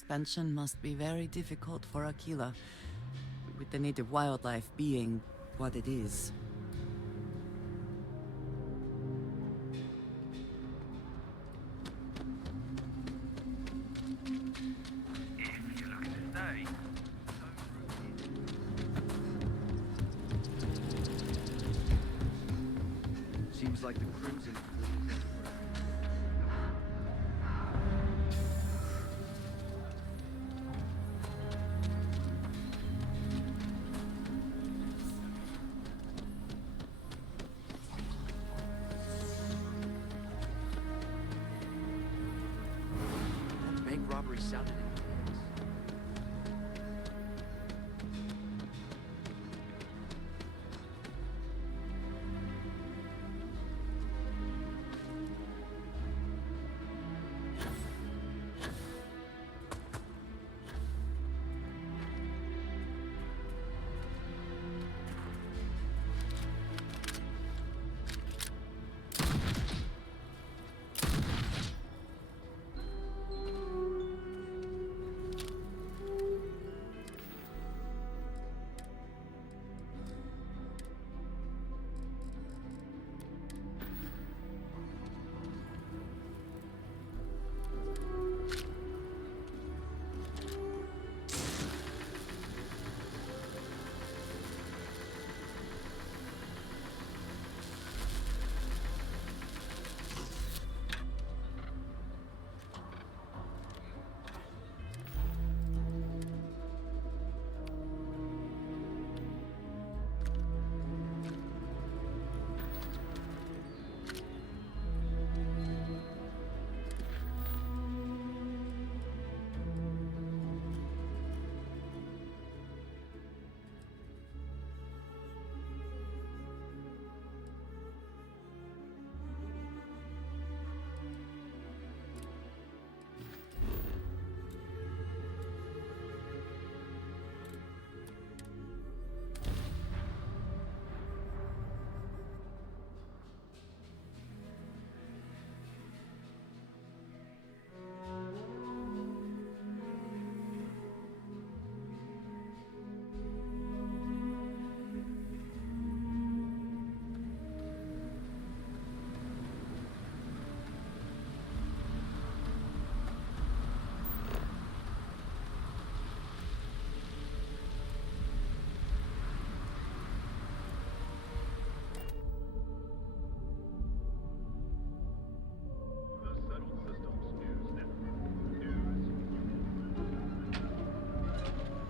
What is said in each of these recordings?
expansion must be very difficult for Aquila, with the native wildlife being what it is. If you're looking to stay, Seems like the Crimson Fleet is that bank robbery sounded intense.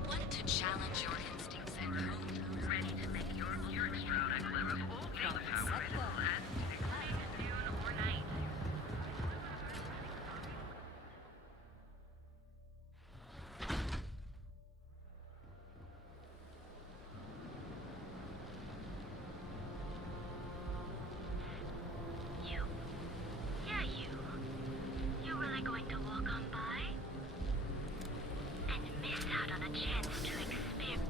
Want to challenge your instincts and hope? Ready to make your extra clever all power and noon or night. You? Yeah, you. You really going to walk on by? And miss out on a chance to experience.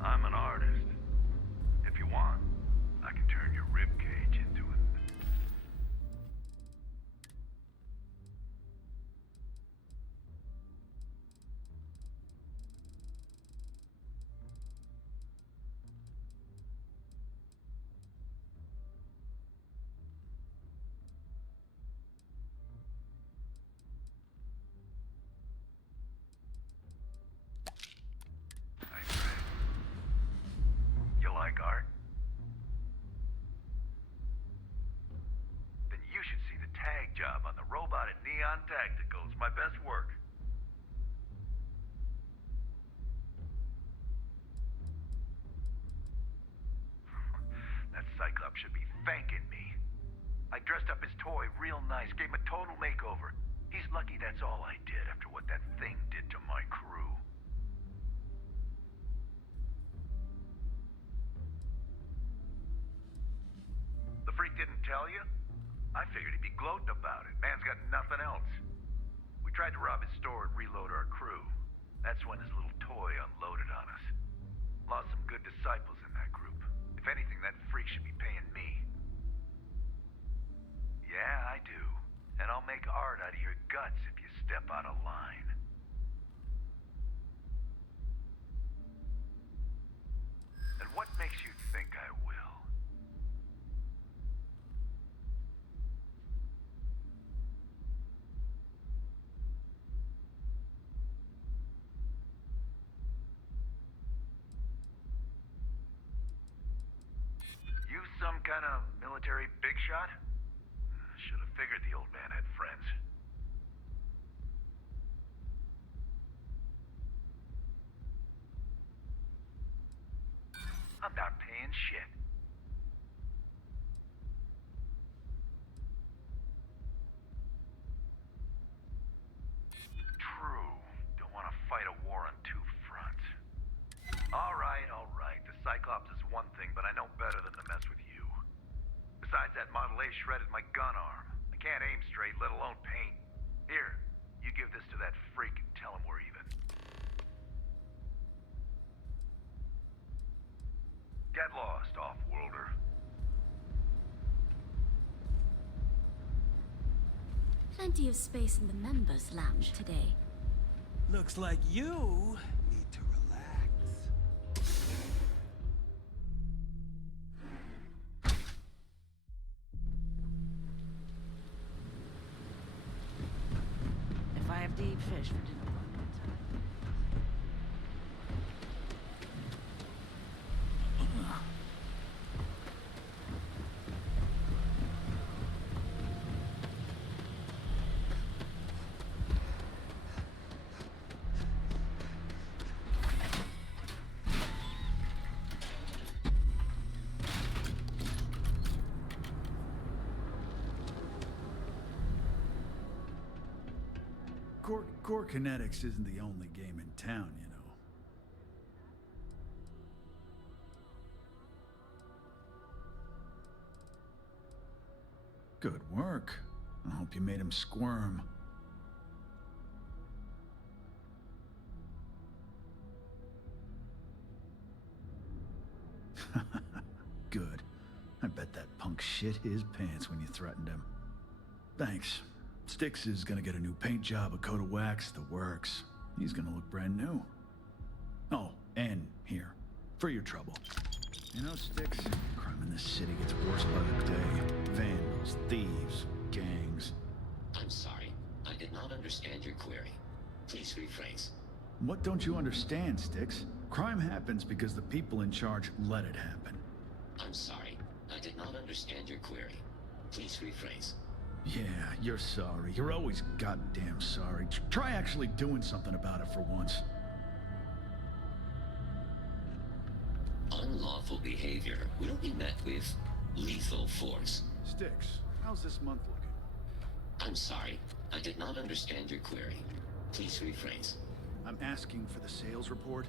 I'm an artist. If you want, I can turn your ribcage into it. You like art? Then you should see the tag job on the robot at Neon Tactical. It's my best work. That Cyclops should be thanking me. I dressed up his toy real nice, gave him a total makeover. He's lucky that's all I did after what that thing did to my crew. The freak didn't tell you? I figured he'd be gloating about it. Man's got nothing else. We tried to rob his store and reload our crew. That's when his little toy unloaded on us. Lost some good disciples in that group. If anything, that freak should be paying me. make art out of your guts if you step out of line. And what makes you think I will? You some kind of military big shot? Should have figured the old man had friends. I'm not paying shit. True. Don't want to fight a war on two fronts. All right, all right. The Cyclops is one thing, but I know better than to mess with you. Besides, that Model A shredded my gun arm. I can't aim straight, let alone paint. Here, you give this to that freak and tell him we're even. Get lost, off-worlder. Plenty of space in the members' lounge today. Looks like you need to relax. If I have to eat fish for dinner one more time. Core Kinetics isn't the only game in town, you know. Good work. I hope you made him squirm. Good. I bet that punk shit his pants when you threatened him. Thanks. Styx is gonna get a new paint job, a coat of wax, the works. He's gonna look brand new. Oh, and here, for your trouble. You know, Styx, crime in this city gets worse by the day. Vandals, thieves, gangs. I'm sorry. I did not understand your query. Please rephrase. What don't you understand, Styx? Crime happens because the people in charge let it happen. I'm sorry. I did not understand your query. Please rephrase. Yeah, you're sorry. You're always goddamn sorry. Try actually doing something about it for once. Unlawful behavior will be met with lethal force. Styx, how's this month looking? I'm sorry. I did not understand your query. Please rephrase. I'm asking for the sales report.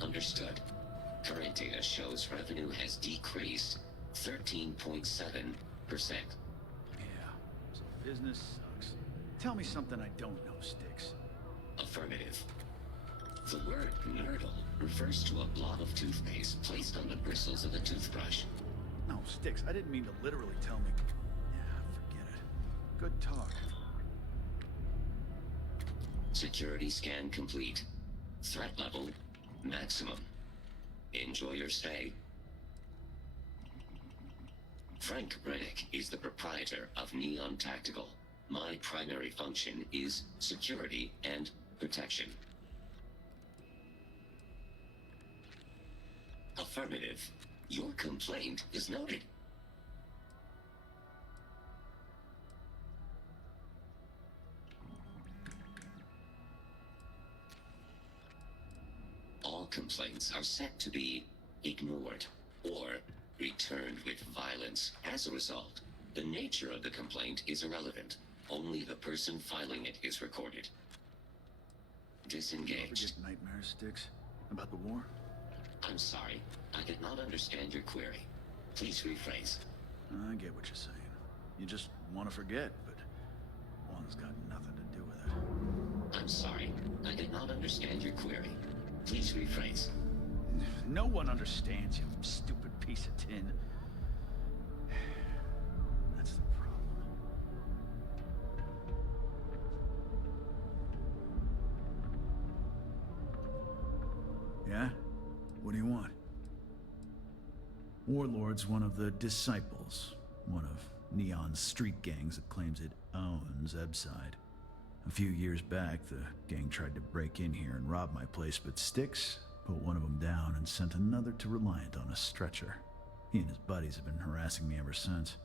Understood. Current data shows revenue has decreased 13.7%. So business sucks. Tell me something I don't know, Styx. Affirmative. The word nurdle refers to a blob of toothpaste placed on the bristles of a toothbrush. No, Styx, I didn't mean to literally tell me. Yeah, forget it. Good talk. Security scan complete. Threat level maximum. Enjoy your stay. Frank Rennick is the proprietor of Neon Tactical. My primary function is security and protection. Affirmative. Your complaint is noted. All complaints are set to be ignored or returned with violence. As a result, the nature of the complaint is irrelevant. Only the person filing it is recorded. You ever Disengaged. get nightmares, Styx? About the war? I'm sorry. I did not understand your query. Please rephrase. I get what you're saying. You just want to forget, but one's got nothing to do with it. I'm sorry. I did not understand your query. Please rephrase. No one understands you, stupid piece of tin. That's the problem. Warlord's one of the disciples, one of Neon's street gangs that claims it owns Ebside. A few years back, the gang tried to break in here and rob my place, but Styx put one of them down and sent another to Reliant on a stretcher. He and his buddies have been harassing me ever since,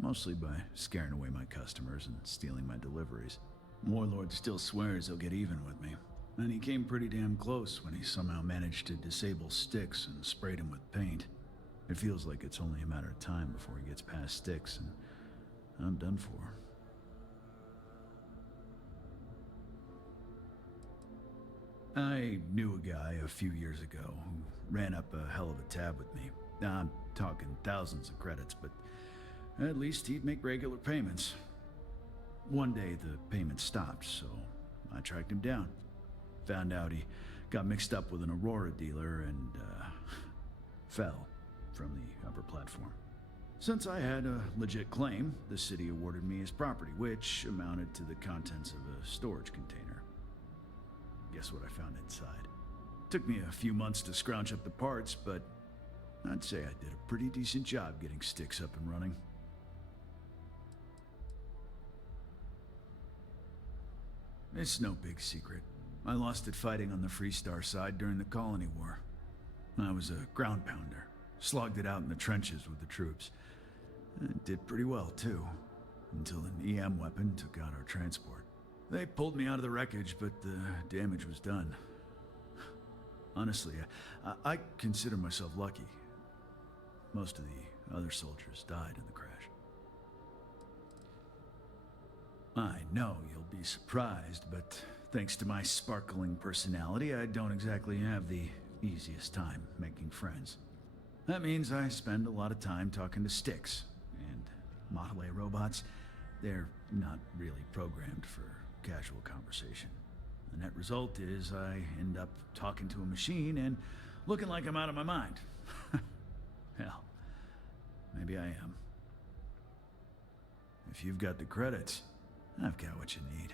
mostly by scaring away my customers and stealing my deliveries. Warlord still swears he'll get even with me, and he came pretty damn close when he somehow managed to disable Styx and sprayed him with paint. It feels like it's only a matter of time before he gets past Styx, and I'm done for. I knew a guy a few years ago who ran up a hell of a tab with me. I'm talking thousands of credits, but at least he'd make regular payments. One day the payments stopped, so I tracked him down. Found out he got mixed up with an Aurora dealer and fell from the upper platform. Since I had a legit claim, the city awarded me his property, which amounted to the contents of a storage container. Guess what I found inside? Took me a few months to scrounge up the parts, but I'd say I did a pretty decent job getting Styx up and running. It's no big secret. I lost it fighting on the Freestar side during the Colony War. I was a ground pounder, slogged it out in the trenches with the troops. And did pretty well, too, until an EM weapon took out our transport. They pulled me out of the wreckage, but the damage was done. Honestly, I consider myself lucky. Most of the other soldiers died in the crash. I know you'll be surprised, but thanks to my sparkling personality, I don't exactly have the easiest time making friends. That means I spend a lot of time talking to Styx, and Model A robots, they're not really programmed for casual conversation. The net result is I end up talking to a machine and looking like I'm out of my mind. Hell, maybe I am. If you've got the credits, I've got what you need.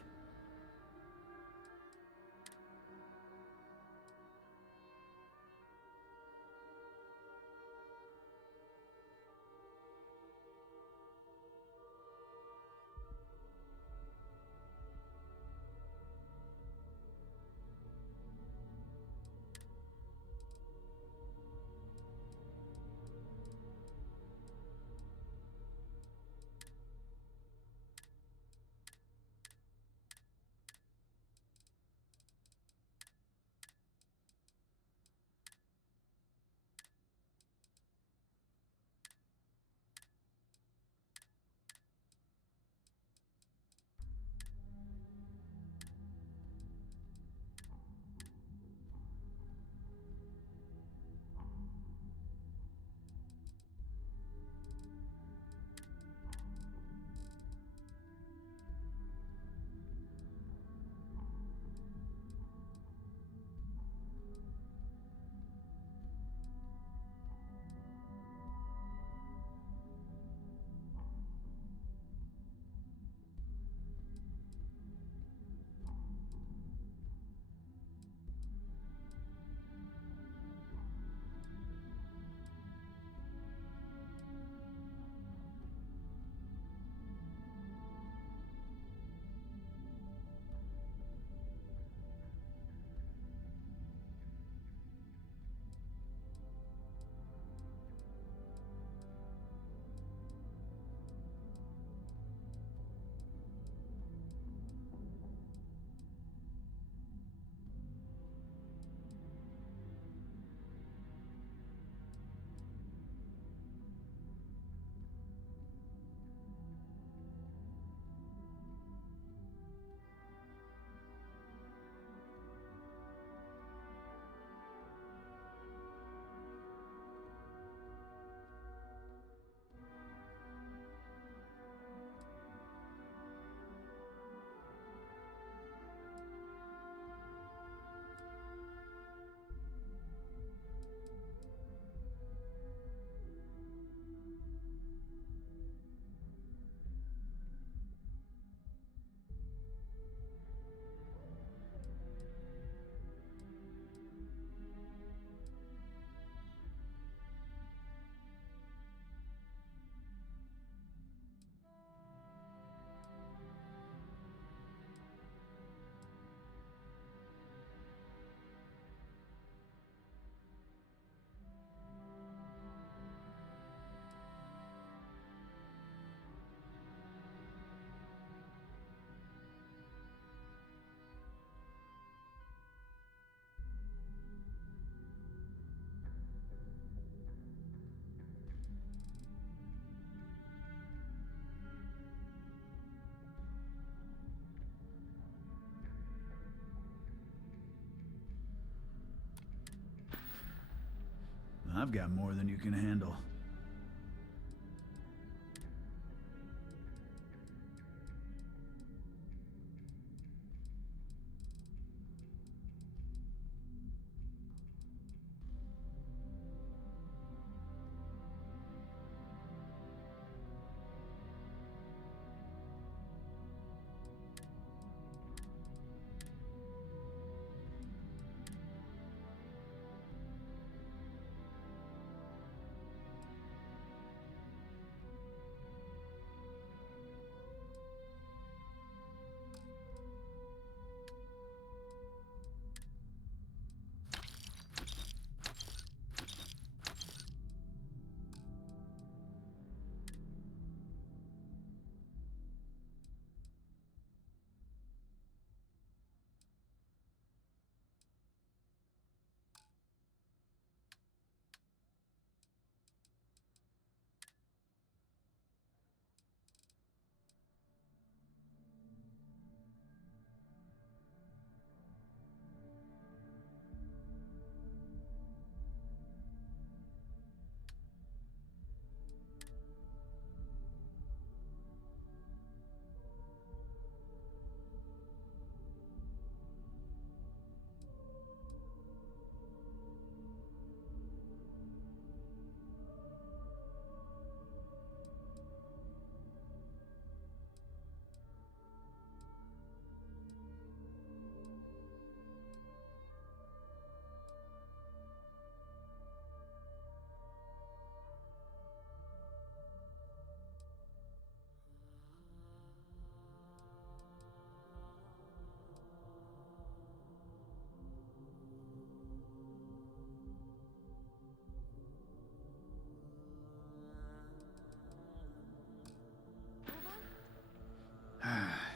I've got more than you can handle.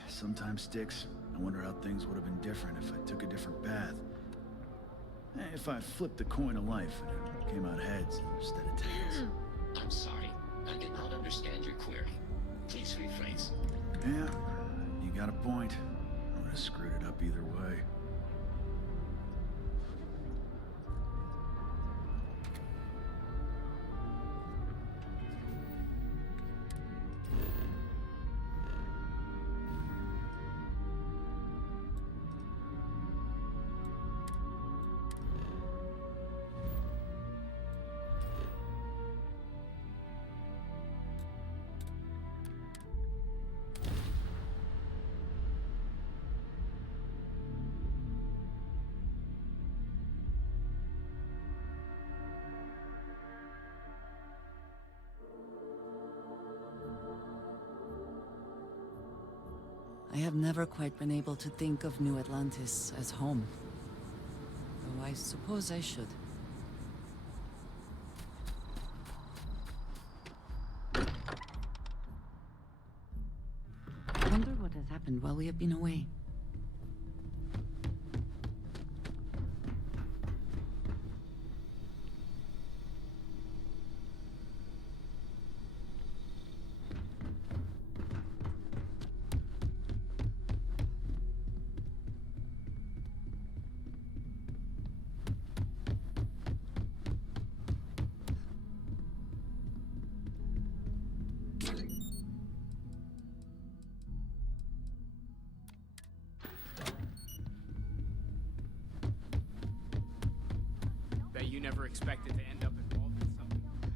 Sometimes, Sticks, I wonder how things would have been different if I took a different path. If I flipped the coin of life and it came out heads instead of tails. I'm sorry. I did not understand your query. Please rephrase. Yeah, you got a point. I would have screwed it up either way. I have never quite been able to think of New Atlantis as home. Though I suppose I should. I wonder what has happened while we have been away. Bet you never expected to end up involved in something like this.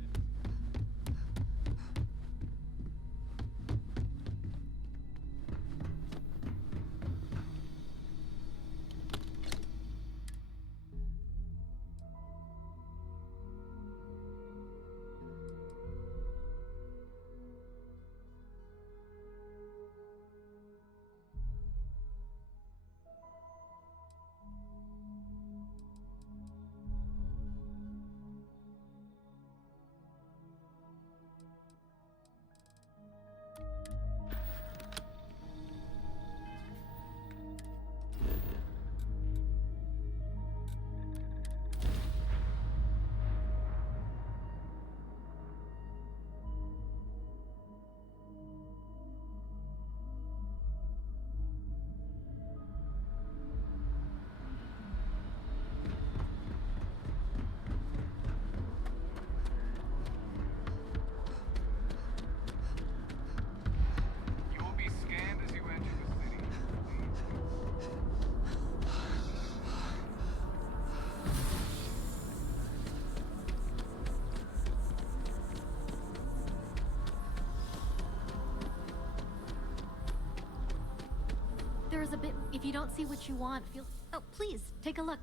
picture is a bit... If you don't see what you want, feel... Oh, please, take a look.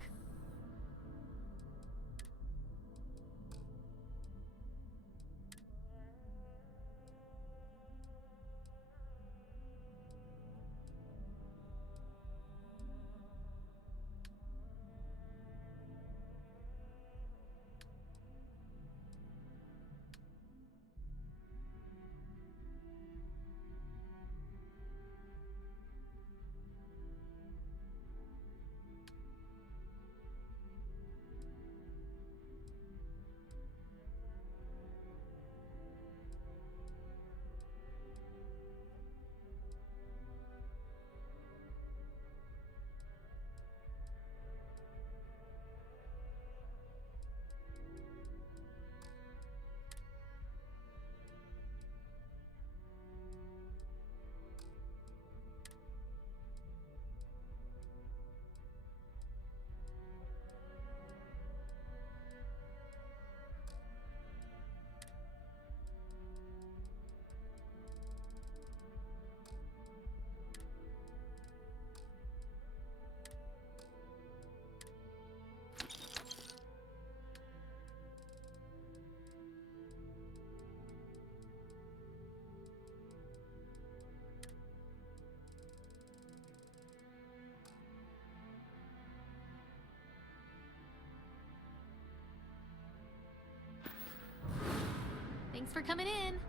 Thanks for coming in.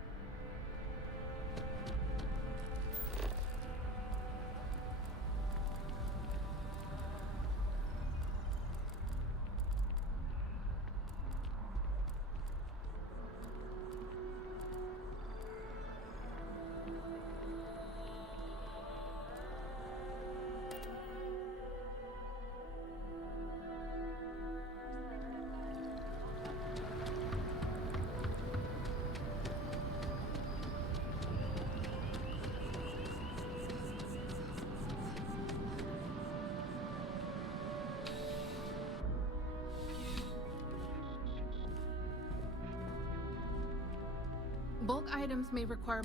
Bulk items may require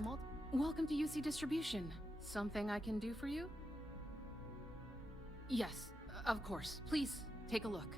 Welcome to UC Distribution. Something I can do for you? Yes, of course. Please, take a look.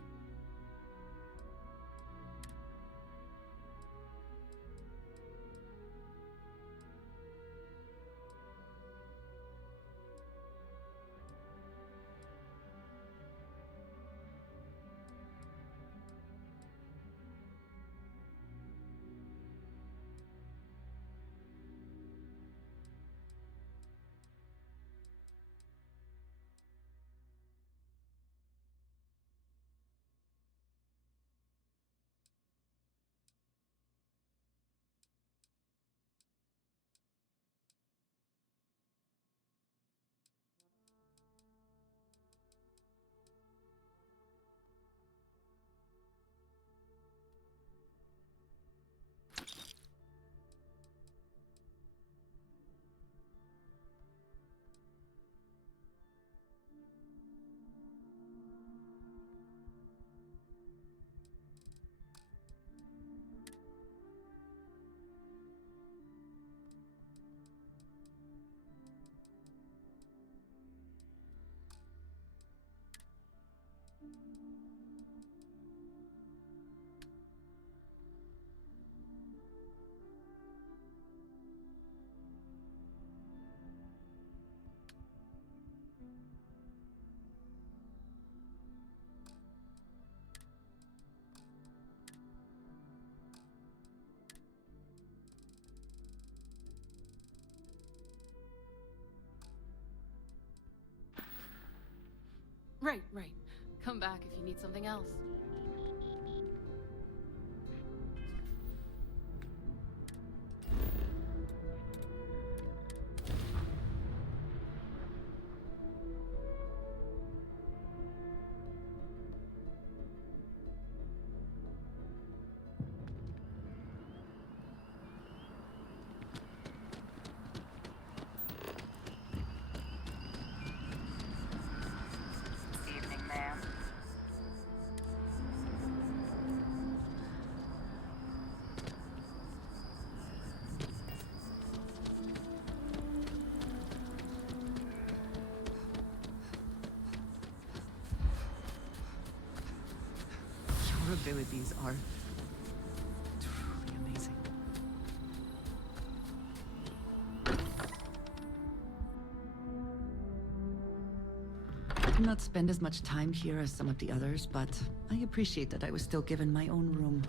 Right. Come back if you need something else. Evening, ma'am. abilities are truly amazing. I did not spend as much time here as some of the others, but I appreciate that I was still given my own room.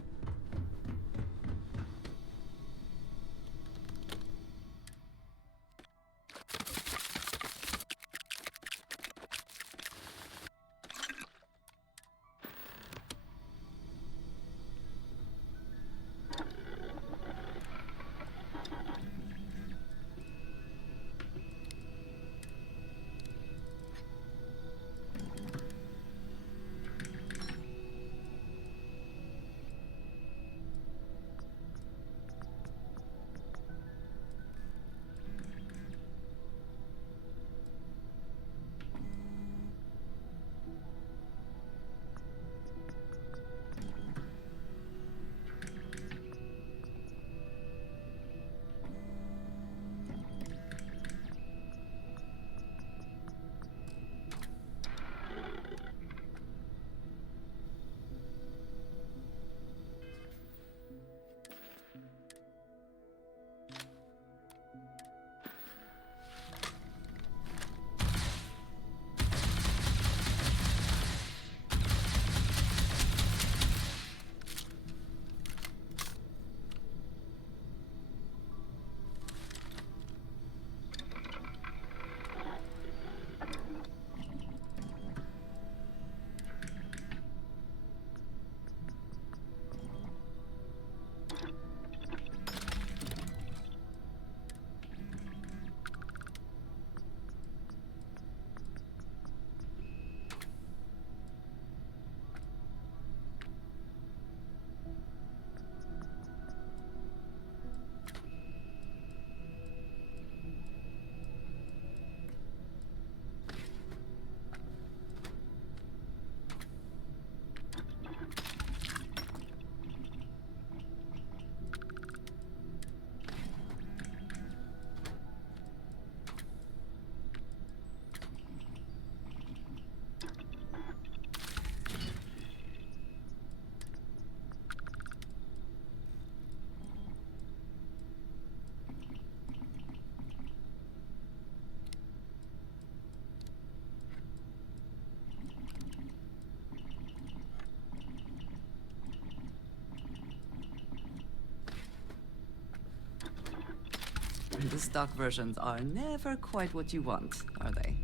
The stock versions are never quite what you want, are they?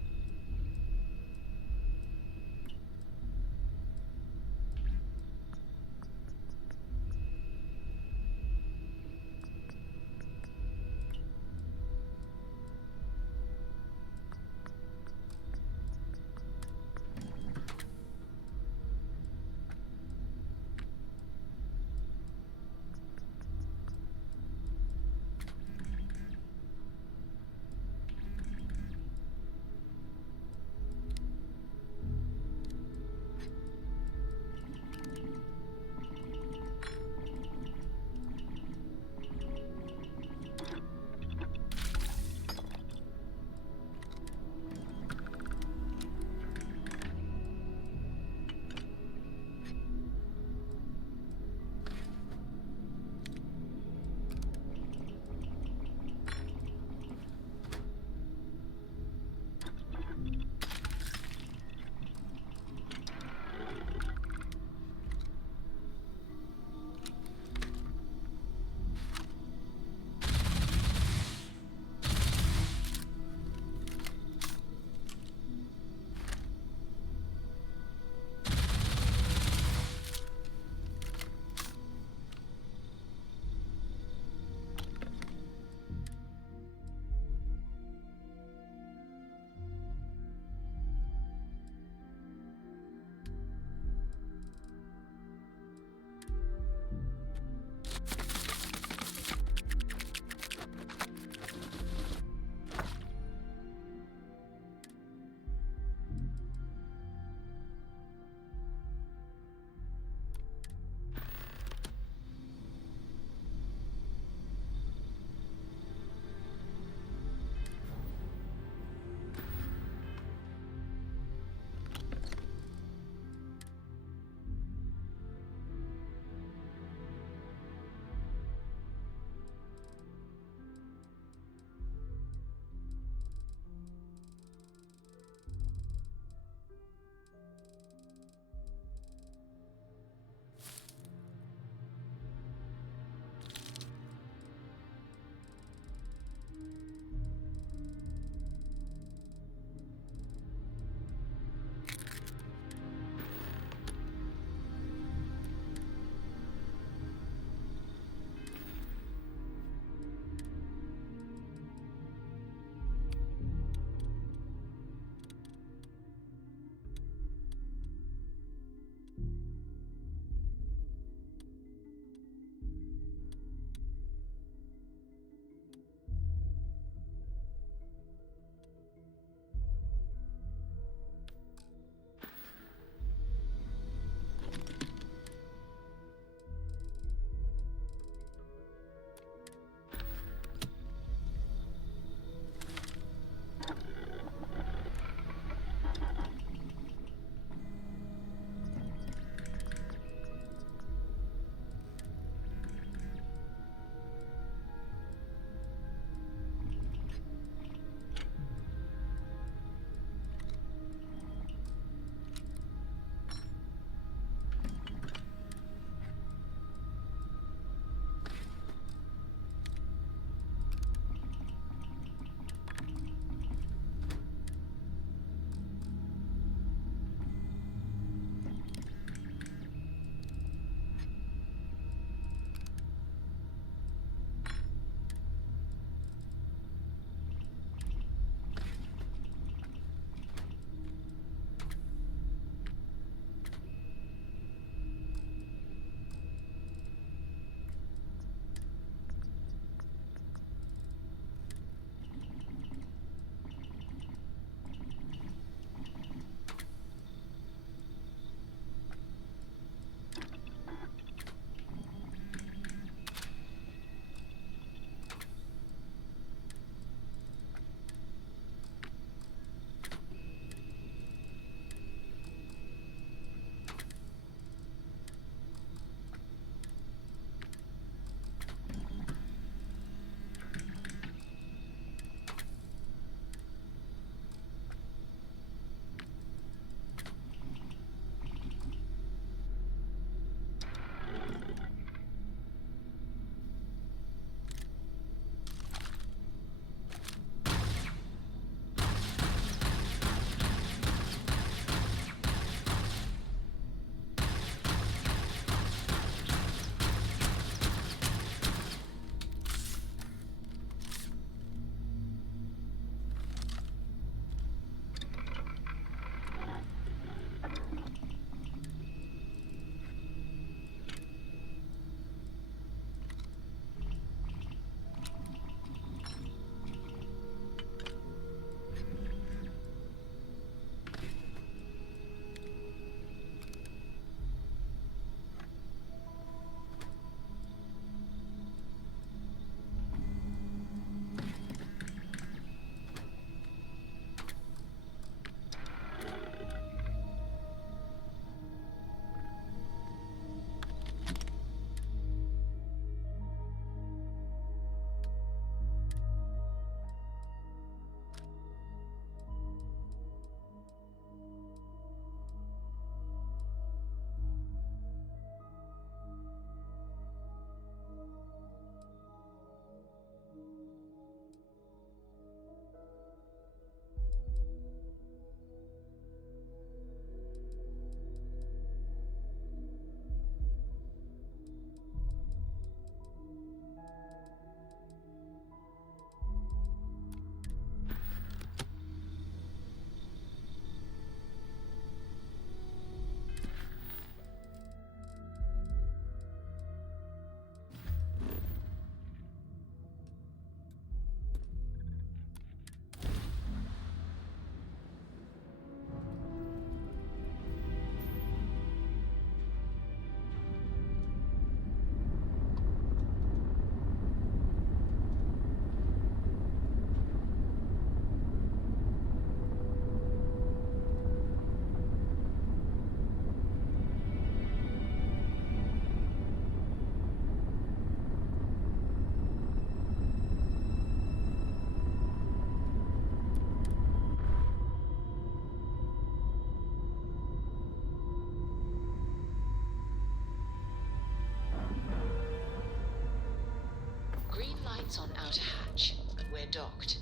Coordinates on outer hatch. We're docked.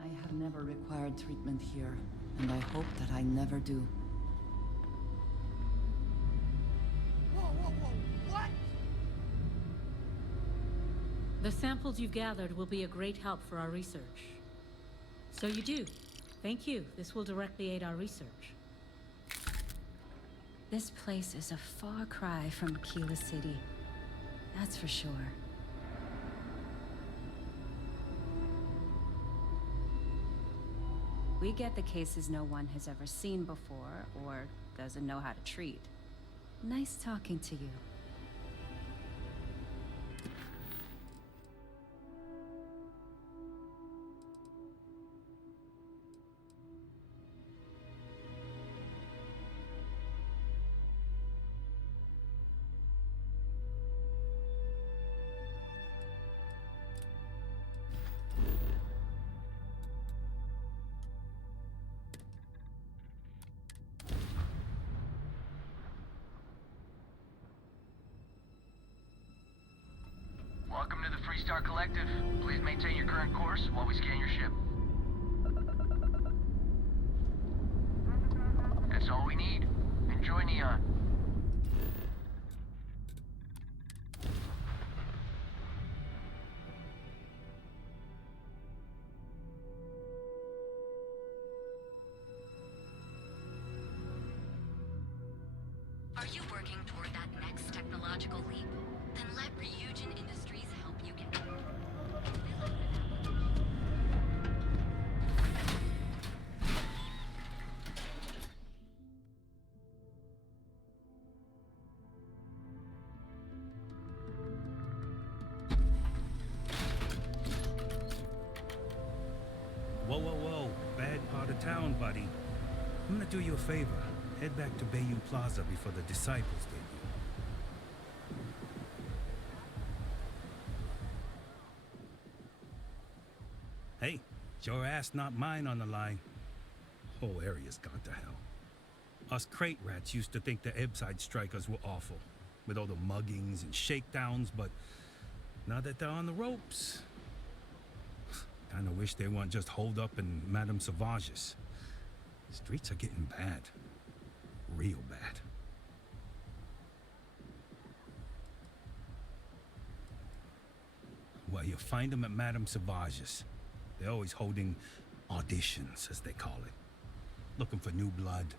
I have never required treatment here, and I hope that I never do. What? The samples you've gathered will be a great help for our research. So you do. Thank you. This will directly aid our research. This place is a far cry from Aquila City. That's for sure. We get the cases no one has ever seen before, or doesn't know how to treat. Nice talking to you. Welcome to the Freestar Collective. Please maintain your current course while we scan your ship. That's all we need. Enjoy, Neon. Are you working toward that next technological leap? Then let Ryujin Industries help you get there. Whoa, whoa, whoa. Bad part of town, buddy. I'm gonna do you a favor. Head back to Bayou Plaza before the Disciples debut. Hey, it's your ass, not mine on the line. Whole area's gone to hell. Us crate rats used to think the Ebside strikers were awful, with all the muggings and shakedowns, but now that they're on the ropes, kinda wish they weren't just holed up in Madame Sauvage's. Streets are getting bad. Real bad. Well, you'll find them at Madame Sauvage's. They're always holding auditions, as they call it. Looking for new blood.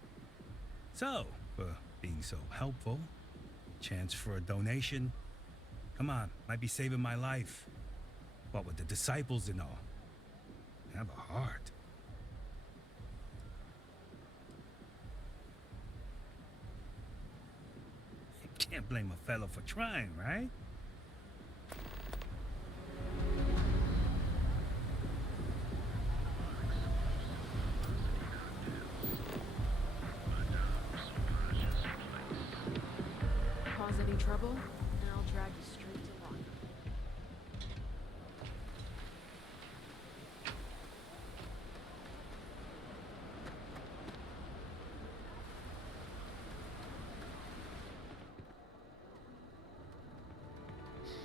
So, for being so helpful, chance for a donation. Come on, might be saving my life. What with the Disciples and all. Have a heart. Can't blame a fellow for trying, right? Cause any trouble, and I'll drag you straight to law.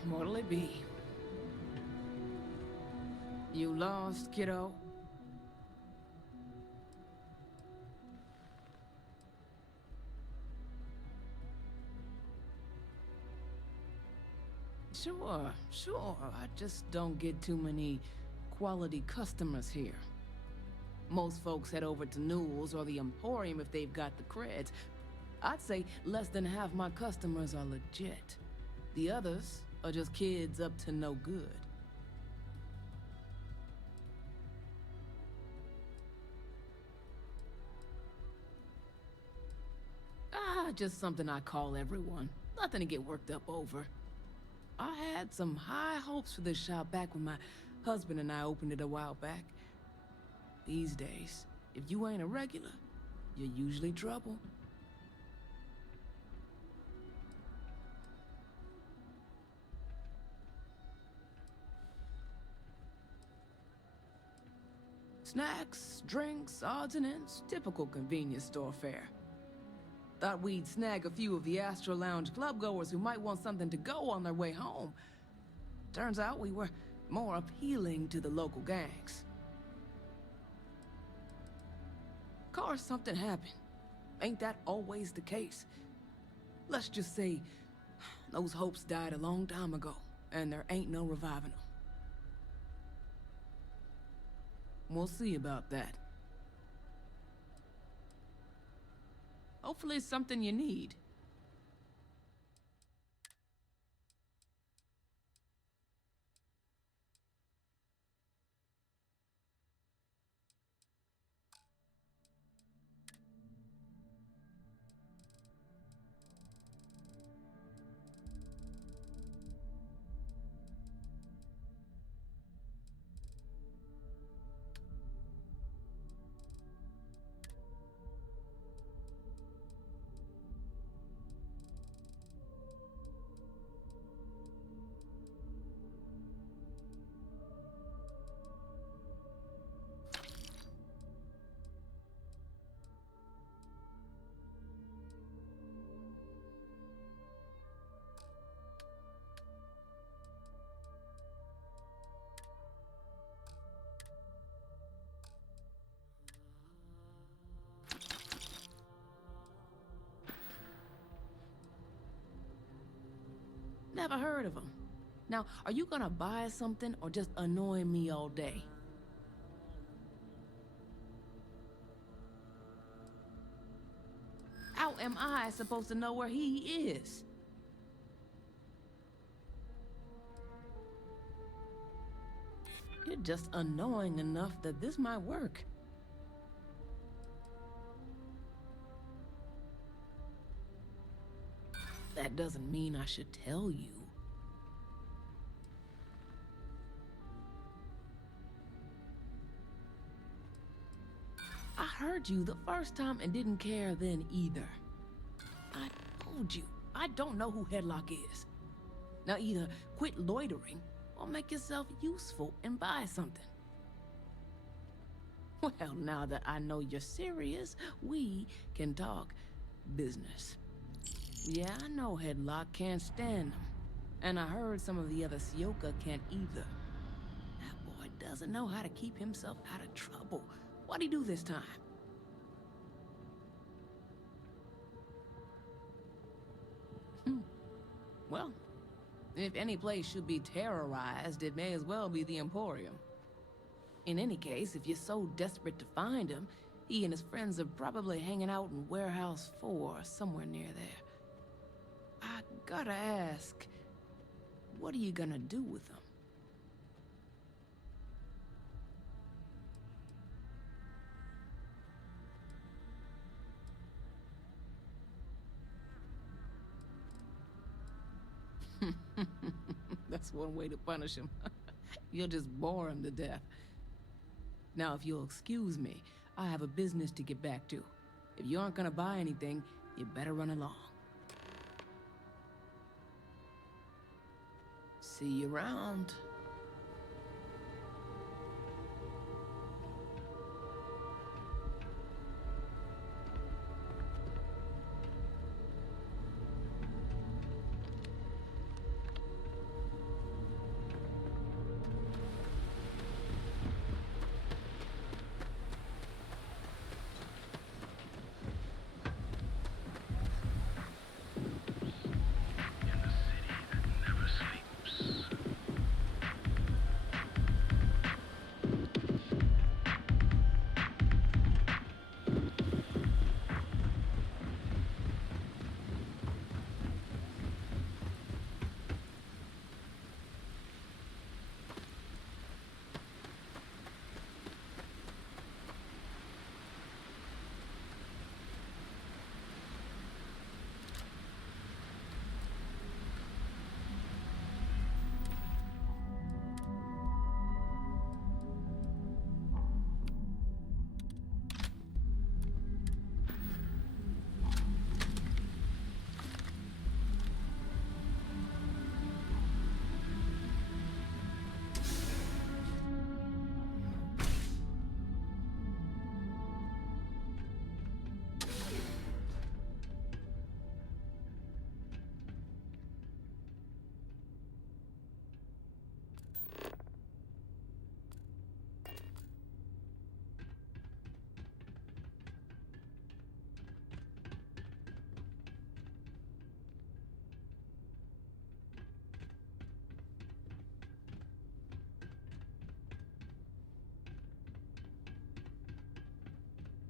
What'll it be? You lost, kiddo? Sure. I just don't get too many quality customers here. Most folks head over to Newell's or the Emporium if they've got the creds. I'd say less than half my customers are legit. The others are just kids up to no good. Just something I call everyone. Nothing to get worked up over. I had some high hopes for this shop back when my husband and I opened it a while back. These days, if you ain't a regular, you're usually trouble. Snacks, drinks, odds and ends, typical convenience store fare. Thought we'd snag a few of the Astro Lounge clubgoers who might want something to go on their way home. Turns out we were more appealing to the local gangs. Of course, something happened. Ain't that always the case? Let's just say those hopes died a long time ago, and there ain't no reviving them. We'll see about that. Hopefully it's something you need. Never heard of them. Now, are you gonna buy something or just annoy me all day? How am I supposed to know where he is? You're just annoying enough that this might work. That doesn't mean I should tell you. I heard you the first time and didn't care then either. I told you, I don't know who Headlock is. Now either quit loitering or make yourself useful and buy something. Well, now that I know you're serious, we can talk business. Yeah, I know Headlock can't stand them. And I heard some of the other Sioka can't either. That boy doesn't know how to keep himself out of trouble. What'd he do this time? Well, if any place should be terrorized, it may as well be the Emporium. In any case, if you're so desperate to find him, he and his friends are probably hanging out in Warehouse 4, somewhere near there. I gotta ask, what are you gonna do with them? That's one way to punish him. You'll just bore him to death. Now, if you'll excuse me, I have a business to get back to. If you aren't gonna buy anything, you better run along. See you around.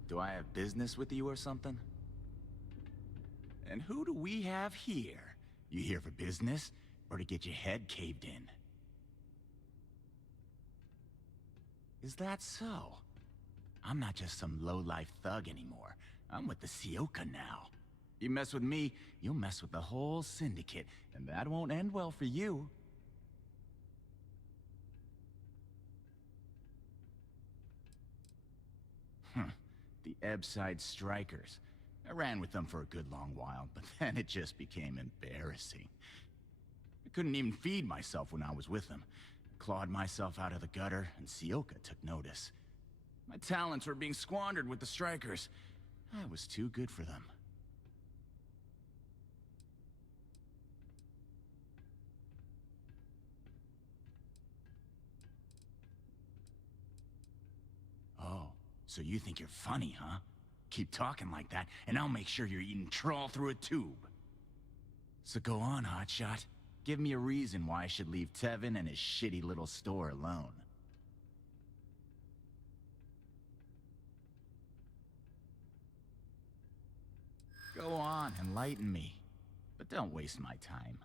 Do I have business with you or something? And who do we have here? You here for business, or to get your head caved in? Is that so? I'm not just some low-life thug anymore. I'm with the Sioka now. You mess with me, you'll mess with the whole syndicate, and that won't end well for you. The Ebbside Strikers. I ran with them for a good long while, but then it just became embarrassing. I couldn't even feed myself when I was with them. Clawed myself out of the gutter, and Sioka took notice. My talents were being squandered with the Strikers. I was too good for them. Oh, so you think you're funny, huh? Keep talking like that, and I'll make sure you're eating trawl through a tube. So go on, hotshot. Give me a reason why I should leave Tevin and his shitty little store alone. Go on, enlighten me. But don't waste my time.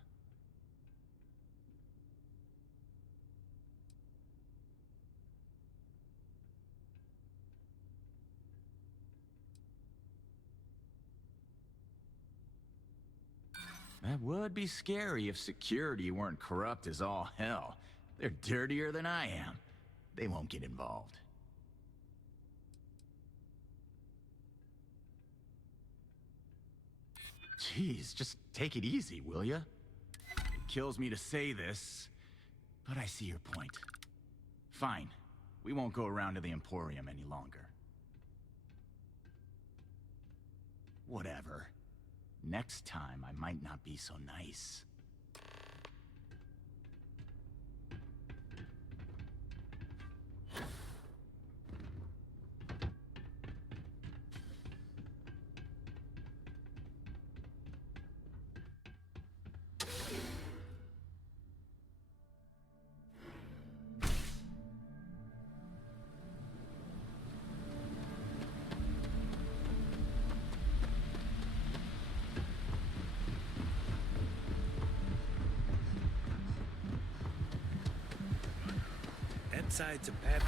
That would be scary if security weren't corrupt as all hell. They're dirtier than I am. They won't get involved. Jeez, just take it easy, will ya? It kills me to say this, but I see your point. Fine. We won't go around to the Emporium any longer. Whatever. Next time, I might not be so nice. Sides of bad.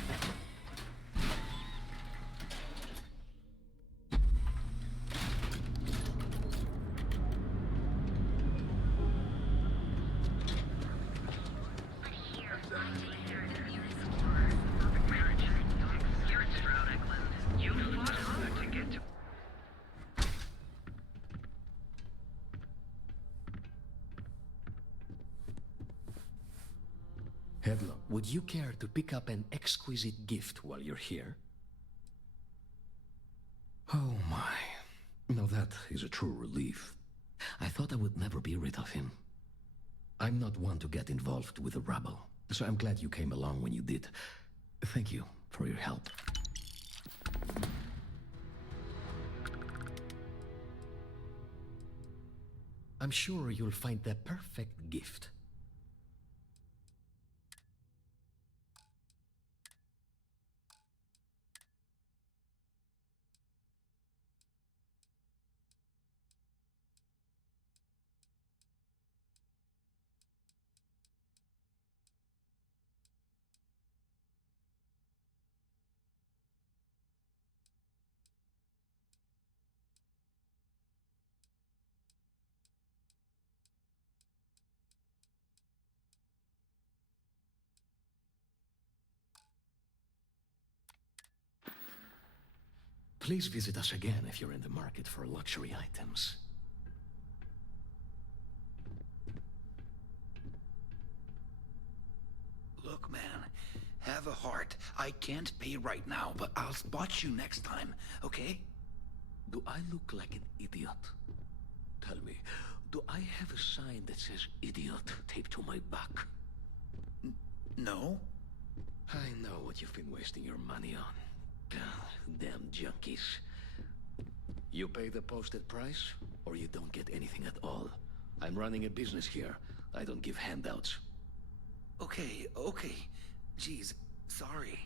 Hedla, would you care to pick up an exquisite gift while you're here? Oh my. Now that is a true relief. I thought I would never be rid of him. I'm not one to get involved with the rabble, so I'm glad you came along when you did. Thank you for your help. I'm sure you'll find the perfect gift. Please visit us again if you're in the market for luxury items. Look, man, have a heart. I can't pay right now, but I'll spot you next time, okay? Do I look like an idiot? Tell me, do I have a sign that says idiot taped to my back? No. I know what you've been wasting your money on. Damn junkies. You pay the posted price, or you don't get anything at all. I'm running a business here. I don't give handouts. Okay. Jeez, sorry.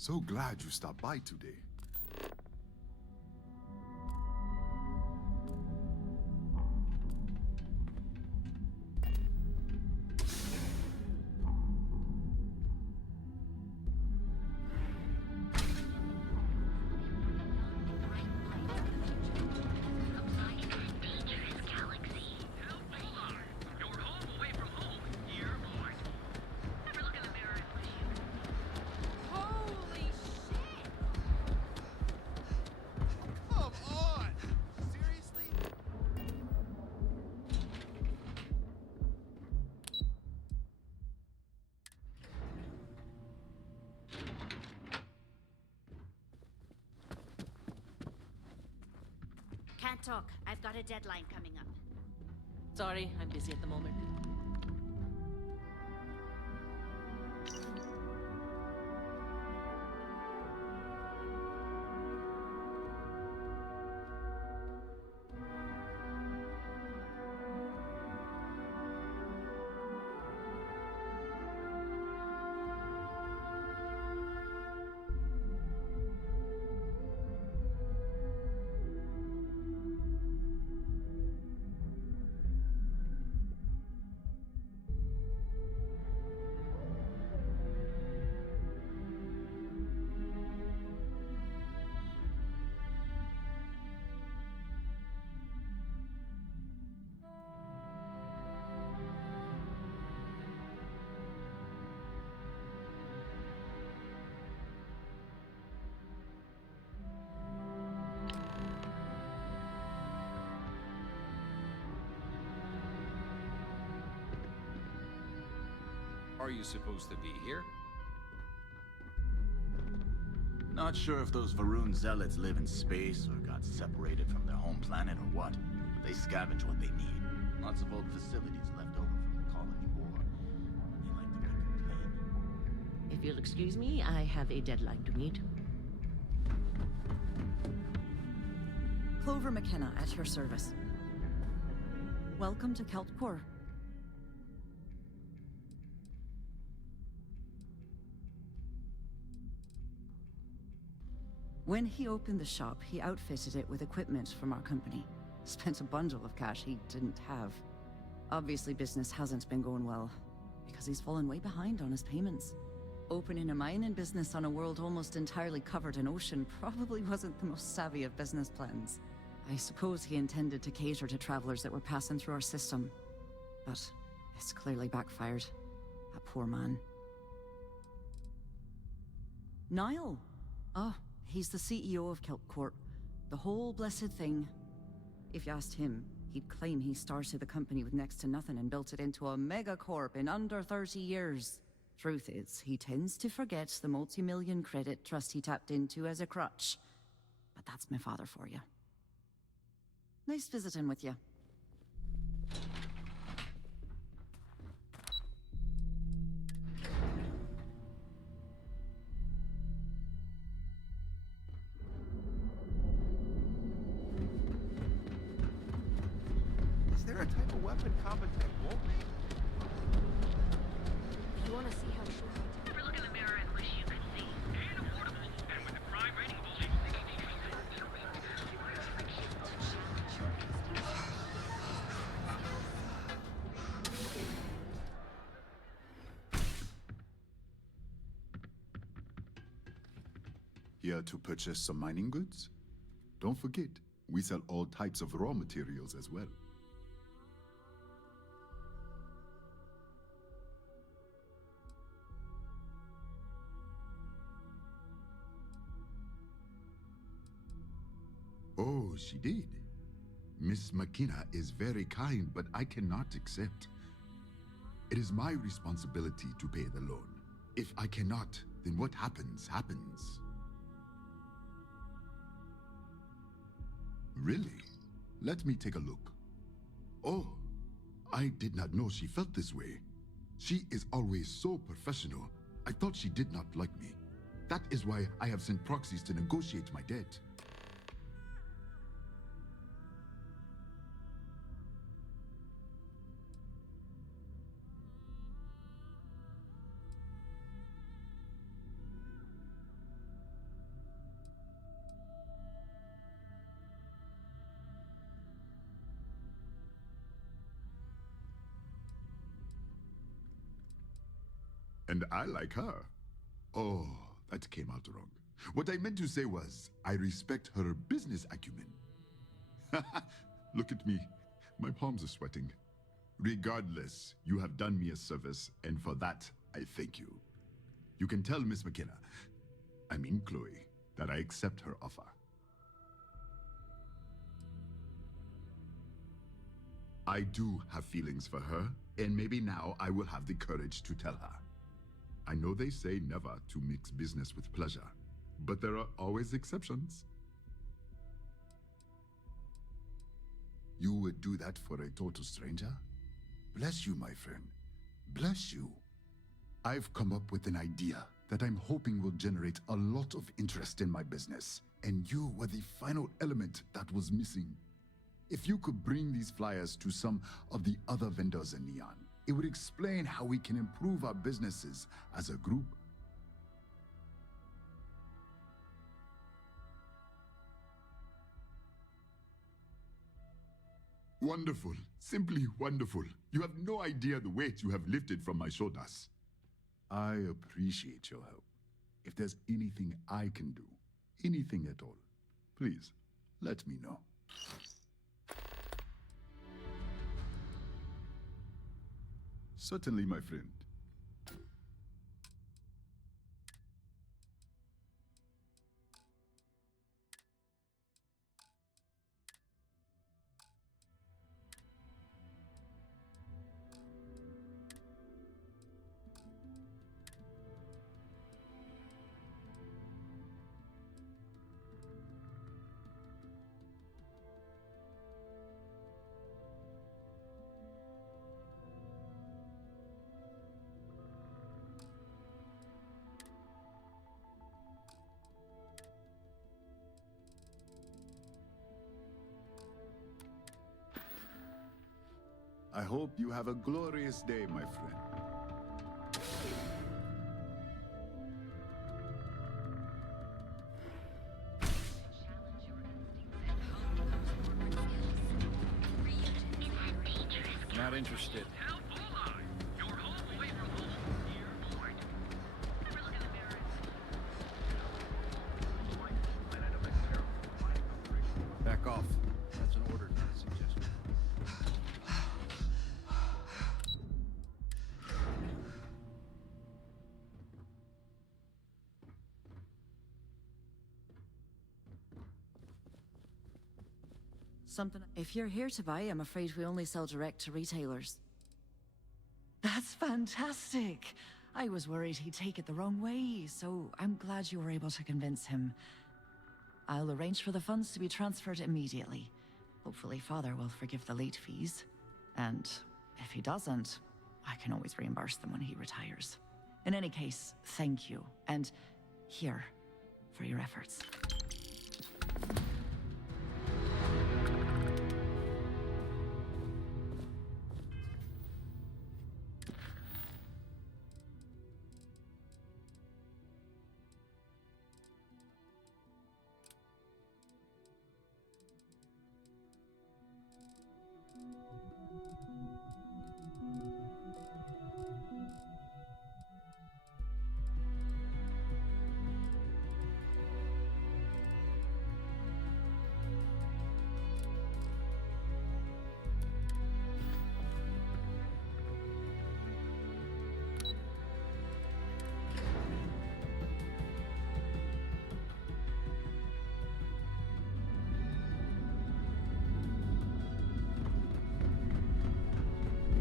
So glad you stopped by today. Can't talk. I've got a deadline coming up. Sorry, I'm busy at the moment. Are you supposed to be here? Not sure if those Varun zealots live in space or got separated from their home planet or what, but they scavenge what they need. Lots of old facilities left over from the colony war. They like to complain. If you'll excuse me, I have a deadline to meet. Clover McKenna at your service. Welcome to Keltcore. When he opened the shop, he outfitted it with equipment from our company. Spent a bundle of cash he didn't have. Obviously, business hasn't been going well, because he's fallen way behind on his payments. Opening a mining business on a world almost entirely covered in ocean probably wasn't the most savvy of business plans. I suppose he intended to cater to travelers that were passing through our system. But it's clearly backfired. That poor man. Niall! Oh. He's the CEO of Keltcorp. The whole blessed thing. If you asked him, he'd claim he started the company with next to nothing and built it into a megacorp in under 30 years. Truth is, he tends to forget the multi-million credit trust he tapped into as a crutch. But that's my father for you. Nice visiting with you. Is there a type of weapon competent won't make? You want to see how sure I Ever look in the mirror and wish you could see? And affordable. And with the crime rating of only 60%. Here to purchase some mining goods? Don't forget, we sell all types of raw materials as well. Oh, she did. Miss McKenna is very kind, but I cannot accept. It is my responsibility to pay the loan. If I cannot, then what happens, happens. Really? Let me take a look. Oh, I did not know she felt this way. She is always so professional. I thought she did not like me. That is why I have sent proxies to negotiate my debt. And I like her. Oh, that came out wrong. What I meant to say was, I respect her business acumen. Look at me. My palms are sweating. Regardless, you have done me a service, and for that, I thank you. You can tell Miss McKenna, I mean Chloe, that I accept her offer. I do have feelings for her, and maybe now I will have the courage to tell her. I know they say never to mix business with pleasure, but there are always exceptions. You would do that for a total stranger? Bless you, my friend. Bless you. I've come up with an idea that I'm hoping will generate a lot of interest in my business, and you were the final element that was missing. If you could bring these flyers to some of the other vendors in Neon, it would explain how we can improve our businesses as a group. Wonderful. Simply wonderful. You have no idea the weight you have lifted from my shoulders. I appreciate your help. If there's anything I can do, anything at all, please let me know. Certainly, my friend. I hope you have a glorious day, my friend. Not interested. Back off. That's an order, not a suggestion. Something. If you're here to buy, I'm afraid we only sell direct to retailers. That's fantastic. I was worried he'd take it the wrong way, so I'm glad you were able to convince him. I'll arrange for the funds to be transferred immediately. Hopefully Father will forgive the late fees. And if he doesn't, I can always reimburse them when he retires. In any case, thank you. And here, for your efforts.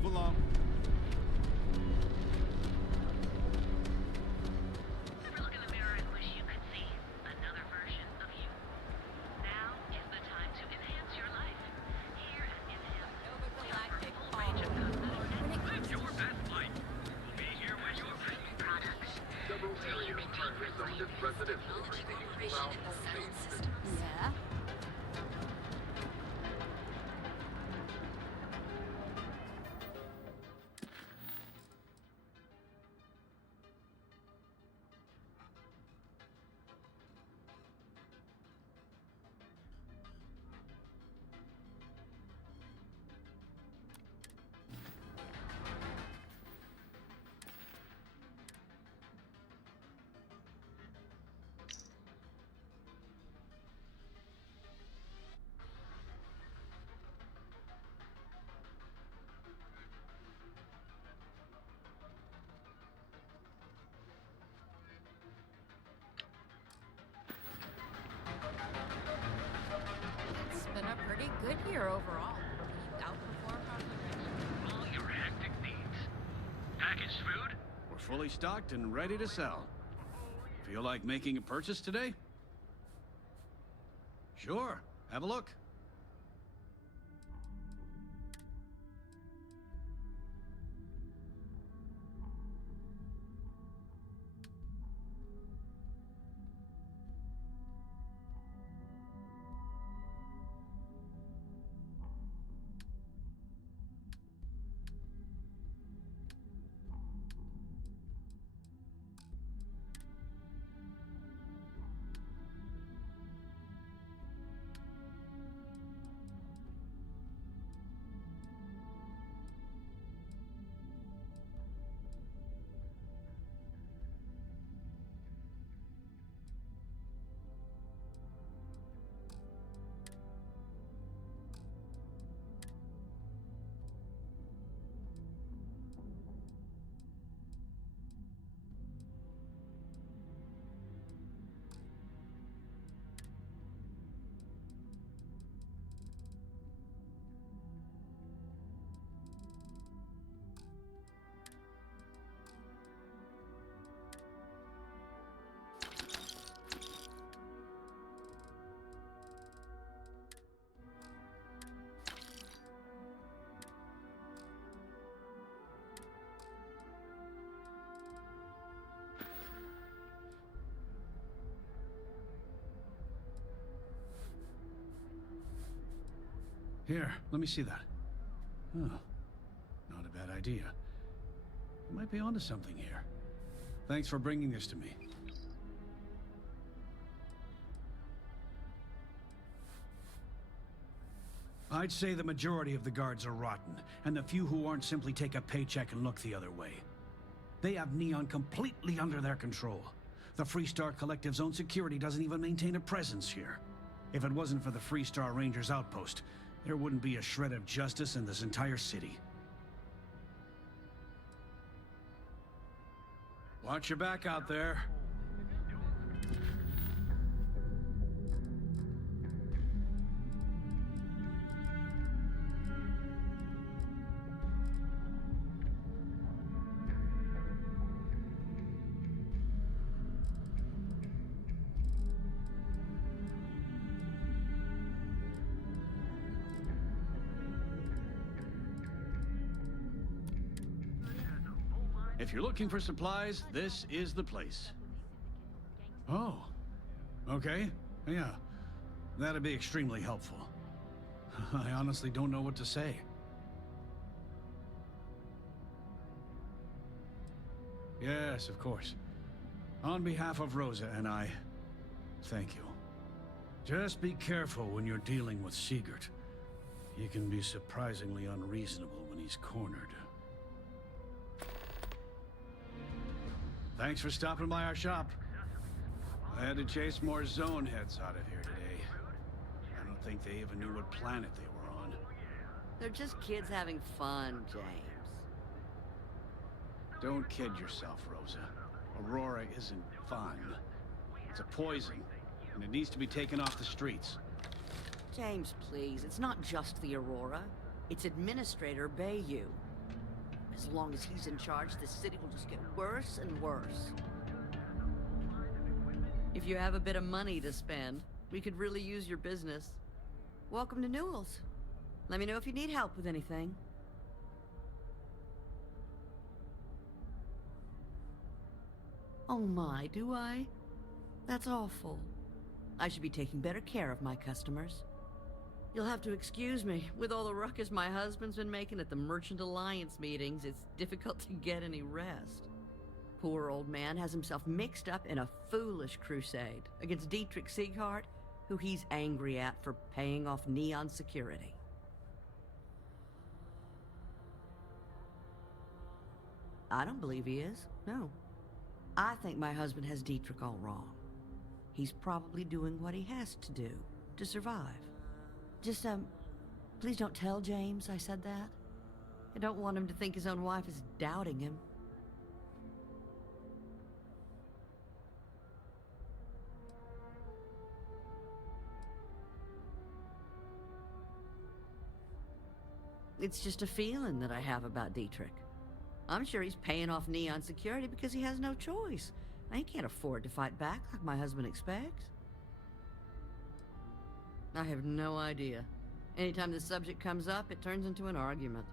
Move along. Ever look in the mirror and wish you could see another version of you? Now is the time to enhance your life. Here at Inhale, we offer a full range of cosmetics. Live your best life. We'll be here when you're ready. Products. Several areas currently zoned as residential. Yeah? or overall? You outperformed our All your hectic needs. Packaged food? We're fully stocked and ready to sell. Feel like making a purchase today? Sure, have a look. Here, let me see that. Oh, not a bad idea. You might be onto something here. Thanks for bringing this to me. I'd say the majority of the guards are rotten, and the few who aren't simply take a paycheck and look the other way. They have Neon completely under their control. The Freestar Collective's own security doesn't even maintain a presence here. If it wasn't for the Freestar Rangers outpost, there wouldn't be a shred of justice in this entire city. Watch your back out there. If you're looking for supplies, this is the place. Oh, okay, yeah. That'd be extremely helpful. I honestly don't know what to say. Yes, of course. On behalf of Rosa and I, thank you. Just be careful when you're dealing with Siegert. He can be surprisingly unreasonable when he's cornered. Thanks for stopping by our shop. I had to chase more zone heads out of here today. I don't think they even knew what planet they were on. They're just kids having fun, James. Don't kid yourself, Rosa. Aurora isn't fun. It's a poison, and it needs to be taken off the streets. James, please. It's not just the Aurora. It's Administrator Bayou. As long as he's in charge, this city will just get worse and worse. If you have a bit of money to spend, we could really use your business. Welcome to Newell's. Let me know if you need help with anything. Oh my, do I? That's awful. I should be taking better care of my customers. You'll have to excuse me. With all the ruckus my husband's been making at the Merchant Alliance meetings, it's difficult to get any rest. Poor old man has himself mixed up in a foolish crusade against Dietrich Sieghart, who he's angry at for paying off Neon security. I don't believe he is, no. I think my husband has Dietrich all wrong. He's probably doing what he has to do to survive. Just, please don't tell James I said that. I don't want him to think his own wife is doubting him. It's just a feeling that I have about Dietrich. I'm sure he's paying off Neon security because he has no choice. He can't afford to fight back like my husband expects. I have no idea. Anytime the subject comes up, it turns into an argument.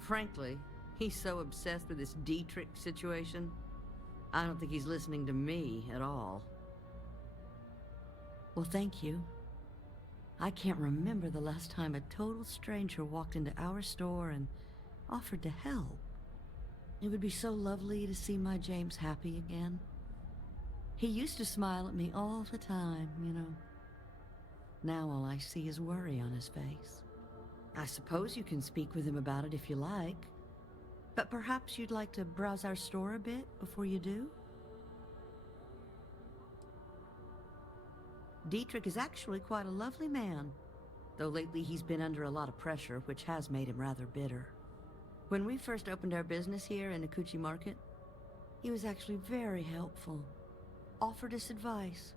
Frankly, he's so obsessed with this Dietrich situation, I don't think he's listening to me at all. Well, thank you. I can't remember the last time a total stranger walked into our store and offered to help. It would be so lovely to see my James happy again. He used to smile at me all the time, you know. Now all I see is worry on his face. I suppose you can speak with him about it if you like. But perhaps you'd like to browse our store a bit before you do? Dietrich is actually quite a lovely man, though lately he's been under a lot of pressure, which has made him rather bitter. When we first opened our business here in Akuchi Market, he was actually very helpful. Offered us advice.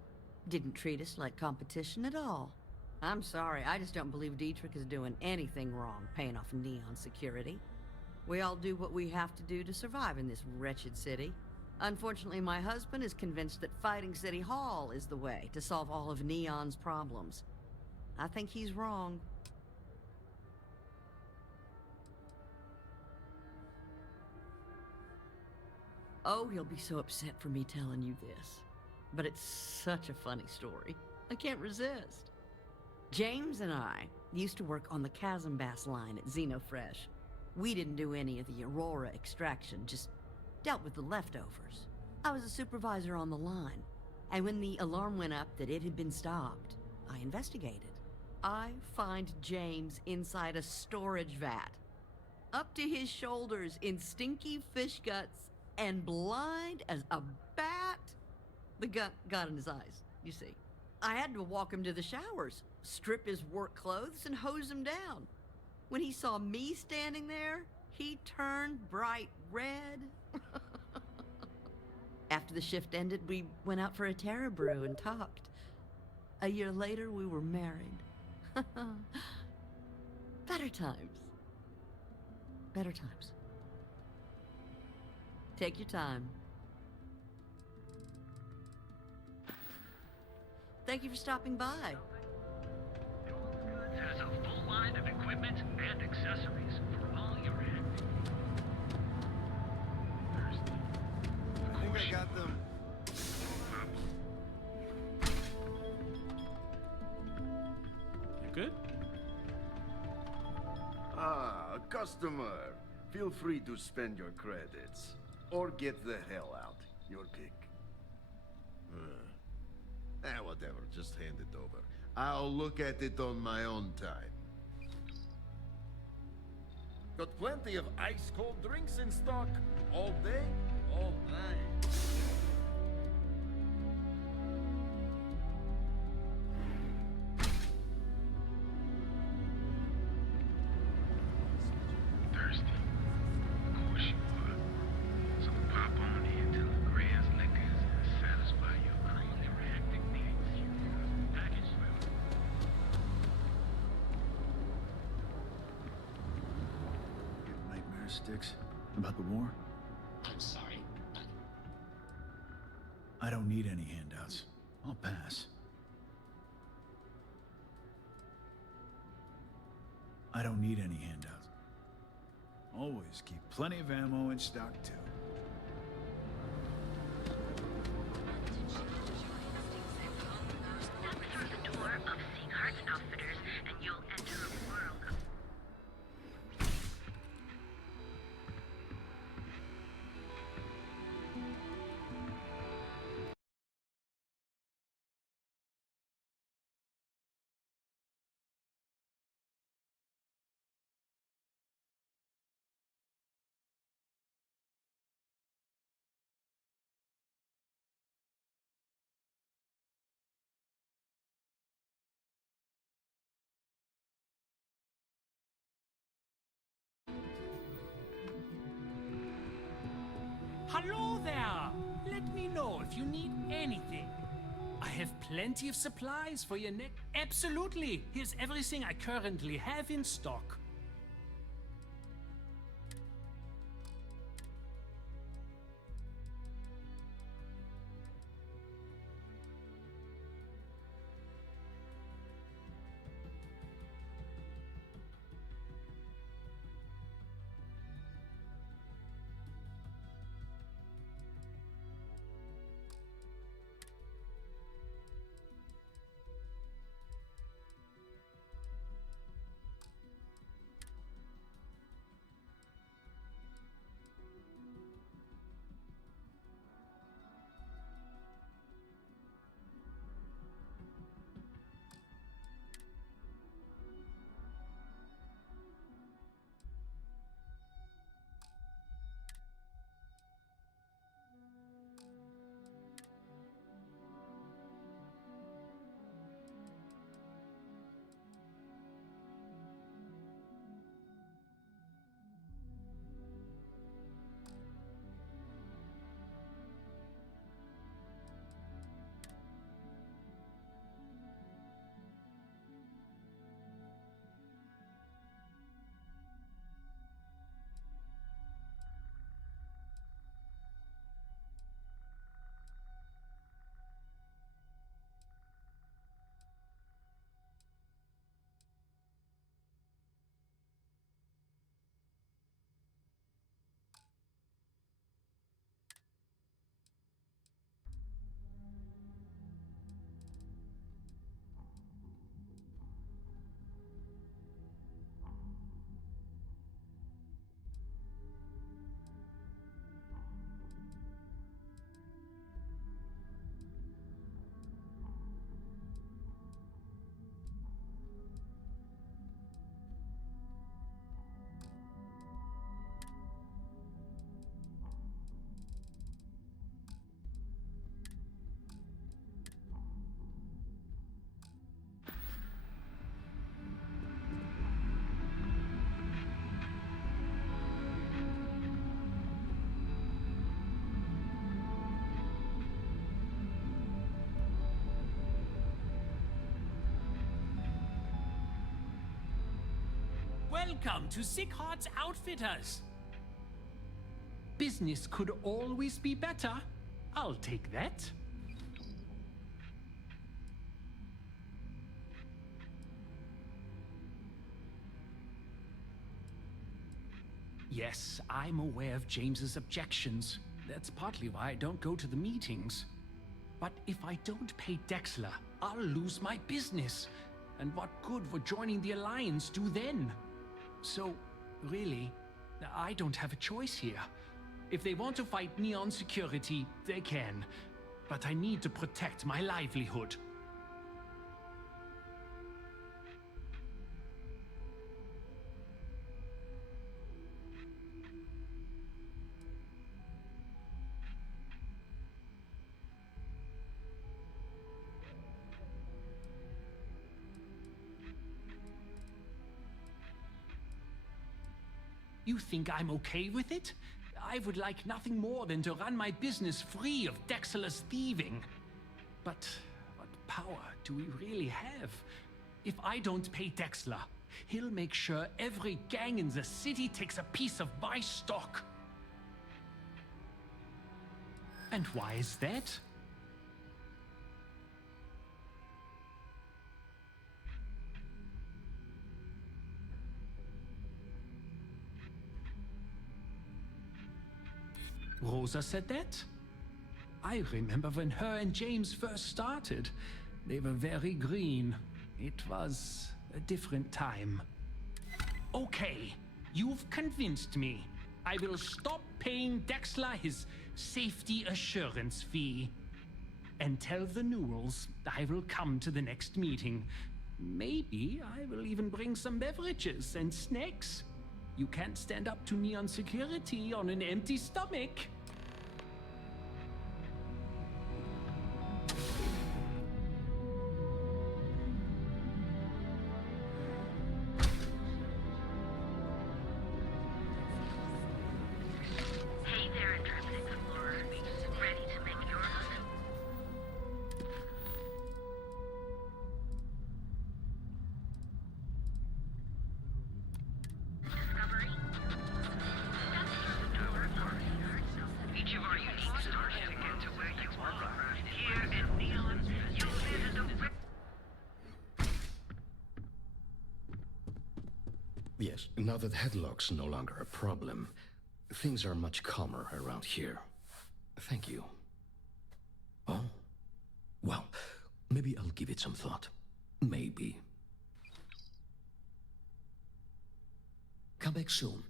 Didn't treat us like competition at all. I'm sorry, I just don't believe Dietrich is doing anything wrong paying off Neon security. We all do what we have to do to survive in this wretched city. Unfortunately, my husband is convinced that fighting City Hall is the way to solve all of Neon's problems. I think he's wrong. Oh, he'll be so upset for me telling you this. But it's such a funny story. I can't resist. James and I used to work on the Chasm Bass line at Xenofresh. We didn't do any of the Aurora extraction, just dealt with the leftovers. I was a supervisor on the line, and when the alarm went up that it had been stopped, I investigated. I find James inside a storage vat, up to his shoulders in stinky fish guts and blind as a bat. The gut got in his eyes, you see. I had to walk him to the showers, strip his work clothes, and hose him down. When he saw me standing there, he turned bright red. After the shift ended, we went out for a Terra Brew and talked. A year later, we were married. Better times. Better times. Take your time. Thank you for stopping by. Goods has a full line of equipment and accessories for all your activities. I think I got them. You good? Ah, a customer. Feel free to spend your credits. Or get the hell out. Your pick. Whatever. Just hand it over. I'll look at it on my own time. Got plenty of ice-cold drinks in stock. All day, all night. Thirsty? Of course you are. So pop on into the Grand's Liquors and satisfy your crazy reacting needs. Package well. Nightmare sticks about the war? I'm sorry. I don't need any handouts. I'll pass. I don't need any handouts. Always keep plenty of ammo in stock, too. Step through the door of Seaghart's Outfitters, and you'll enter a world of Hello there! Let me know if you need anything. I have plenty of supplies for your neck. Absolutely! Here's everything I currently have in stock. Welcome to Sick Heart's Outfitters. Business could always be better. I'll take that. Yes, I'm aware of James's objections. That's partly why I don't go to the meetings. But if I don't pay Dexler, I'll lose my business. And what good would joining the Alliance do then? So, really, I don't have a choice here. If they want to fight Neon Security, they can. But I need to protect my livelihood. You think I'm okay with it? I would like nothing more than to run my business free of Dexter's thieving. But what power do we really have? If I don't pay Dexter, he'll make sure every gang in the city takes a piece of my stock. And why is that? Rosa said that? I remember when her and James first started. They were very green. It was a different time. Okay, you've convinced me. I will stop paying Dexler his safety assurance fee. And tell the Newells I will come to the next meeting. Maybe I will even bring some beverages and snacks. You can't stand up to Neon Security on an empty stomach. Hey there, intrepid explorer. Ready to make your mark? Discovery. Each of our unique stars to get to where you are. Here in Neon, you live in the... Yes, now that headlock's no longer a problem, things are much calmer around here. Thank you. Oh? Well, maybe I'll give it some thought. Maybe. Come back soon.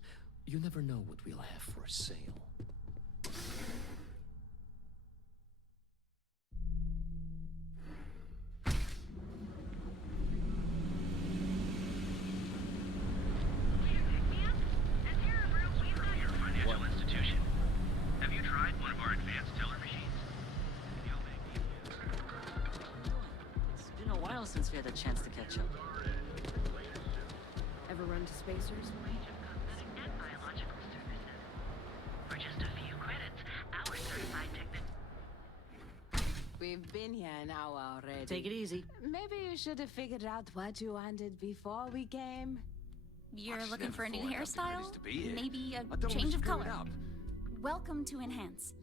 You never know what we'll have for sale. Financial institution. Have you tried one of our advanced teller machines? It's been a while since we had a chance to catch up. Ever run to Spacers? And biological services. For just a few credits, our certified technician... We've been here an hour already. Take it easy. Maybe you should have figured out what you wanted before we came. You're looking for a new hairstyle? to be here. Maybe I a don't change of screw it color. up. Welcome to Enhance.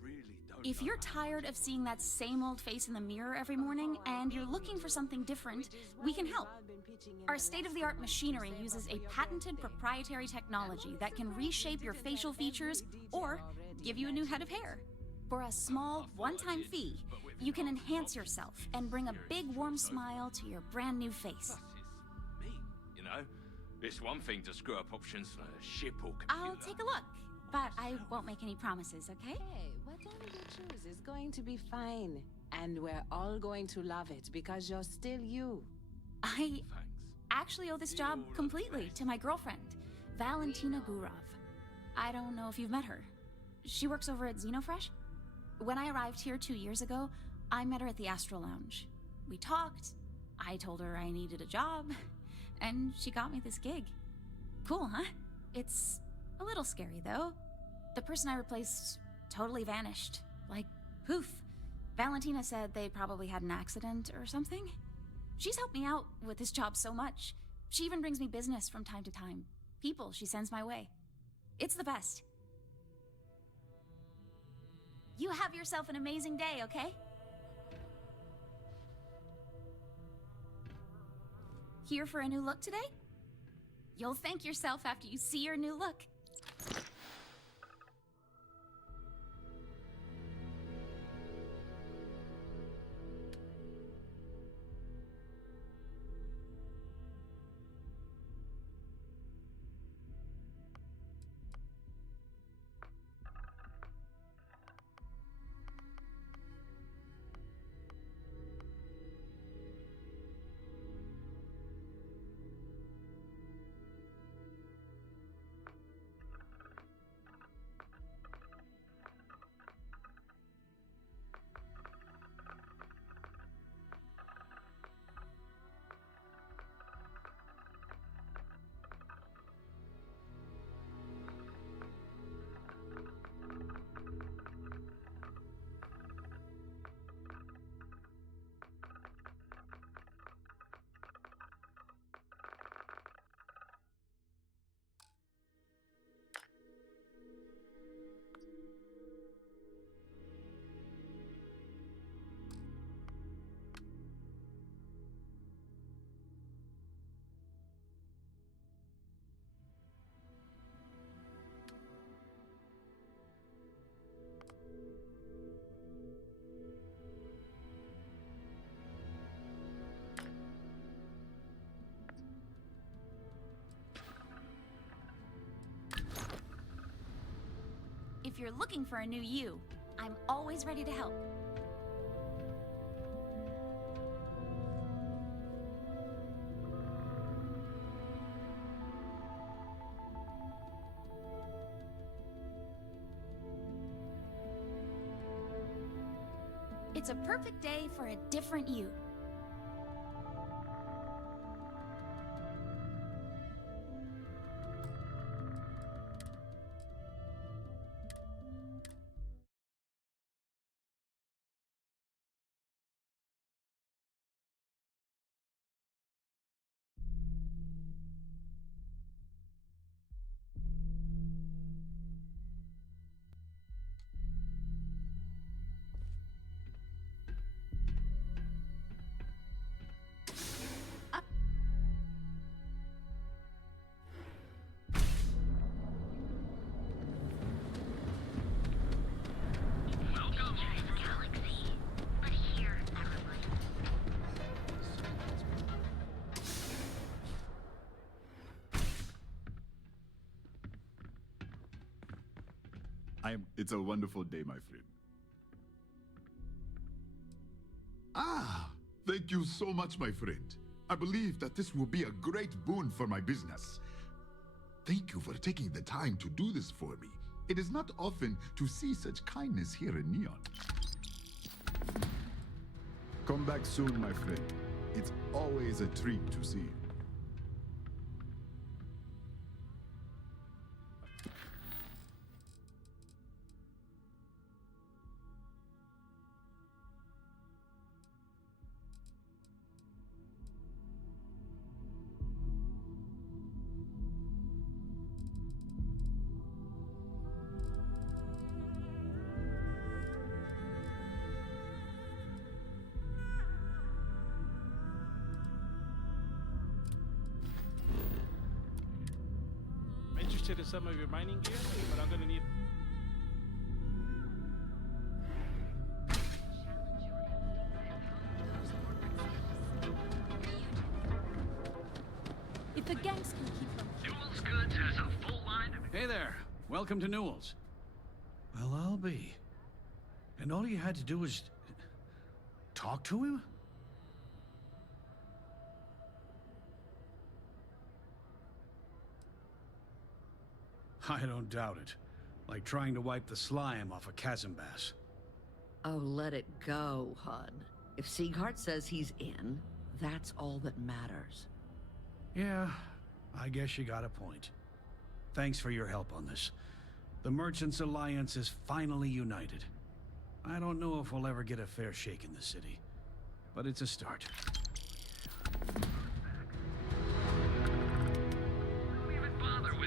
If you're tired of seeing that same old face in the mirror every morning and you're looking for something different, we can help. Our state-of-the-art machinery uses a patented proprietary technology that can reshape your facial features or give you a new head of hair. For a small, one-time fee, you can enhance yourself and bring a big, warm smile to your brand new face. Me, you know? It's one thing to screw up options on a ship or computer. I'll take a look, but I won't make any promises, okay? Hey, whatever you choose is going to be fine. And we're all going to love it because you're still you. I actually owe this job completely to my girlfriend, Valentina Gurov. I don't know if you've met her. She works over at Xenofresh. When I arrived here 2 years ago, I met her at the Astro Lounge. We talked, I told her I needed a job, and she got me this gig. Cool, huh? It's a little scary, though. The person I replaced totally vanished. Like, poof. Valentina said they probably had an accident or something. She's helped me out with this job so much. She even brings me business from time to time. people she sends my way. It's the best. You have yourself an amazing day, okay? Here for a new look today? You'll thank yourself after you see your new look. If you're looking for a new you, I'm always ready to help. It's a perfect day for a different you. It's a wonderful day, my friend. Ah, thank you so much, my friend. I believe that this will be a great boon for my business. Thank you for taking the time to do this for me. It is not often to see such kindness here in Neon. Come back soon, my friend. It's always a treat to see you. Interested in some of your mining gear, but I'm gonna need. If the gangs can keep them. Newell's Goods has a full line of... Hey there. Welcome to Newell's. Well, I'll be. And all you had to do was... talk to him? I don't doubt it. Like trying to wipe the slime off a chasm bass. Oh, let it go, Hud. If Sieghart says he's in, that's all that matters. Yeah, I guess you got a point. Thanks for your help on this. The Merchants Alliance is finally united. I don't know if we'll ever get a fair shake in the city, but it's a start. Don't even bother with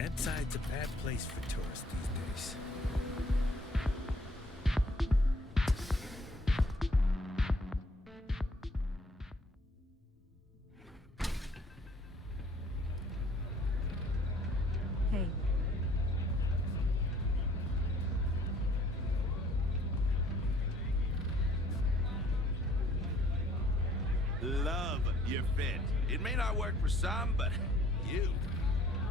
Ebside's a bad place for tourists these days. Hey. Love your fit. It may not work for some, but you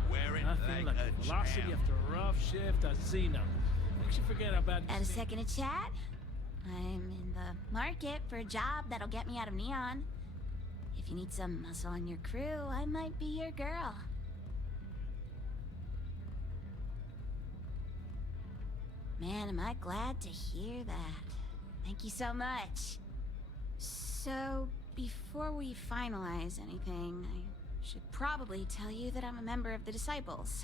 wear it Nothing like a velocity champ. after a rough shift at Xeno. Makes you forget about Got a second to chat? I'm in the market for a job that'll get me out of Neon. If you need some muscle on your crew, I might be your girl. Man, am I glad to hear that. Thank you so much. So, before we finalize anything, I should probably tell you that I'm a member of the Disciples.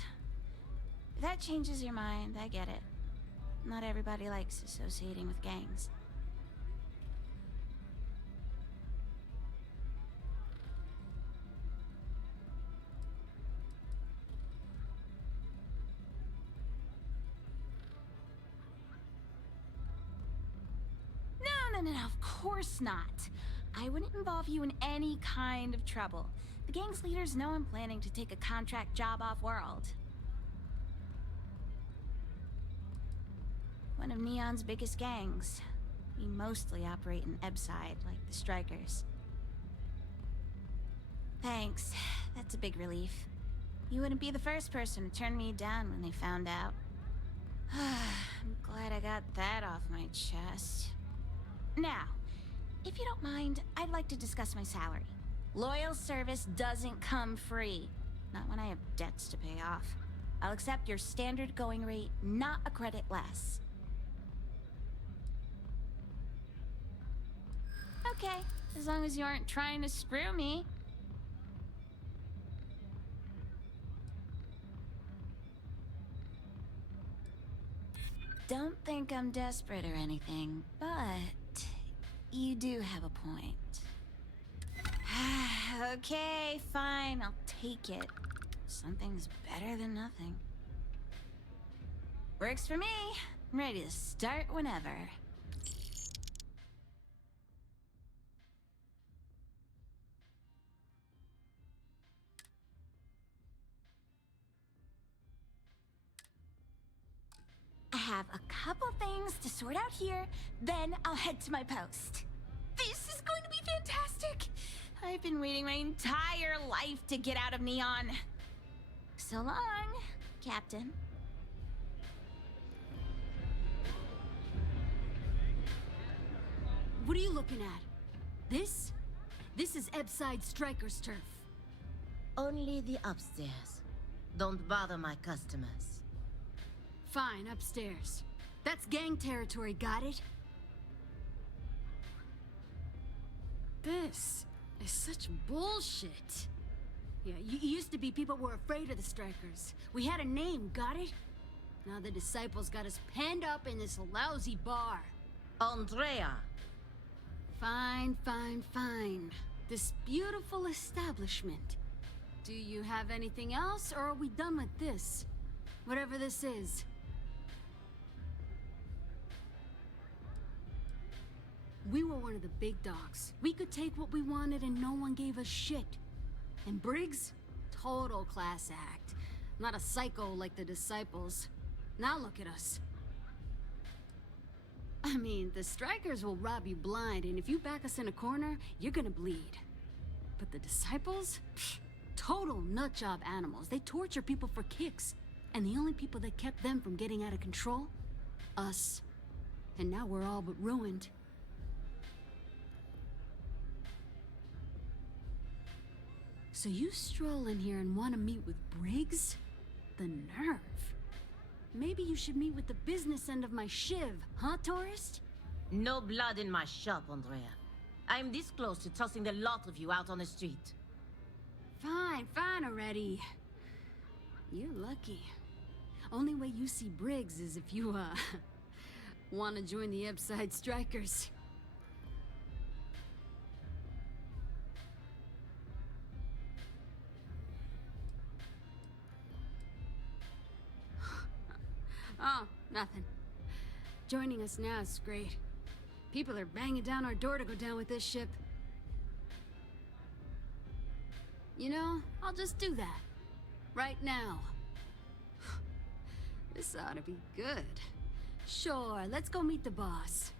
If that changes your mind, I get it. Not everybody likes associating with gangs. No, of course not. I wouldn't involve you in any kind of trouble. The gang's leaders know I'm planning to take a contract job off-world. One of Neon's biggest gangs. We mostly operate in Ebside, like the Strikers. Thanks. That's a big relief. You wouldn't be the first person to turn me down when they found out. I'm glad I got that off my chest. Now, if you don't mind, I'd like to discuss my salary. Loyal service doesn't come free. Not when I have debts to pay off. I'll accept your standard going rate, not a credit less. Okay, as long as you aren't trying to screw me. Don't think I'm desperate or anything, but you do have a point. Okay, fine, I'll take it. Something's better than nothing. Works for me. I'm ready to start whenever. I have a couple things to sort out here, then I'll head to my post. This is going to be fantastic! I've been waiting my entire life to get out of Neon. So long, Captain. What are you looking at? This? This is Ebside Striker's turf. Only the upstairs. Don't bother my customers. Fine, upstairs. That's gang territory, got it? This is such bullshit. Yeah, used to be people were afraid of the Strikers. We had a name, got it? Now the Disciples got us penned up in this lousy bar. Andrea! Fine, fine, fine. This beautiful establishment. Do you have anything else, or are we done with this? Whatever this is. We were one of the big dogs. We could take what we wanted and no one gave us shit. And Briggs? Total class act. Not a psycho like the Disciples. Now look at us. I mean, the Strikers will rob you blind, and if you back us in a corner, you're gonna bleed. But the Disciples? Pfft, total nutjob animals. They torture people for kicks. And the only people that kept them from getting out of control? Us. And now we're all but ruined. So you stroll in here and want to meet with Briggs? The nerve. Maybe you should meet with the business end of my shiv, huh, tourist? No blood in my shop, Andrea. I'm this close to tossing the lot of you out on the street. Fine, fine already. You're lucky. Only way you see Briggs is if you, want to join the Ebside Strikers. Nothing. Joining us now is great. People are banging down our door to go down with this ship. You know, I'll just do that. Right now. This ought to be good. Sure, let's go meet the boss.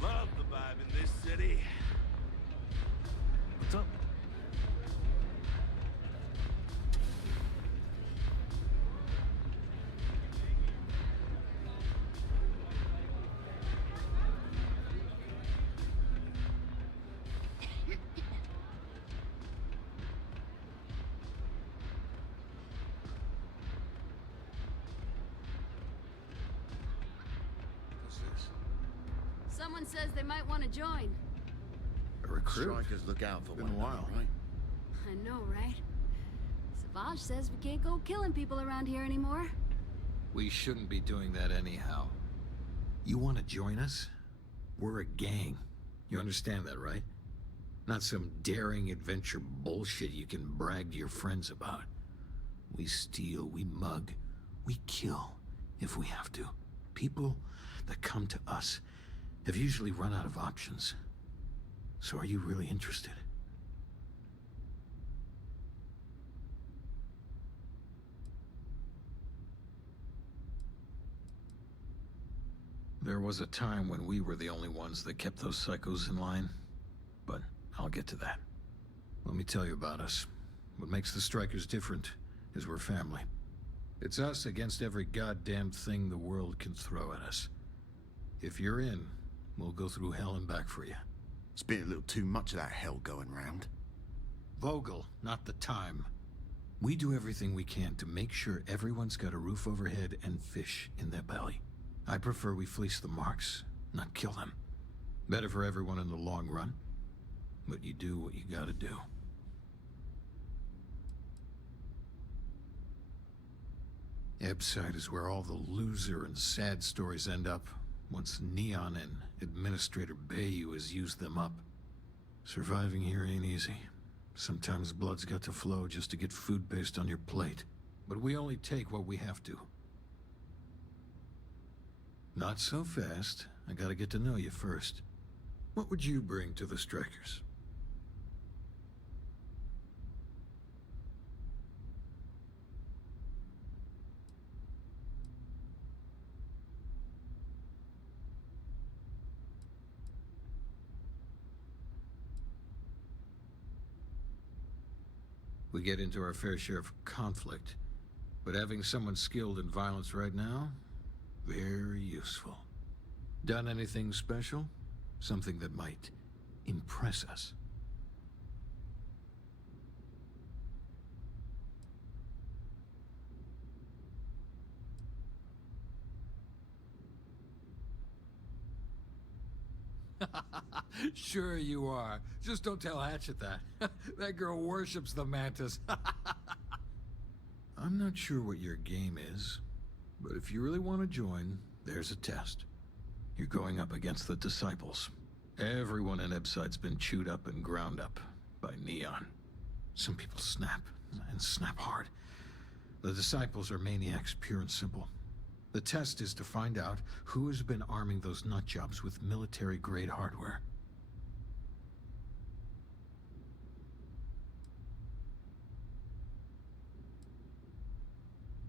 Love the vibe in this city. What's up? Someone says they might want to join. A recruit? Strikers look out for Been one a while, another, right? I know, right? Savage says we can't go killing people around here anymore. We shouldn't be doing that anyhow. You want to join us? We're a gang. You understand that, right? Not some daring adventure bullshit you can brag to your friends about. We steal, we mug, we kill if we have to. People that come to us have usually run out of options. So are you really interested? There was a time when we were the only ones that kept those psychos in line, but I'll get to that. Let me tell you about us. What makes the Strikers different is we're family. It's us against every goddamn thing the world can throw at us. If you're in, we'll go through hell and back for you. It's been a little too much of that hell going round. Vogel, not the time. We do everything we can to make sure everyone's got a roof overhead and fish in their belly. I prefer we fleece the marks, not kill them. Better for everyone in the long run. But you do what you gotta do. Ebside is where all the loser and sad stories end up, once Neon and Administrator Bayou has used them up. Surviving here ain't easy. Sometimes blood's got to flow just to get food based on your plate. But we only take what we have to. Not so fast. I gotta get to know you first. What would you bring to the Strikers? We get into our fair share of conflict, but having someone skilled in violence right now, very useful. Done anything special? Something that might impress us? Sure you are. Just don't tell Hatchet that. That girl worships the Mantis. I'm not sure what your game is, but if you really want to join, there's a test. You're going up against the Disciples. Everyone in Ebside's been chewed up and ground up by Neon. Some people snap, and snap hard. The Disciples are maniacs, pure and simple. The test is to find out who has been arming those nutjobs with military-grade hardware.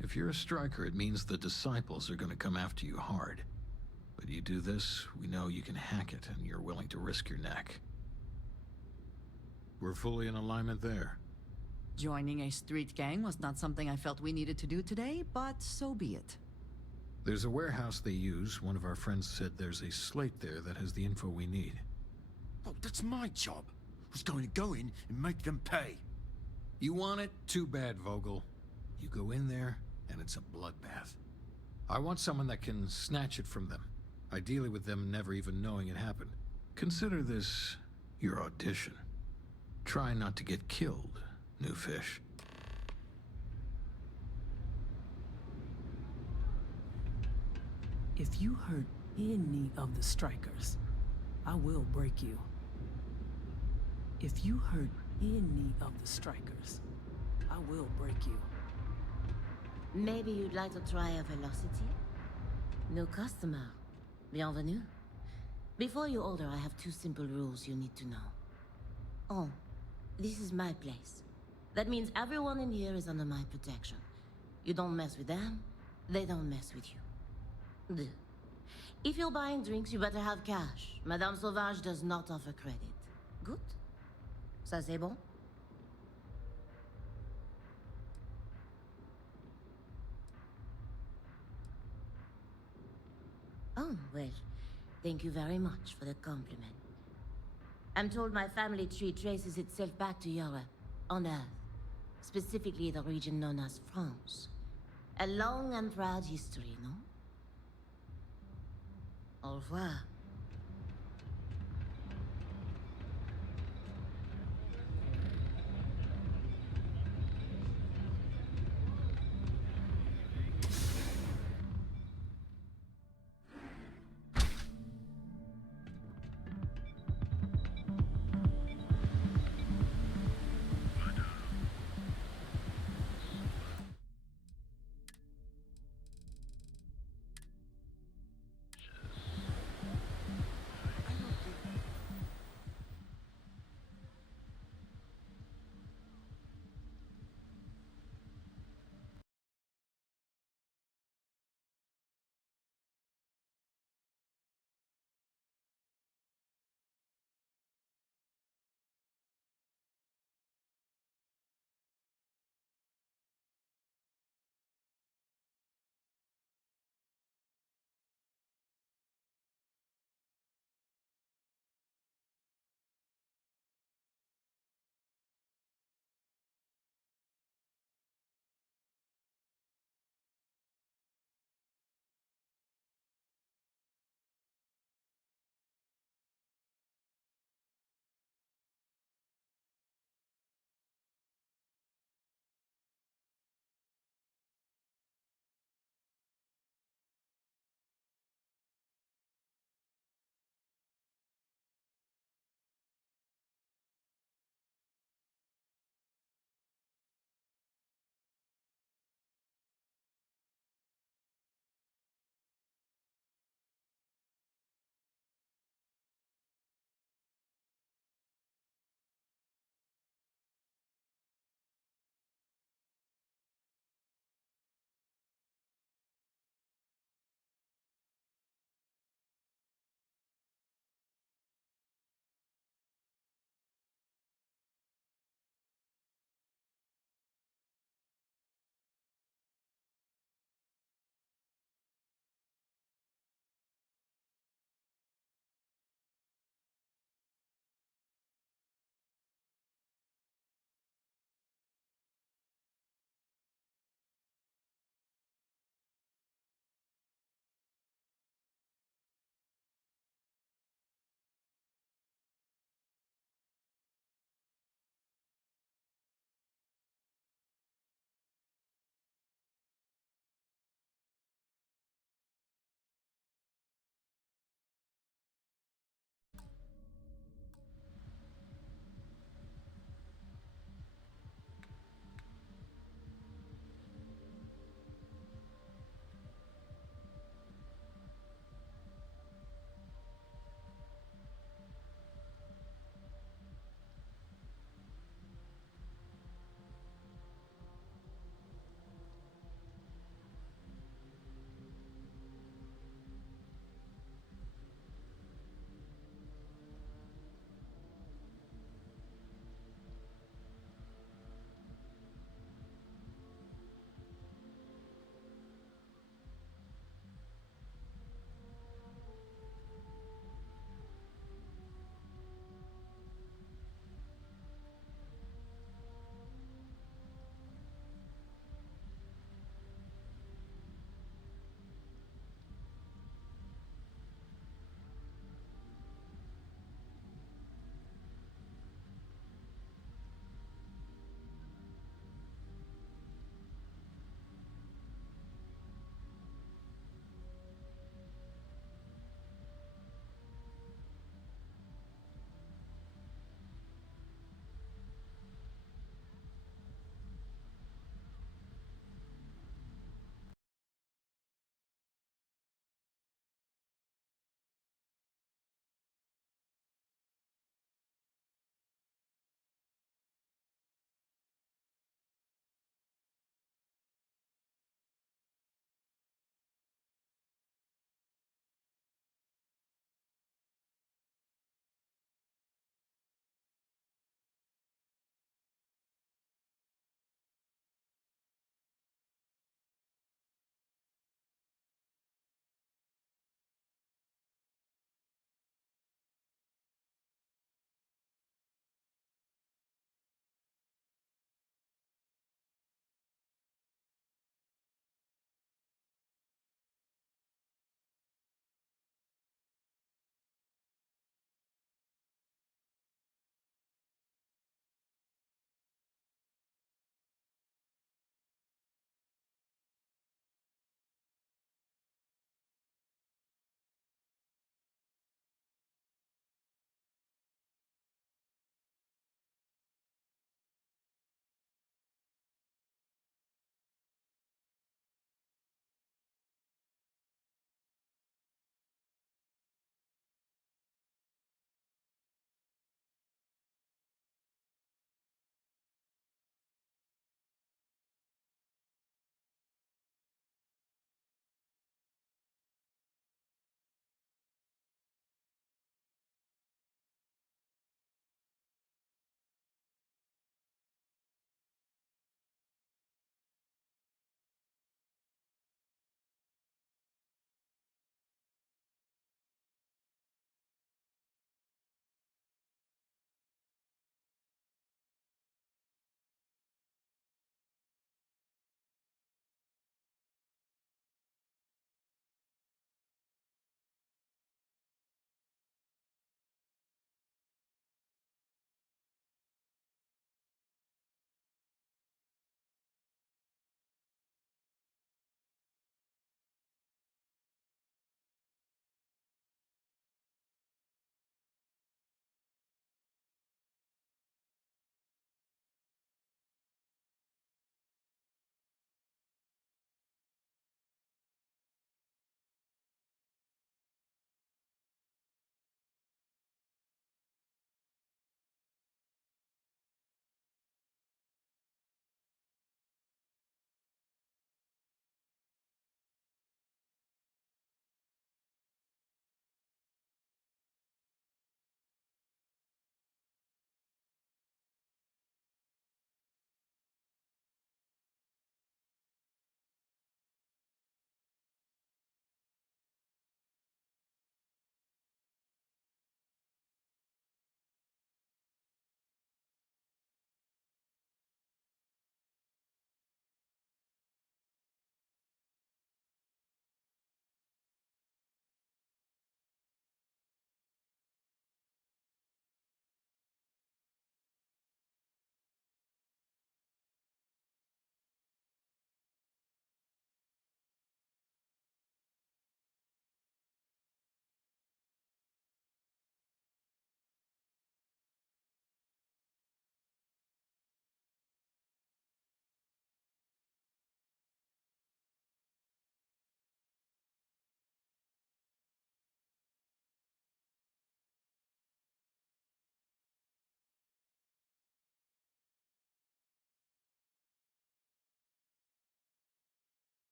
If you're a striker, it means the Disciples are going to come after you hard. But you do this, we know you can hack it, and you're willing to risk your neck. We're fully in alignment there. Joining a street gang was not something I felt we needed to do today, but so be it. There's a warehouse they use. One of our friends said there's a slate there that has the info we need. Oh, that's my job. I was going to go in and make them pay. You want it? Too bad, Vogel. You go in there, and it's a bloodbath. I want someone that can snatch it from them. Ideally with them never even knowing it happened. Consider this your audition. Try not to get killed, new fish. If you hurt any of the strikers, I will break you. If you hurt any of the strikers, I will break you. Maybe you'd like to try a velocity? New customer. Bienvenue. Before you order, I have 2 simple rules you need to know. Oh, this is my place. That means everyone in here is under my protection. You don't mess with them, they don't mess with you. Deux. If you're buying drinks, you better have cash. Madame Sauvage does not offer credit. Good? Ça c'est bon? Oh, well, thank you very much for the compliment. I'm told my family tree traces itself back to Europe, on Earth. Specifically the region known as France. A long and proud history, no? Au revoir.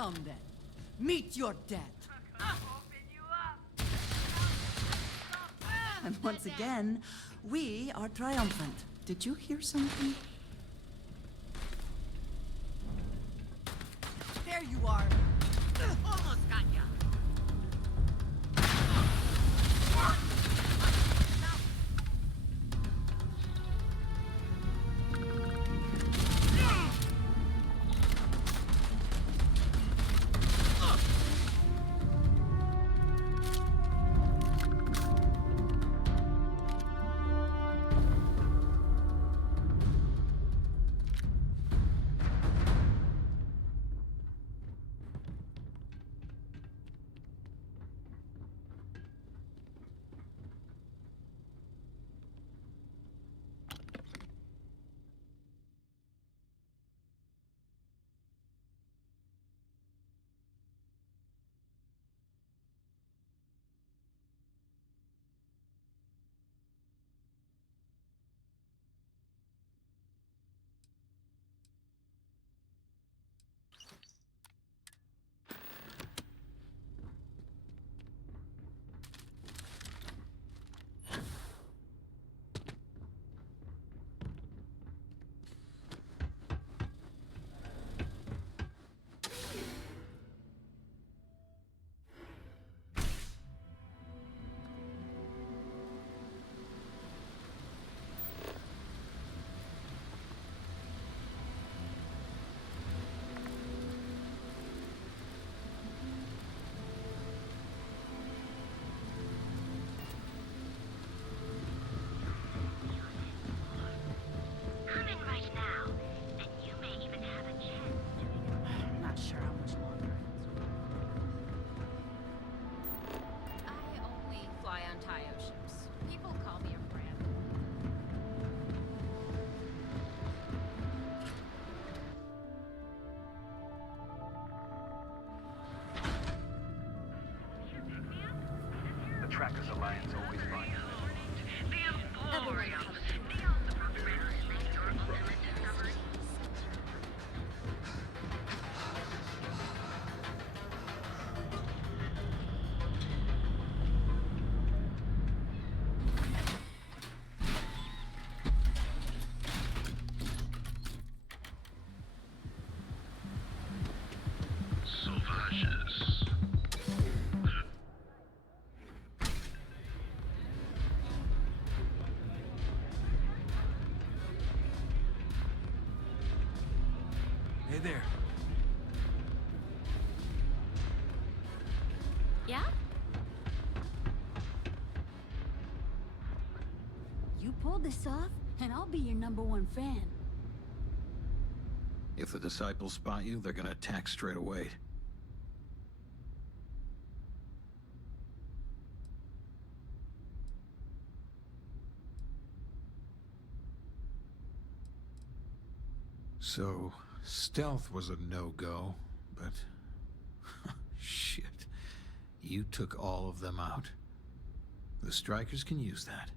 Come then. Meet your death. And once again, we are triumphant. Did you hear something? There you are. Almost got ya. Come in right now, and you may even have a chance. Not sure how much longer. I only fly on Tayo ships. People call me a friend. The Trackers Alliance always finds The Emporium. Beyond the program, make your ultimate discovery. Sauvages. Hey there. Yeah? You pulled this off, and I'll be your #1 fan. If the disciples spot you, they're gonna attack straight away. So, stealth was a no-go, but... shit. You took all of them out. The Strikers can use that.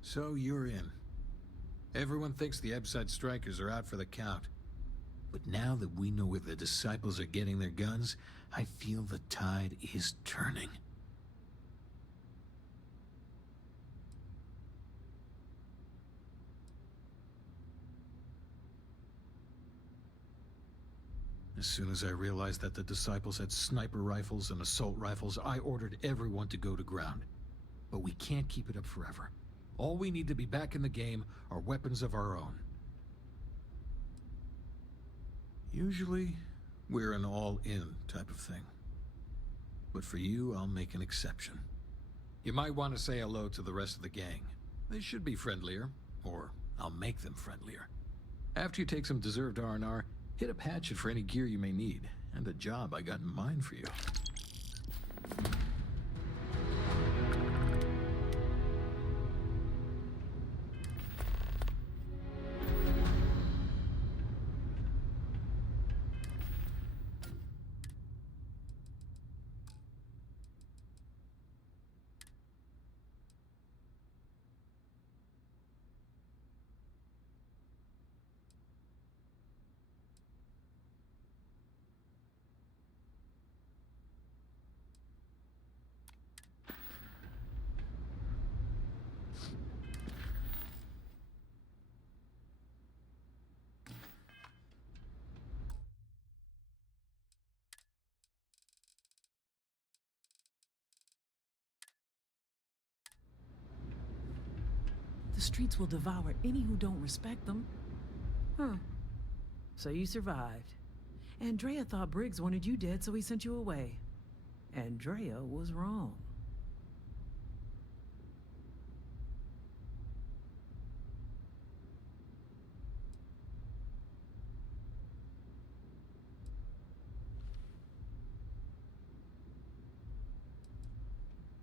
So you're in. Everyone thinks the Ebside Strikers are out for the count. But now that we know where the disciples are getting their guns, I feel the tide is turning. As soon as I realized that the disciples had sniper rifles and assault rifles, I ordered everyone to go to ground. But we can't keep it up forever. All we need to be back in the game are weapons of our own. Usually, we're an all-in type of thing. But for you, I'll make an exception. You might want to say hello to the rest of the gang. They should be friendlier, or I'll make them friendlier. After you take some deserved R&R, hit up Hatchet for any gear you may need, and a job I got in mind for you. The streets will devour any who don't respect them. Huh. So you survived. Andrea thought Briggs wanted you dead, so he sent you away. Andrea was wrong.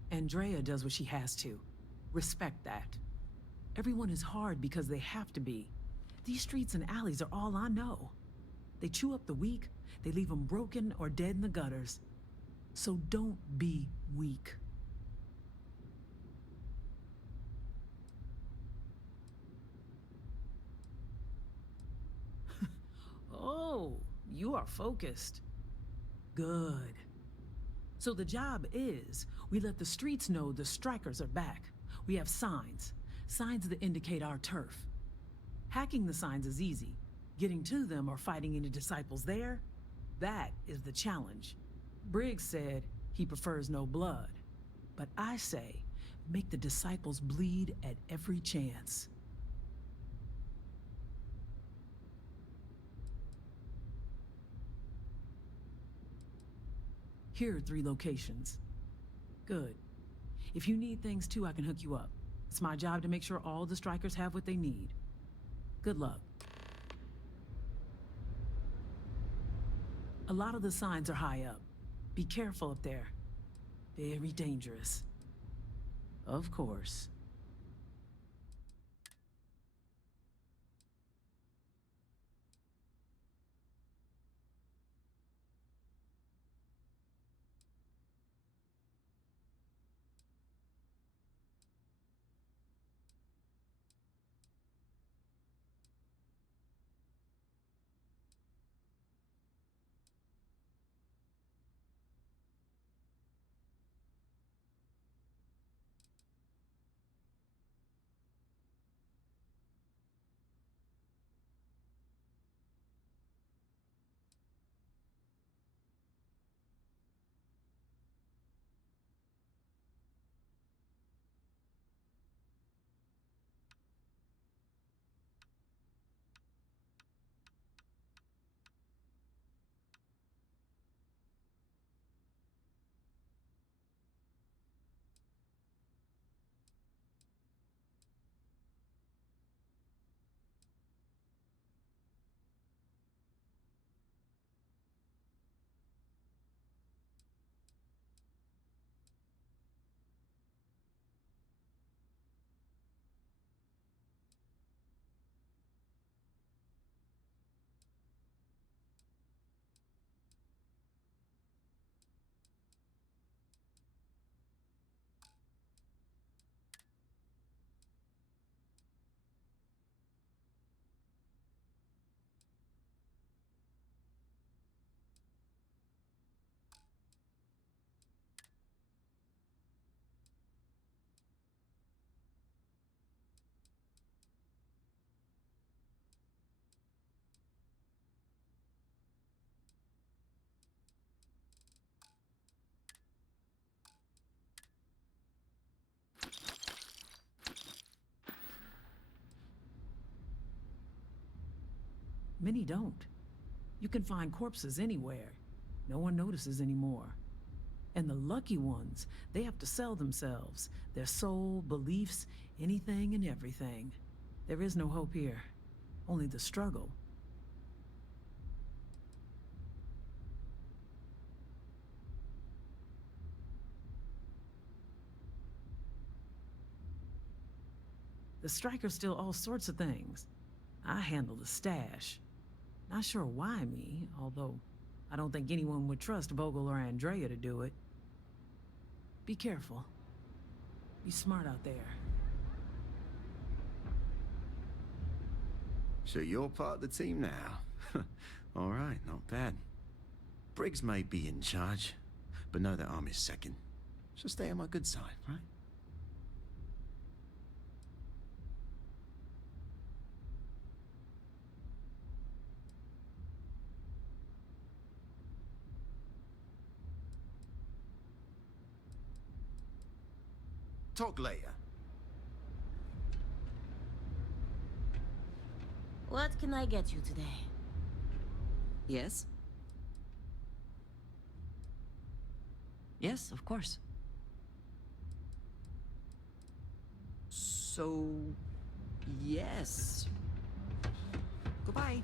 Andrea does what she has to. Respect that. Everyone is hard because they have to be. These streets and alleys are all I know. They chew up the weak, they leave them broken or dead in the gutters. So don't be weak. Oh, you are focused. Good. So the job is, we let the streets know the strikers are back. We have signs that indicate our turf. Hacking the signs is easy. Getting to them or fighting any disciples there, that is the challenge. Briggs said he prefers no blood. But I say, make the disciples bleed at every chance. Here are 3 locations. Good. If you need things too, I can hook you up. It's my job to make sure all the strikers have what they need. Good luck. A lot of the signs are high up. Be careful up there. Very dangerous. Of course. Many don't. You can find corpses anywhere. No one notices anymore. And the lucky ones, they have to sell themselves, their soul, beliefs, anything and everything. There is no hope here, only the struggle. The strikers steal all sorts of things. I handle the stash. Not sure why me, although I don't think anyone would trust Vogel or Andrea to do it. Be careful. Be smart out there. So you're part of the team now? All right, not bad. Briggs may be in charge, but know that I'm his second. So stay on my good side, right? Talk later. What can I get you today? Yes? Yes, of course. So... yes. Goodbye.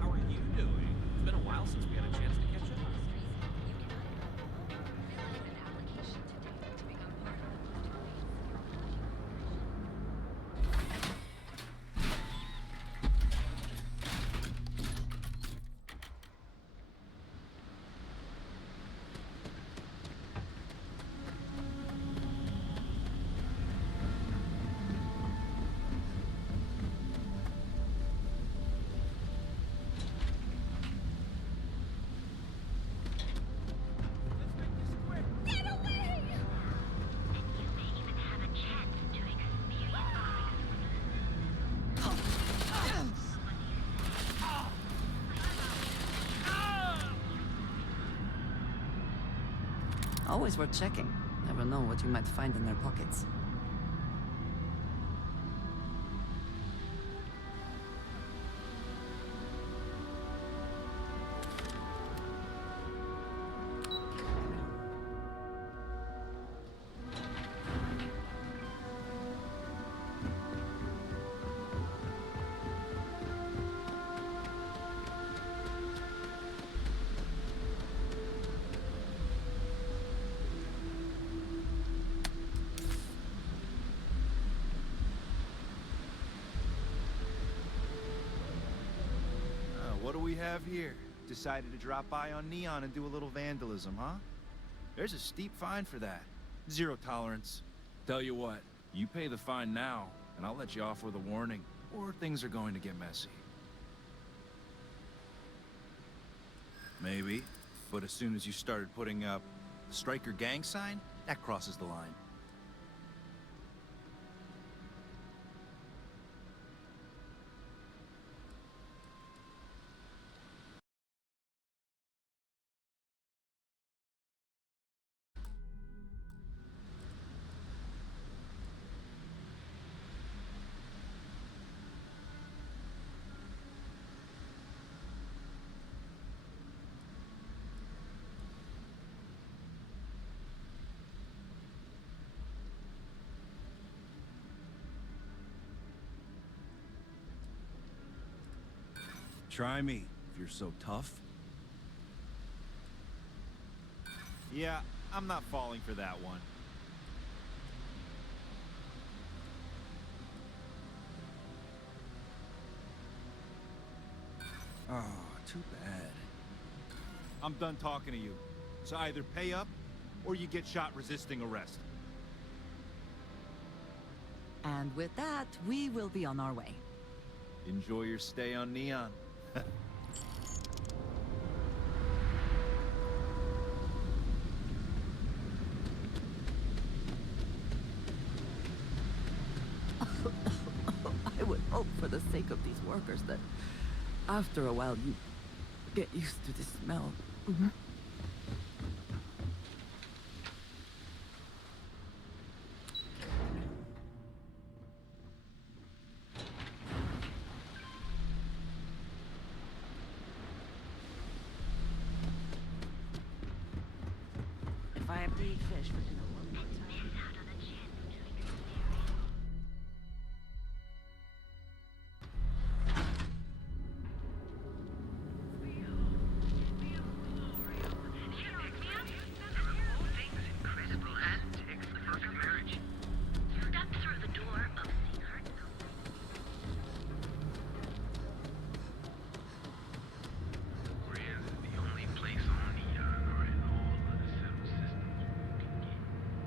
How are you doing? It's been a while since we had a chance to catch up. Always worth checking. Never know what you might find in their pockets. What do we have here? Decided to drop by on Neon and do a little vandalism, huh? There's a steep fine for that. 0 tolerance. Tell you what, you pay the fine now, and I'll let you off with a warning, or things are going to get messy. Maybe, but as soon as you started putting up Striker gang sign, that crosses the line. Try me, if you're so tough. Yeah, I'm not falling for that one. Oh, too bad. I'm done talking to you. So either pay up, or you get shot resisting arrest. And with that, we will be on our way. Enjoy your stay on Neon. I would hope for the sake of these workers that after a while you get used to the smell. If I have to eat fish for dinner one more time. Grand is the only place on Neon or in all of the settled systems you can get.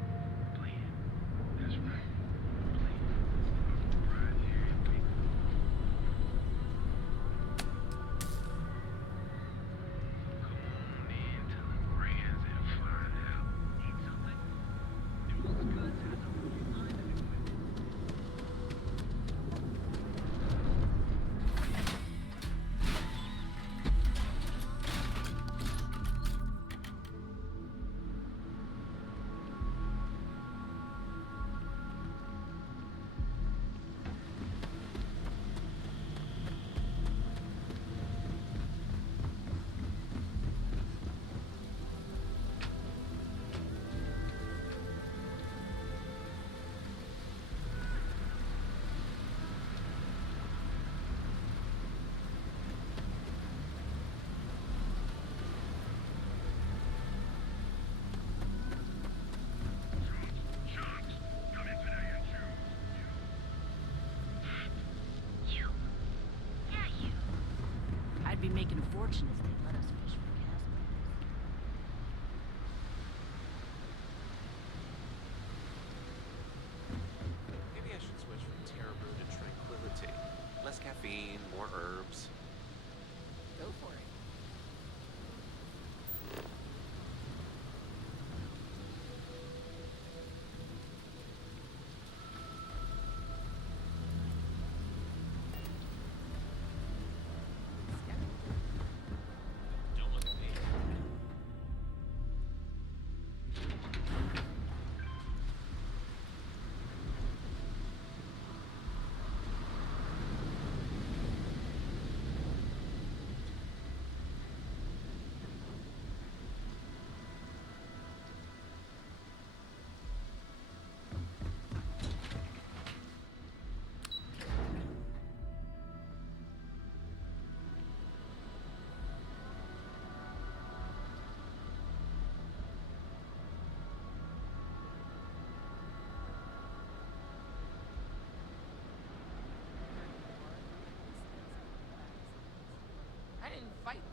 didn't fight. I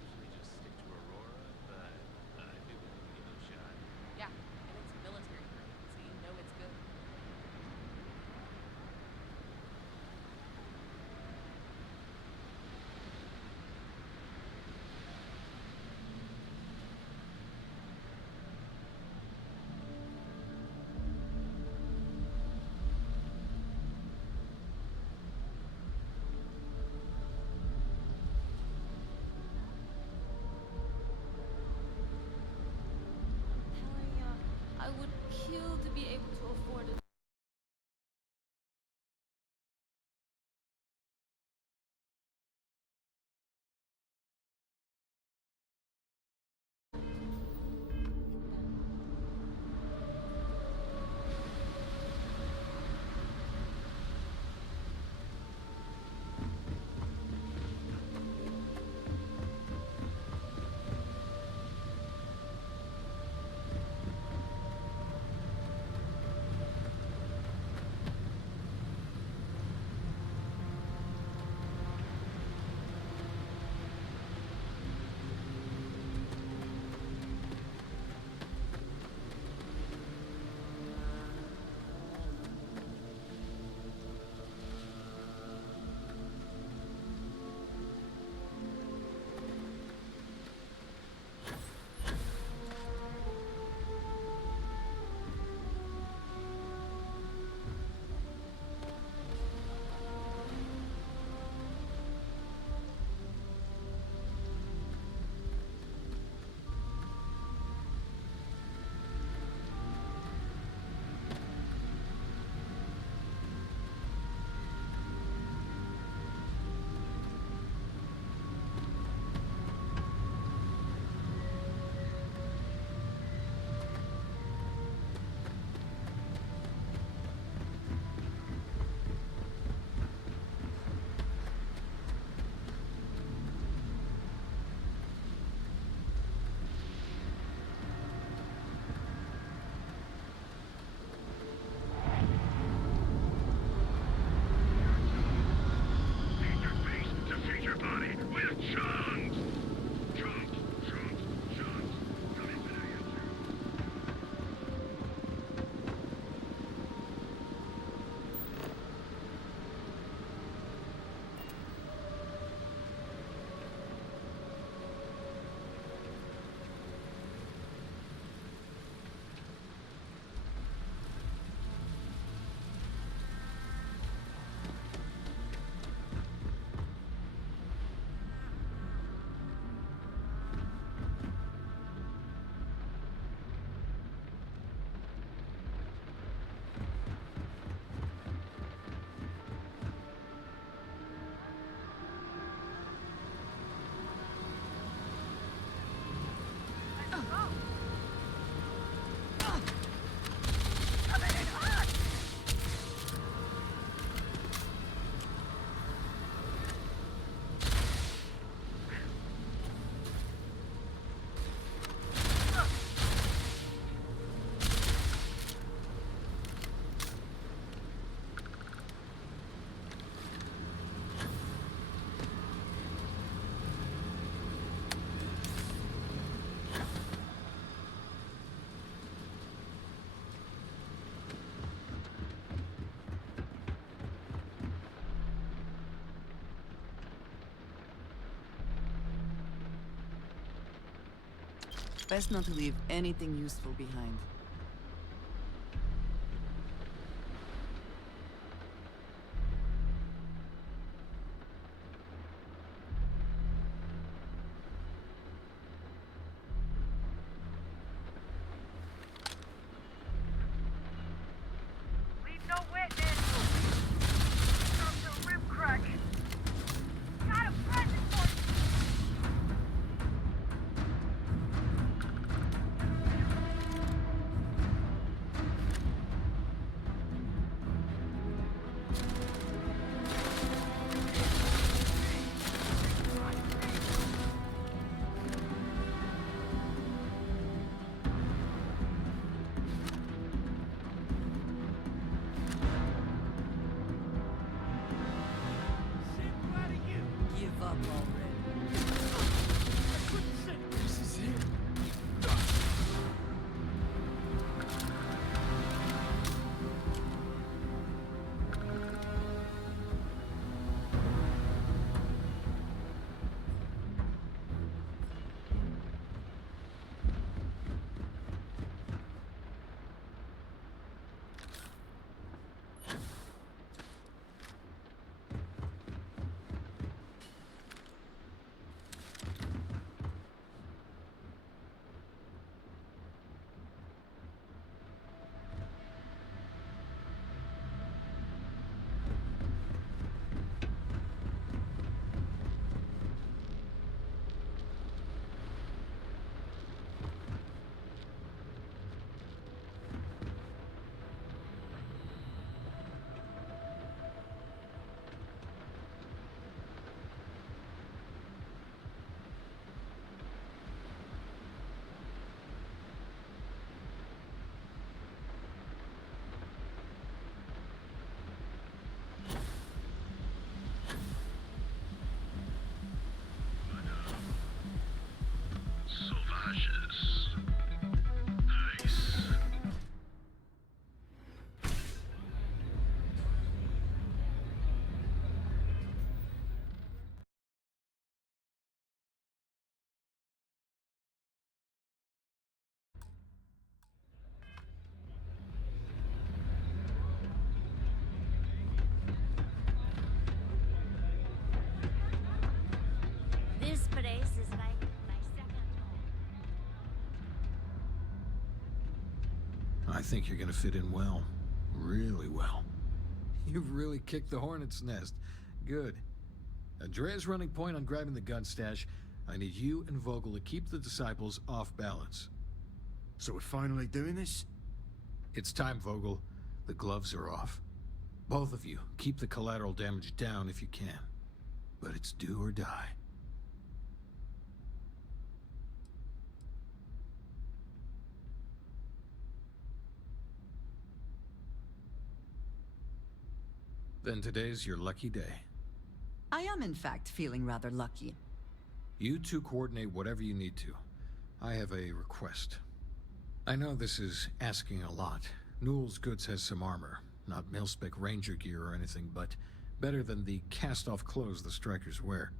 usually just stick to Aurora, but I do believe we give it a shot. Yeah, and it's military grade, so you know it's good. I would kill to be able to afford it. Best not to leave anything useful behind. Leave no witness. Come to rib crack. Got a present for you. cautious. Nice. This place is like my second home. I think you're gonna fit in well. Really well. You've really kicked the hornet's nest. Good. Andrea's running point on grabbing the gun stash. I need you and Vogel to keep the disciples off balance. So we're finally doing this? It's time, Vogel. The gloves are off. Both of you, keep the collateral damage down if you can. But it's do or die. Then today's your lucky day. I am, in fact, feeling rather lucky. You two coordinate whatever you need to. I have a request. I know this is asking a lot. Newell's Goods has some armor. Not mil-spec ranger gear or anything, but better than the cast-off clothes the strikers wear.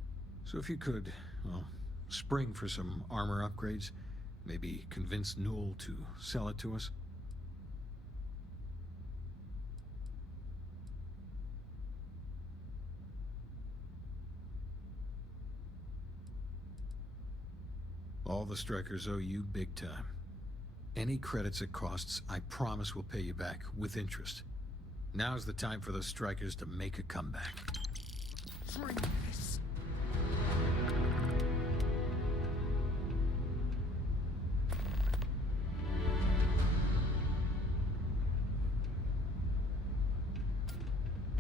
So if you could, well, spring for some armor upgrades, maybe convince Newell to sell it to us. All the strikers owe you big time. Any credits it costs, I promise we'll pay you back with interest. Now's the time for those strikers to make a comeback.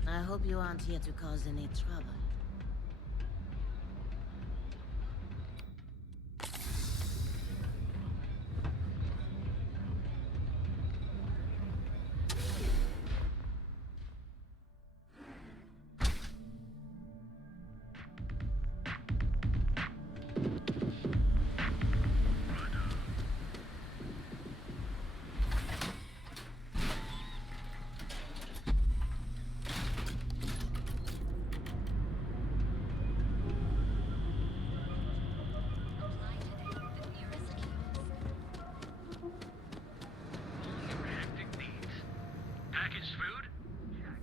I hope you aren't here to cause any trouble. Hectic needs. Packaged food? Check.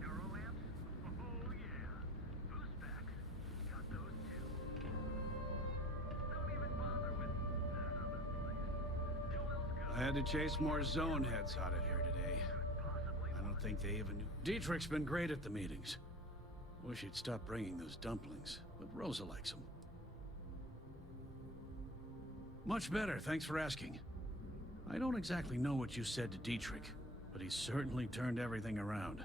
Neuro lamps? Oh yeah. Boost packs? Got those too. Don't even bother with that other place. Newell's got I had to chase more zone heads out of here today. I don't think they even knew. Dietrich's been great at the meetings. Wish he'd stop bringing those dumplings, but Rosa likes them. Much better, thanks for asking. I don't exactly know what you said to Dietrich, but he's certainly turned everything around.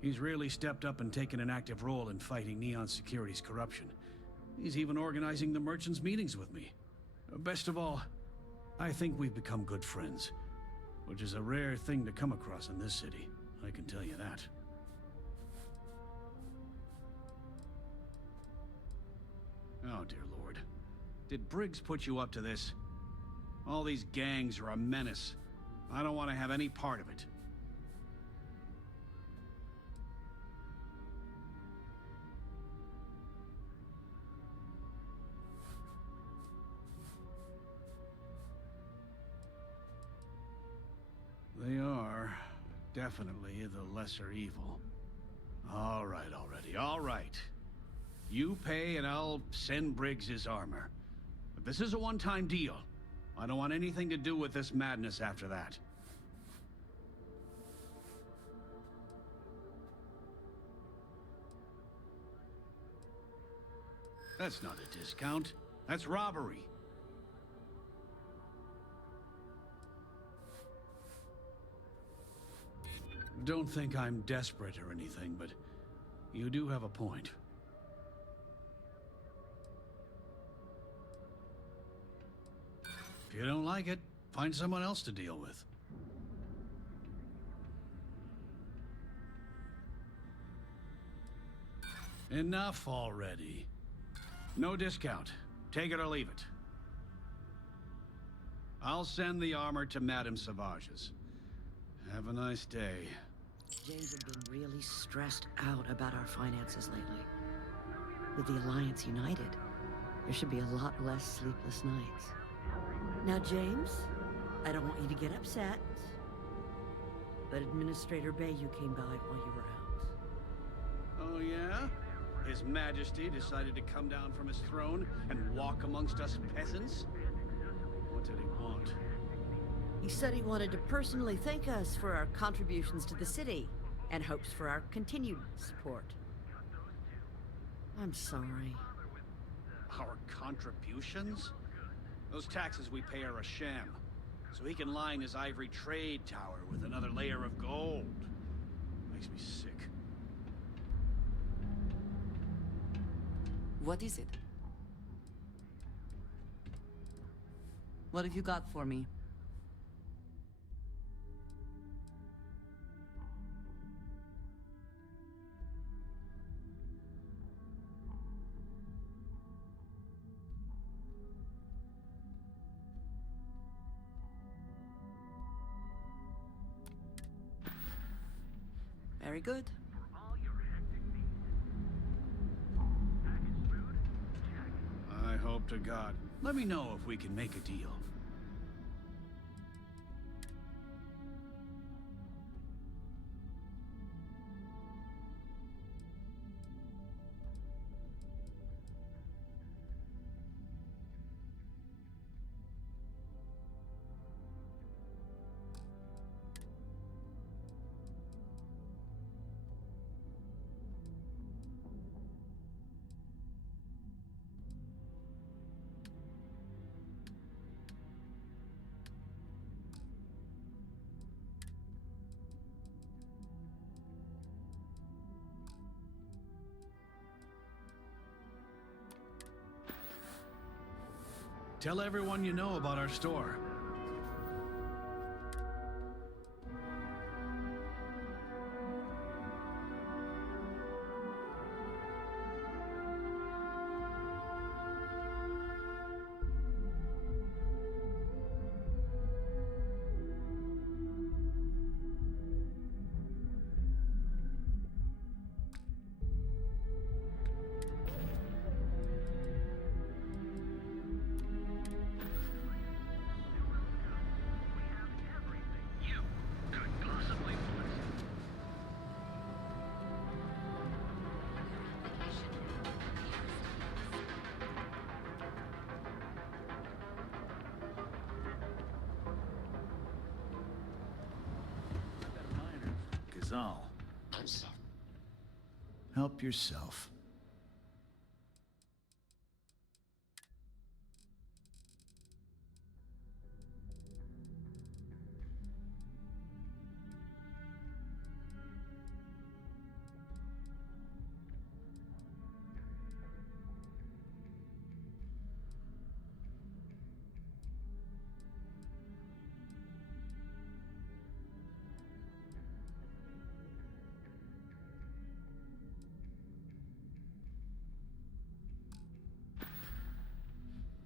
He's really stepped up and taken an active role in fighting Neon Security's corruption. He's even organizing the merchants' meetings with me. Best of all, I think we've become good friends, which is a rare thing to come across in this city, I can tell you that. Oh, dear Lord. Did Briggs put you up to this? All these gangs are a menace. I don't want to have any part of it. They are definitely the lesser evil. All right already, all right. You pay and I'll send Briggs his armor. But this is a one-time deal. I don't want anything to do with this madness after that. That's not a discount. That's robbery. Don't think I'm desperate or anything, but you do have a point. If you don't like it, find someone else to deal with. Enough already. No discount. Take it or leave it. I'll send the armor to Madame Savage's. Have a nice day. James has been really stressed out about our finances lately. With the Alliance united, there should be a lot less sleepless nights. Now, James, I don't want you to get upset, but Administrator Bayou came by while you were out. Oh, yeah? His Majesty decided to come down from his throne and walk amongst us peasants? What did he want? He said he wanted to personally thank us for our contributions to the city, and hopes for our continued support. I'm sorry. Our contributions? Those taxes we pay are a sham, so he can line his ivory trade tower with another layer of gold. Makes me sick. What is it? What have you got for me? Very good. I hope to God. Let me know if we can make a deal. Tell everyone you know about our store. Gazal. Help yourself.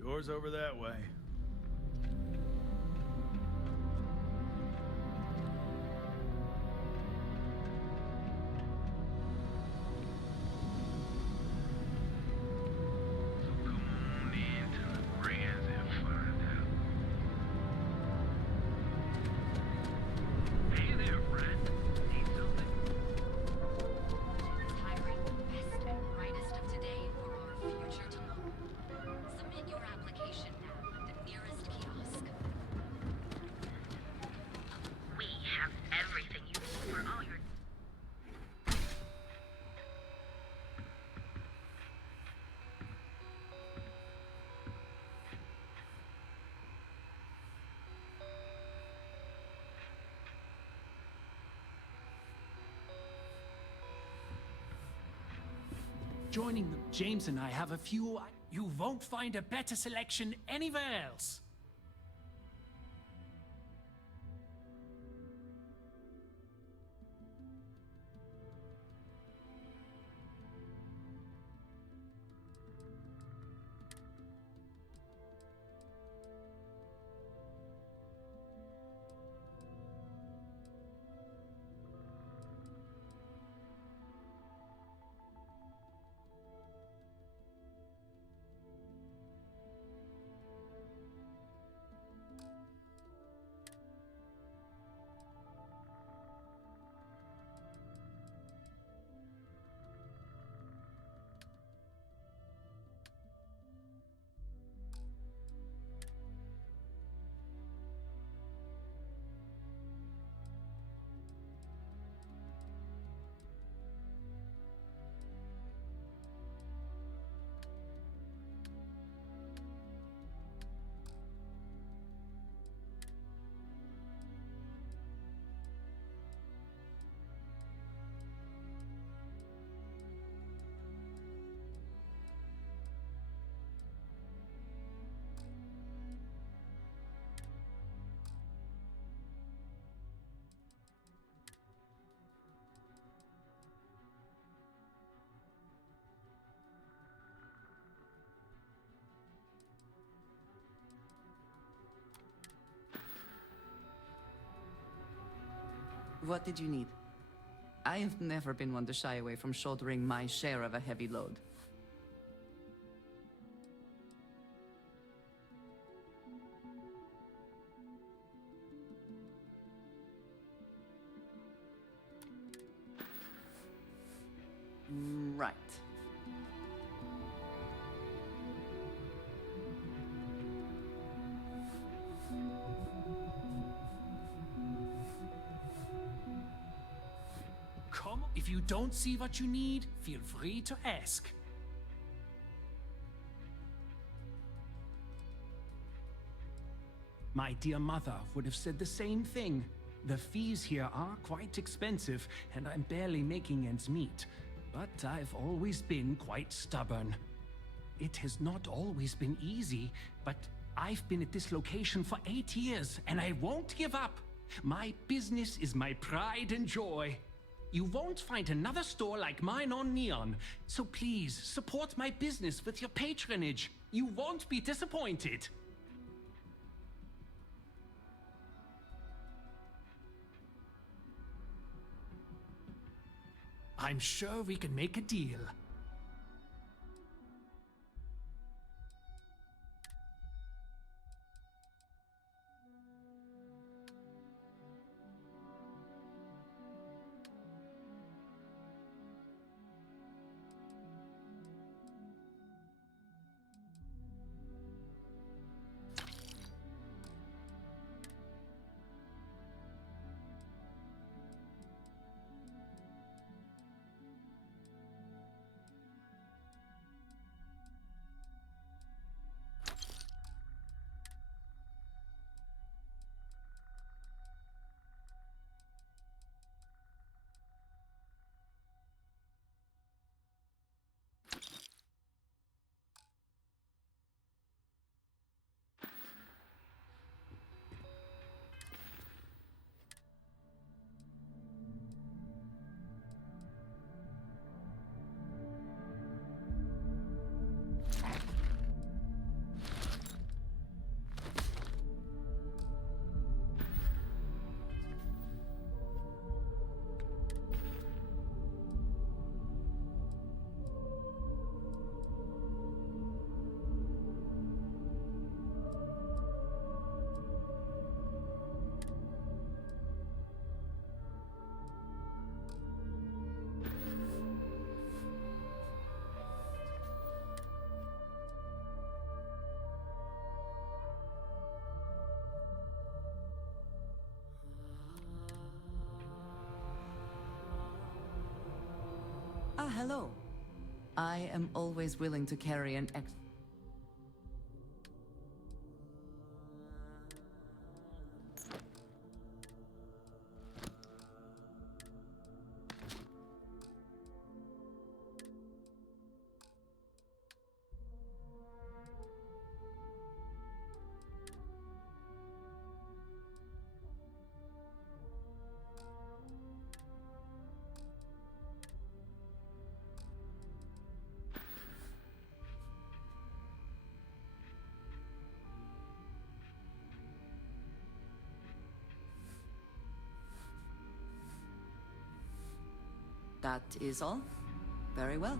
Door's over that way. Joining them, James and I have a few... You won't find a better selection anywhere else. What did you need? I have never been one to shy away from shouldering my share of a heavy load. Right. Come, if you don't see what you need, feel free to ask. My dear mother would have said the same thing. The fees here are quite expensive, and I'm barely making ends meet. But I've always been quite stubborn. It has not always been easy, but I've been at this location for 8 years, and I won't give up. My business is my pride and joy. You won't find another store like mine on Neon, so please support my business with your patronage. You won't be disappointed. I'm sure we can make a deal. Ah, hello. I am always willing to carry an ex- That is all? Very well.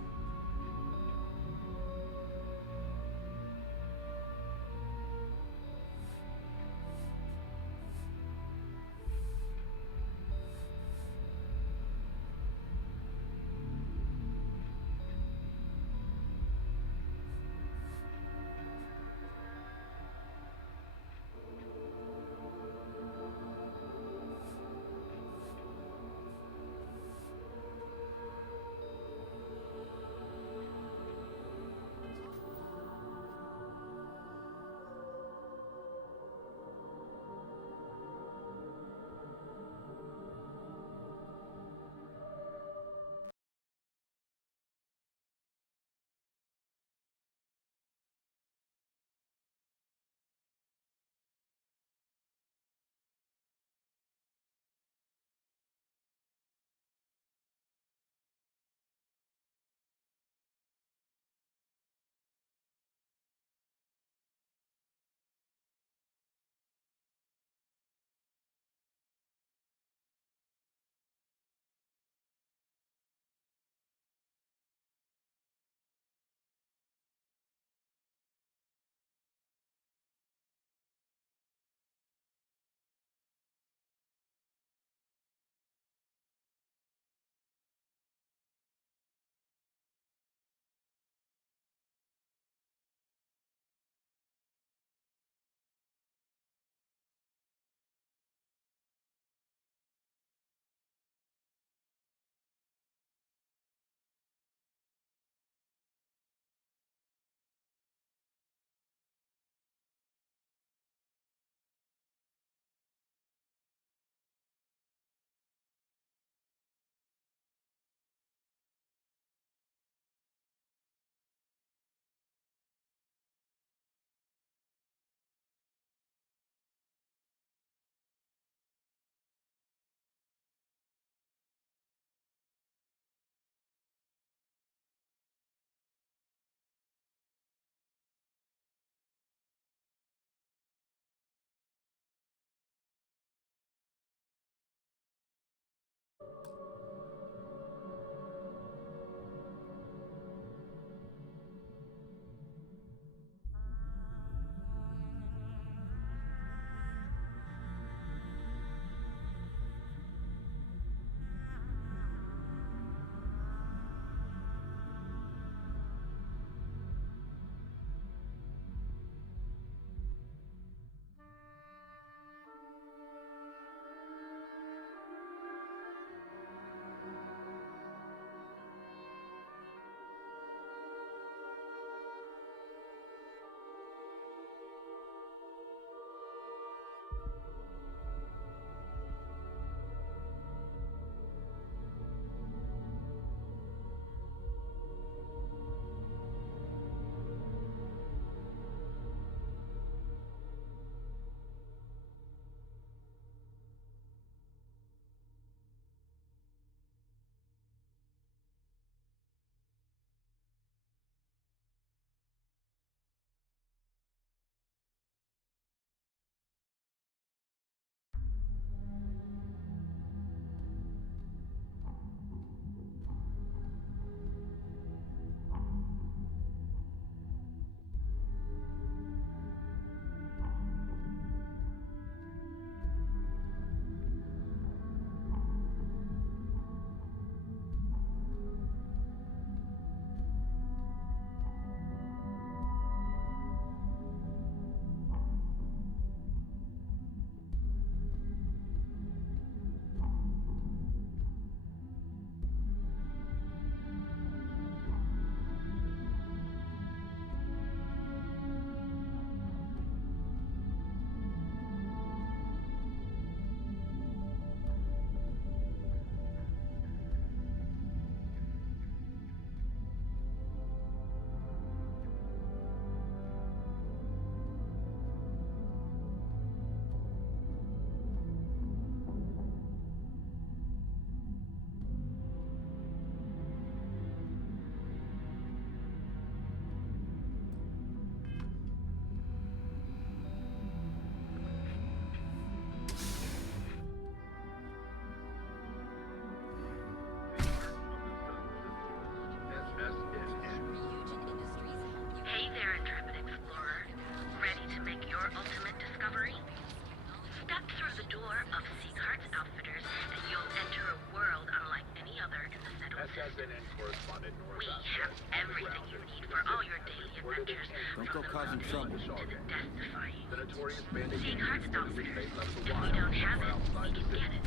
door of Seacart's Outfitters, and you'll enter a world unlike any other in the settled system. We have everything you need for all your daily adventures, Don't from go the causing trouble. to the death-defying. Seacart's Outfitters. If we don't have it, we can get it.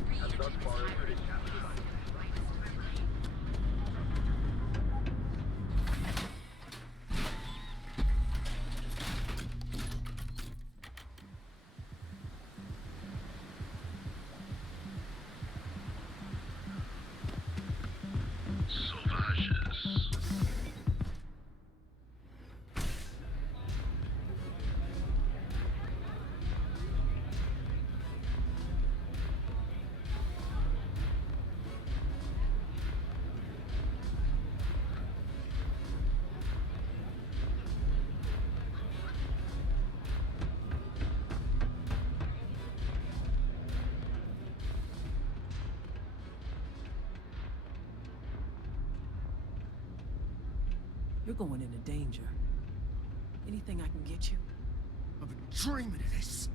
You're going into danger. Anything I can get you? I've been dreaming of this.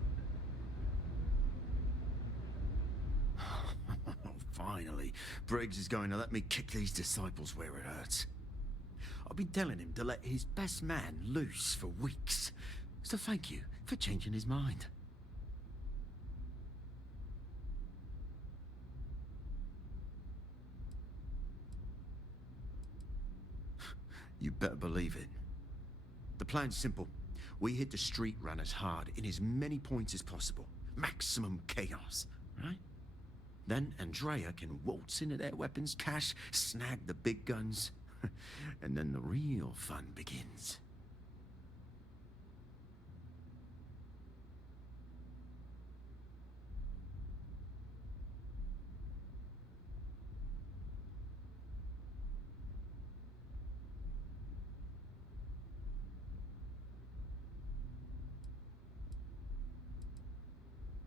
Finally, Briggs is going to let me kick these disciples where it hurts. I've been telling him to let his best man loose for weeks. So thank you for changing his mind. You better believe it. The plan's simple. We hit the street runners hard in as many points as possible. Maximum chaos, right? Then Andrea can waltz into their weapons cache, snag the big guns, and then the real fun begins.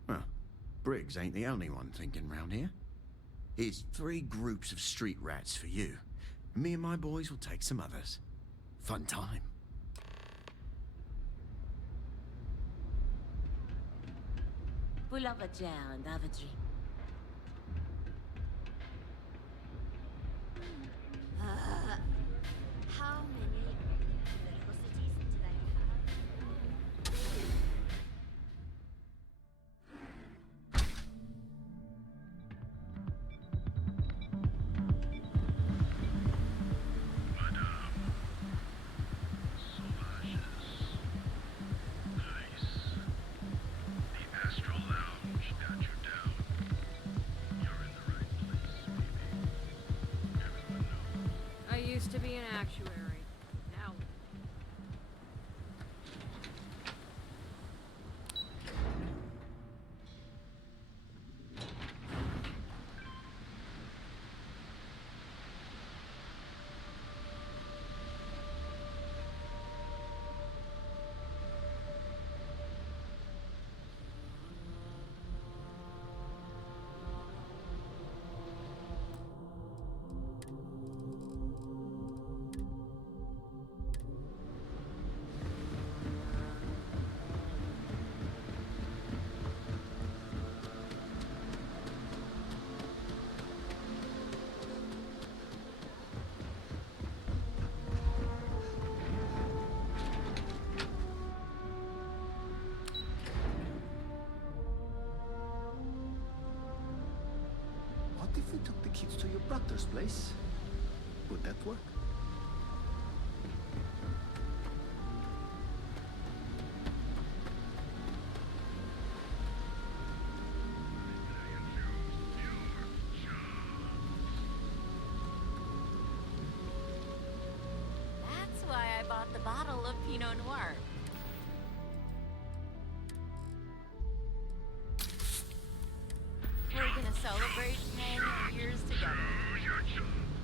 Well, Briggs ain't the only one thinking round here. Here's 3 groups of street rats for you. Me and my boys will take some others. Fun time. Pull up a chair and have a drink. How many velocities did I have? I used to be an actuary. Now. What if we took the kids to your brother's place? Would that work? That's why I bought the bottle of Pinot Noir. We're gonna celebrate 10 years together.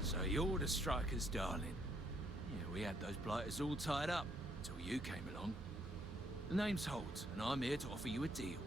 So you're the Striker's darling. Yeah, we had those blighters all tied up until you came along. The name's Holt, and I'm here to offer you a deal.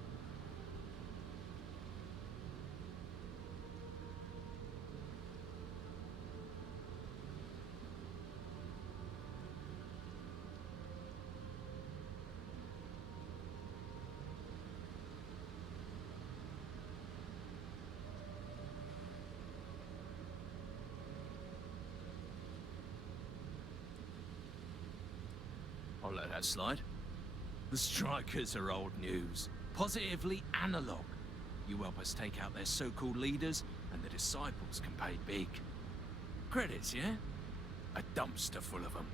I'll let that slide. The strikers are old news. Positively analog. You help us take out their so-called leaders, and the disciples can pay big. Credits, yeah? A dumpster full of them.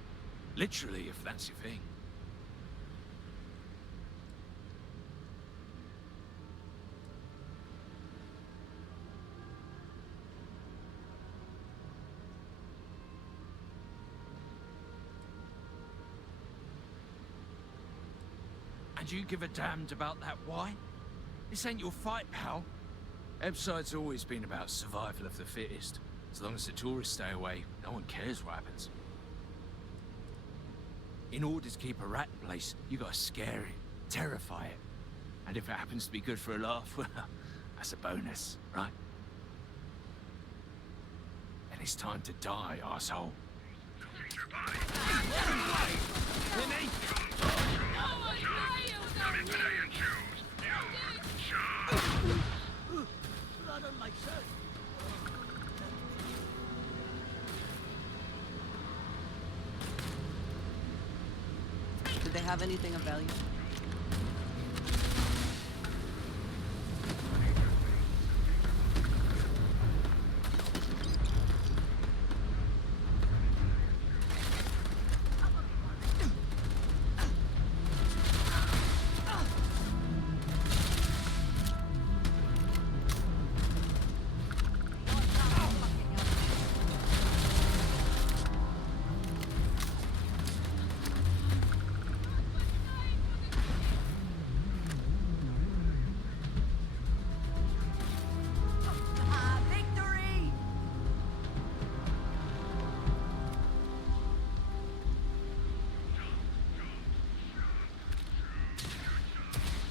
Literally, if that's your thing. And you give a damned about that why? This ain't your fight, pal. Ebside's always been about survival of the fittest. As long as the tourists stay away, no one cares what happens. In order to keep a rat in place, you gotta scare it, terrify it. And if it happens to be good for a laugh, well, that's a bonus, right? And it's time to die, arsehole. Blood on my shirt. Did they have anything of value?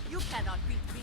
You cannot beat me.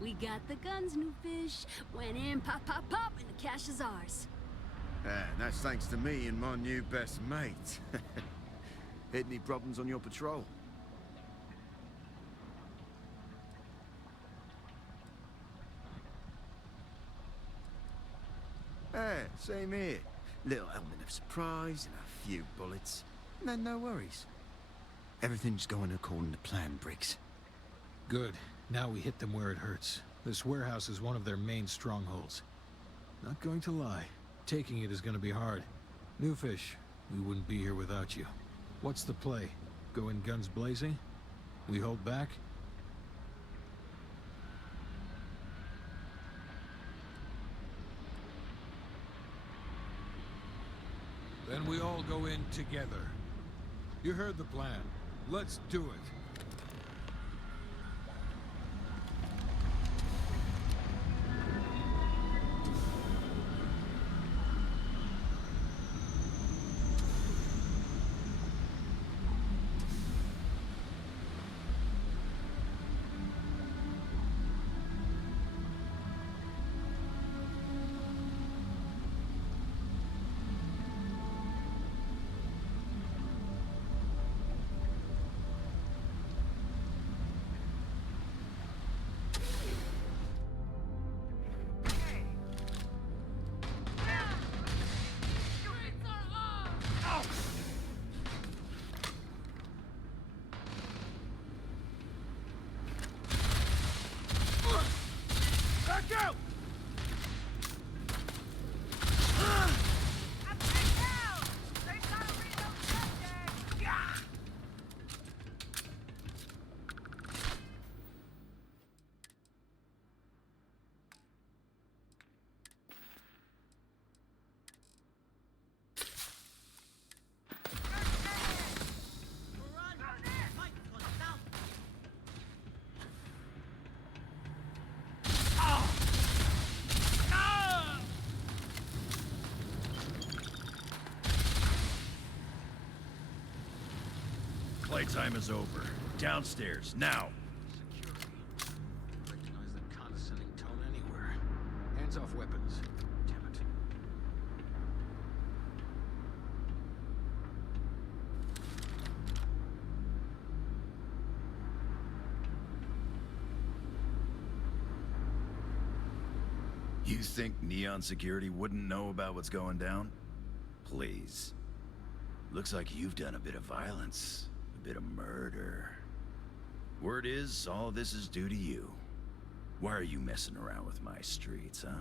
We got the guns, new fish. Went in, pop, pop, pop, and the cash is ours. And that's thanks to me and my new best mate. Hit any problems on your patrol? Same here. Little element of surprise and a few bullets. And then no worries. Everything's going according to plan, Briggs. Good. Now we hit them where it hurts. This warehouse is one of their main strongholds. Not going to lie, Taking it is gonna be hard. New fish, we wouldn't be here without you. What's the play? Go in guns blazing? We hold back? Then we all go in together. You heard the plan. Let's do it. Playtime is over. Downstairs, now! Recognize that condescending tone anywhere. Hands off weapons. Damn it. You think Neon Security wouldn't know about what's going down? Please. Looks like you've done a bit of violence. A bit of murder. Word is, all of this is due to you. Why are you messing around with my streets, huh?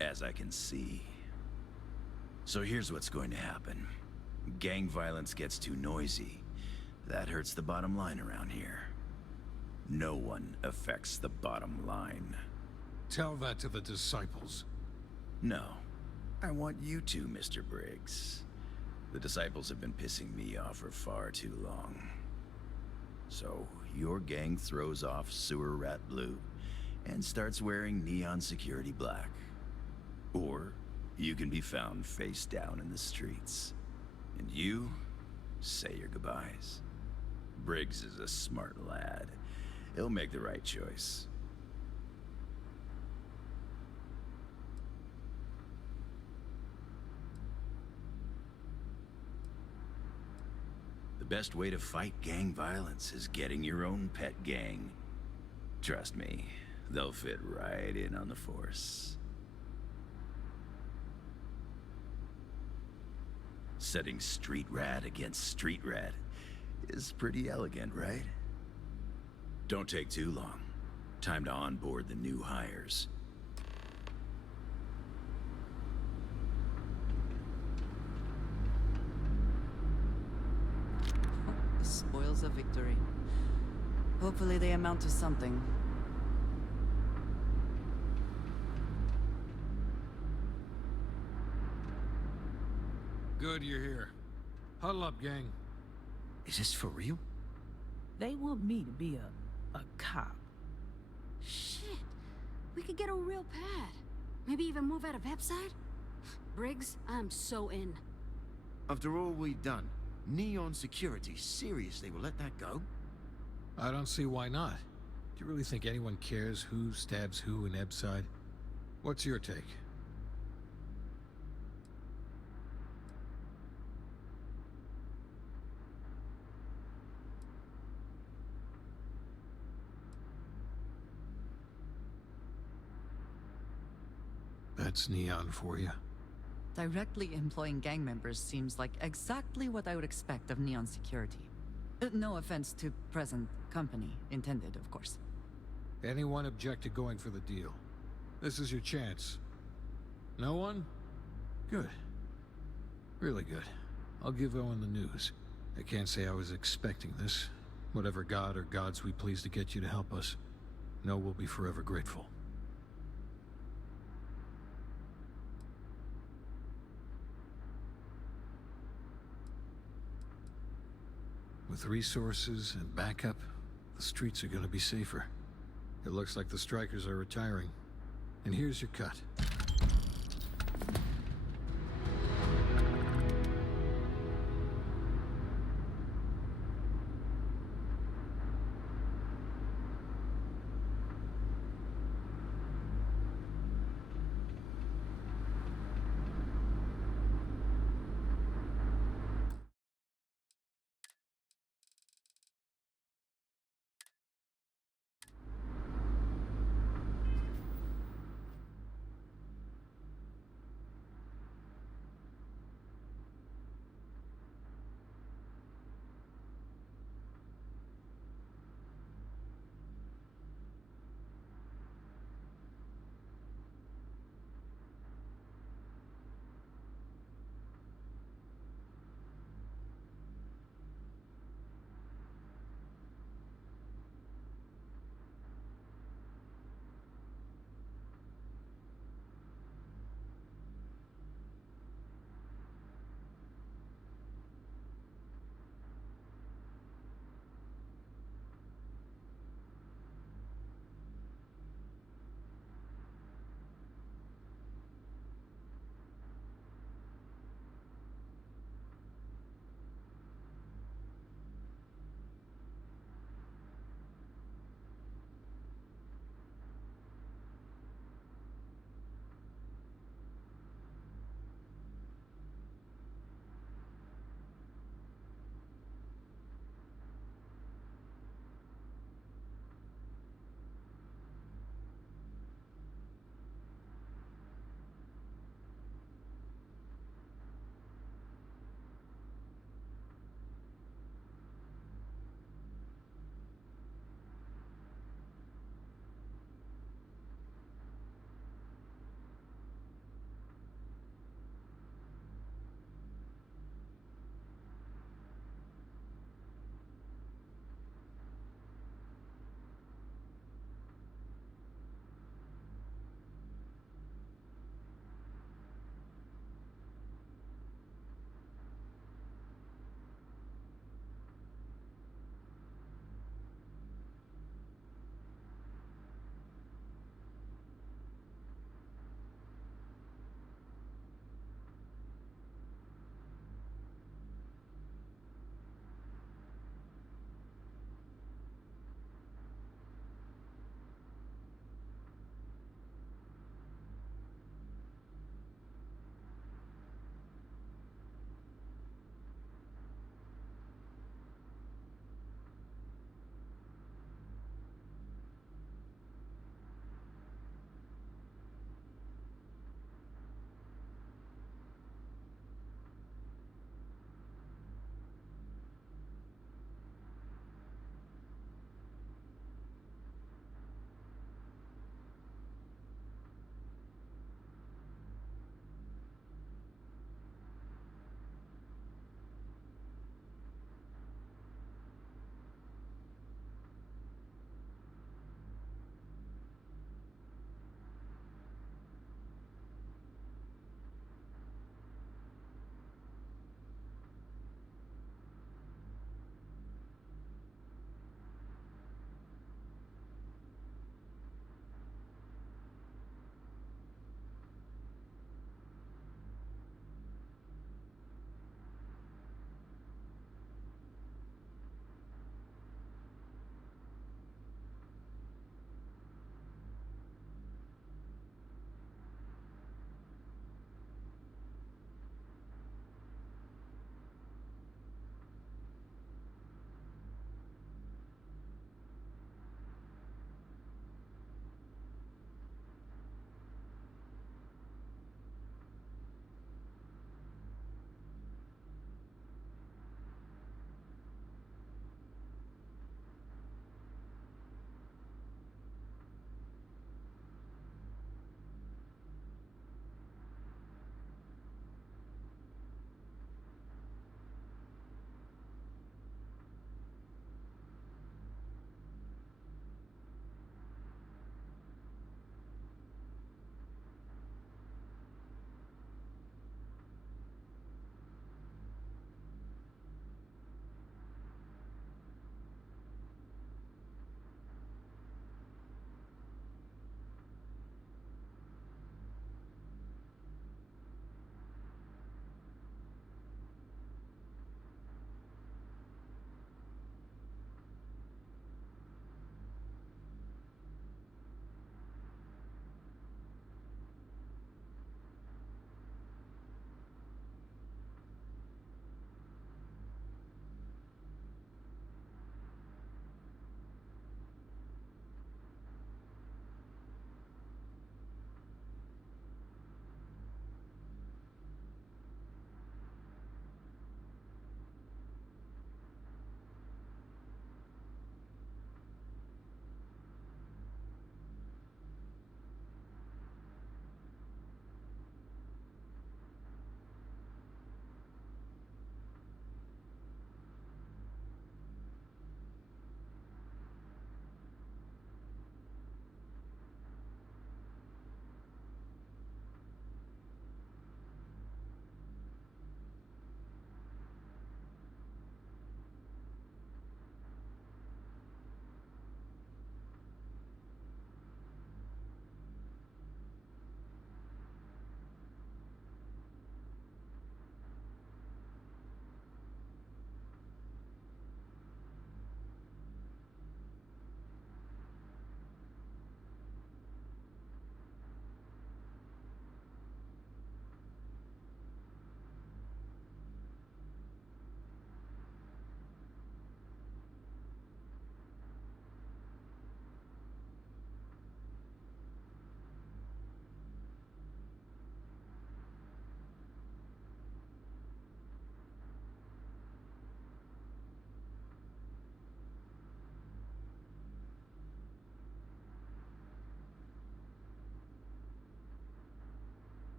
As I can see. So here's what's going to happen. Gang violence gets too noisy. That hurts the bottom line around here. No one affects the bottom line. Tell that to the disciples. No. I want you to, Mr. Briggs. The disciples have been pissing me off for far too long. So, your gang throws off sewer rat blue and starts wearing neon security black. Or, you can be found face down in the streets. And you say your goodbyes. Briggs is a smart lad. He'll make the right choice. The best way to fight gang violence is getting your own pet gang. Trust me, they'll fit right in on the force. Setting street rat against street rat is pretty elegant, right? Don't take too long. Time to onboard the new hires. The spoils of victory. Hopefully they amount to something. Good you're here. Huddle up, gang. Is this for real? They want me to be a cop. Shit. We could get a real pad. Maybe even move out of Epside? Briggs, I'm so in. After all we've done, Neon Security seriously will let that go? I don't see why not. Do you really think anyone cares who stabs who in Ebside? What's your take? That's Neon for you. Directly employing gang members seems like exactly what I would expect of Neon security. No offense to present company intended, of course. Anyone object to going for the deal? This is your chance. No one? Good. Really good. I'll give Owen the news. I can't say I was expecting this. Whatever god or gods we please to get you to help us, know we'll be forever grateful. With resources and backup, the streets are gonna be safer. It looks like the strikers are retiring. And here's your cut.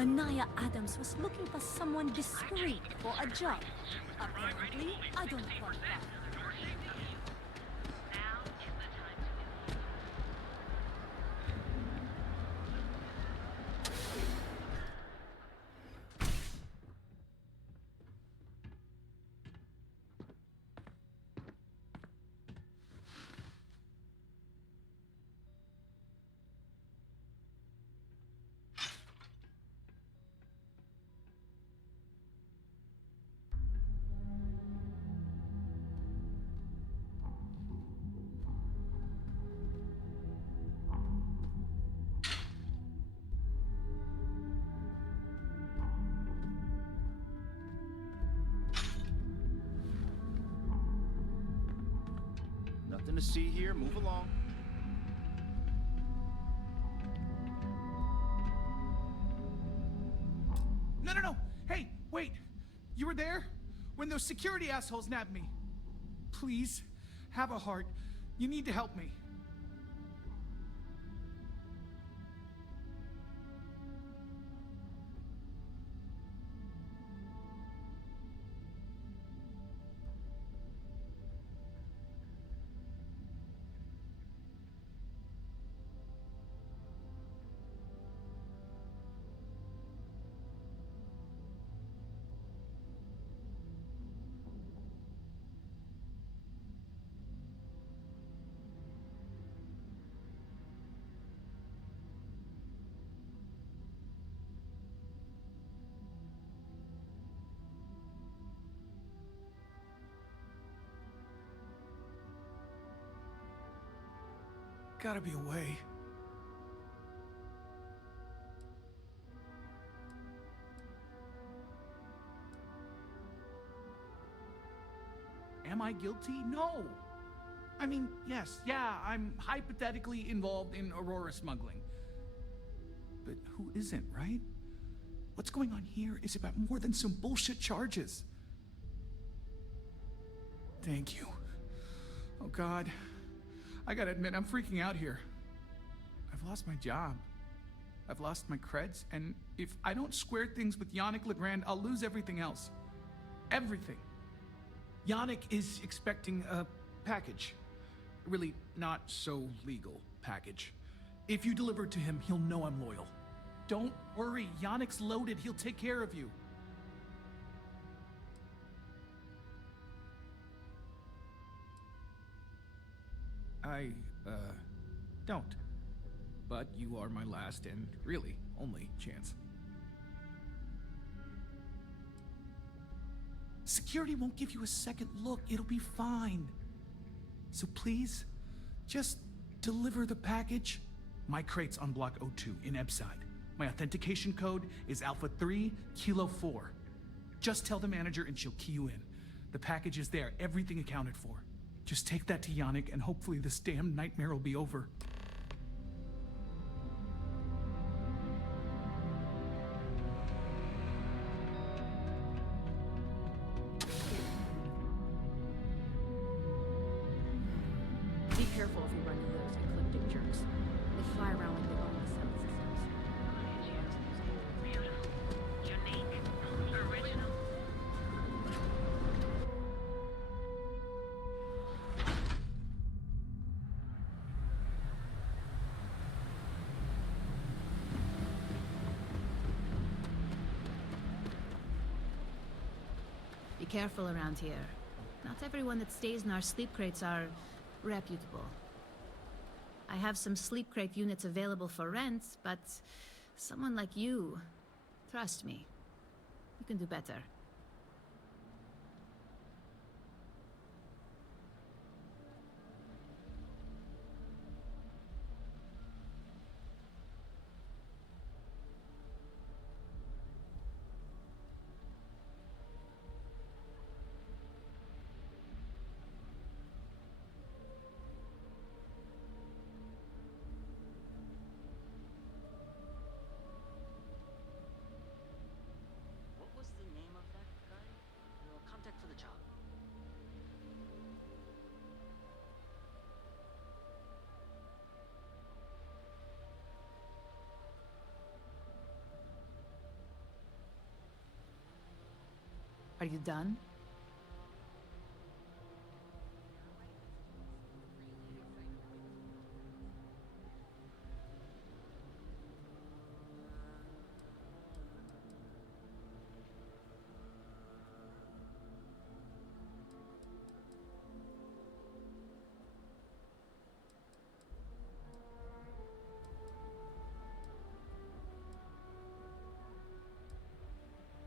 Lanaya Adams was looking for someone discreet for a job. Apparently, I don't qualify. Nothing to see here. Move along. No, no, no! Hey, wait! You were there? When those security assholes nabbed me. Please, have a heart. You need to help me. Gotta be a way. Am I guilty? No. I mean, yes, yeah, I'm hypothetically involved in Aurora smuggling. But who isn't, right? What's going on here is about more than some bullshit charges. Thank you. Oh, God. I gotta admit, I'm freaking out here. I've lost my job. I've lost my creds, and if I don't square things with Yannick Legrand, I'll lose everything else. Everything. Yannick is expecting a package. A really not so legal package. If you deliver it to him, he'll know I'm loyal. Don't worry, Yannick's loaded. He'll take care of you. I, don't. But you are my last and really only chance. Security won't give you a second look. It'll be fine. So please, just deliver the package. My crate's on Block 02 in Ebside. My authentication code is Alpha 3 Kilo 4. Just tell the manager and she'll key you in. The package is there, everything accounted for. Just take that to Yannick and hopefully this damn nightmare will be over. Be careful if you run into those ecliptic jerks. They fly around like they own the sound systems. Beautiful, unique, original. Be careful around here. Not everyone that stays in our sleep crates are reputable. I have some sleep crate units available for rent, but someone like you, trust me, you can do better. What was the name of that? Are you done?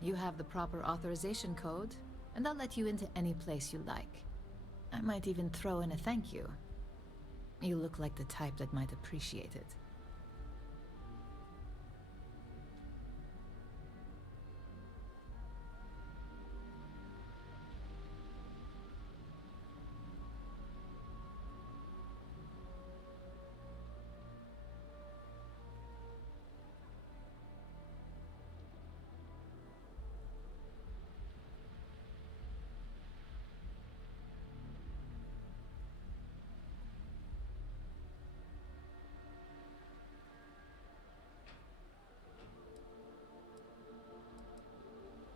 You have the proper authorization code, and I'll let you into any place you like. I might even throw in a thank you. You look like the type that might appreciate it.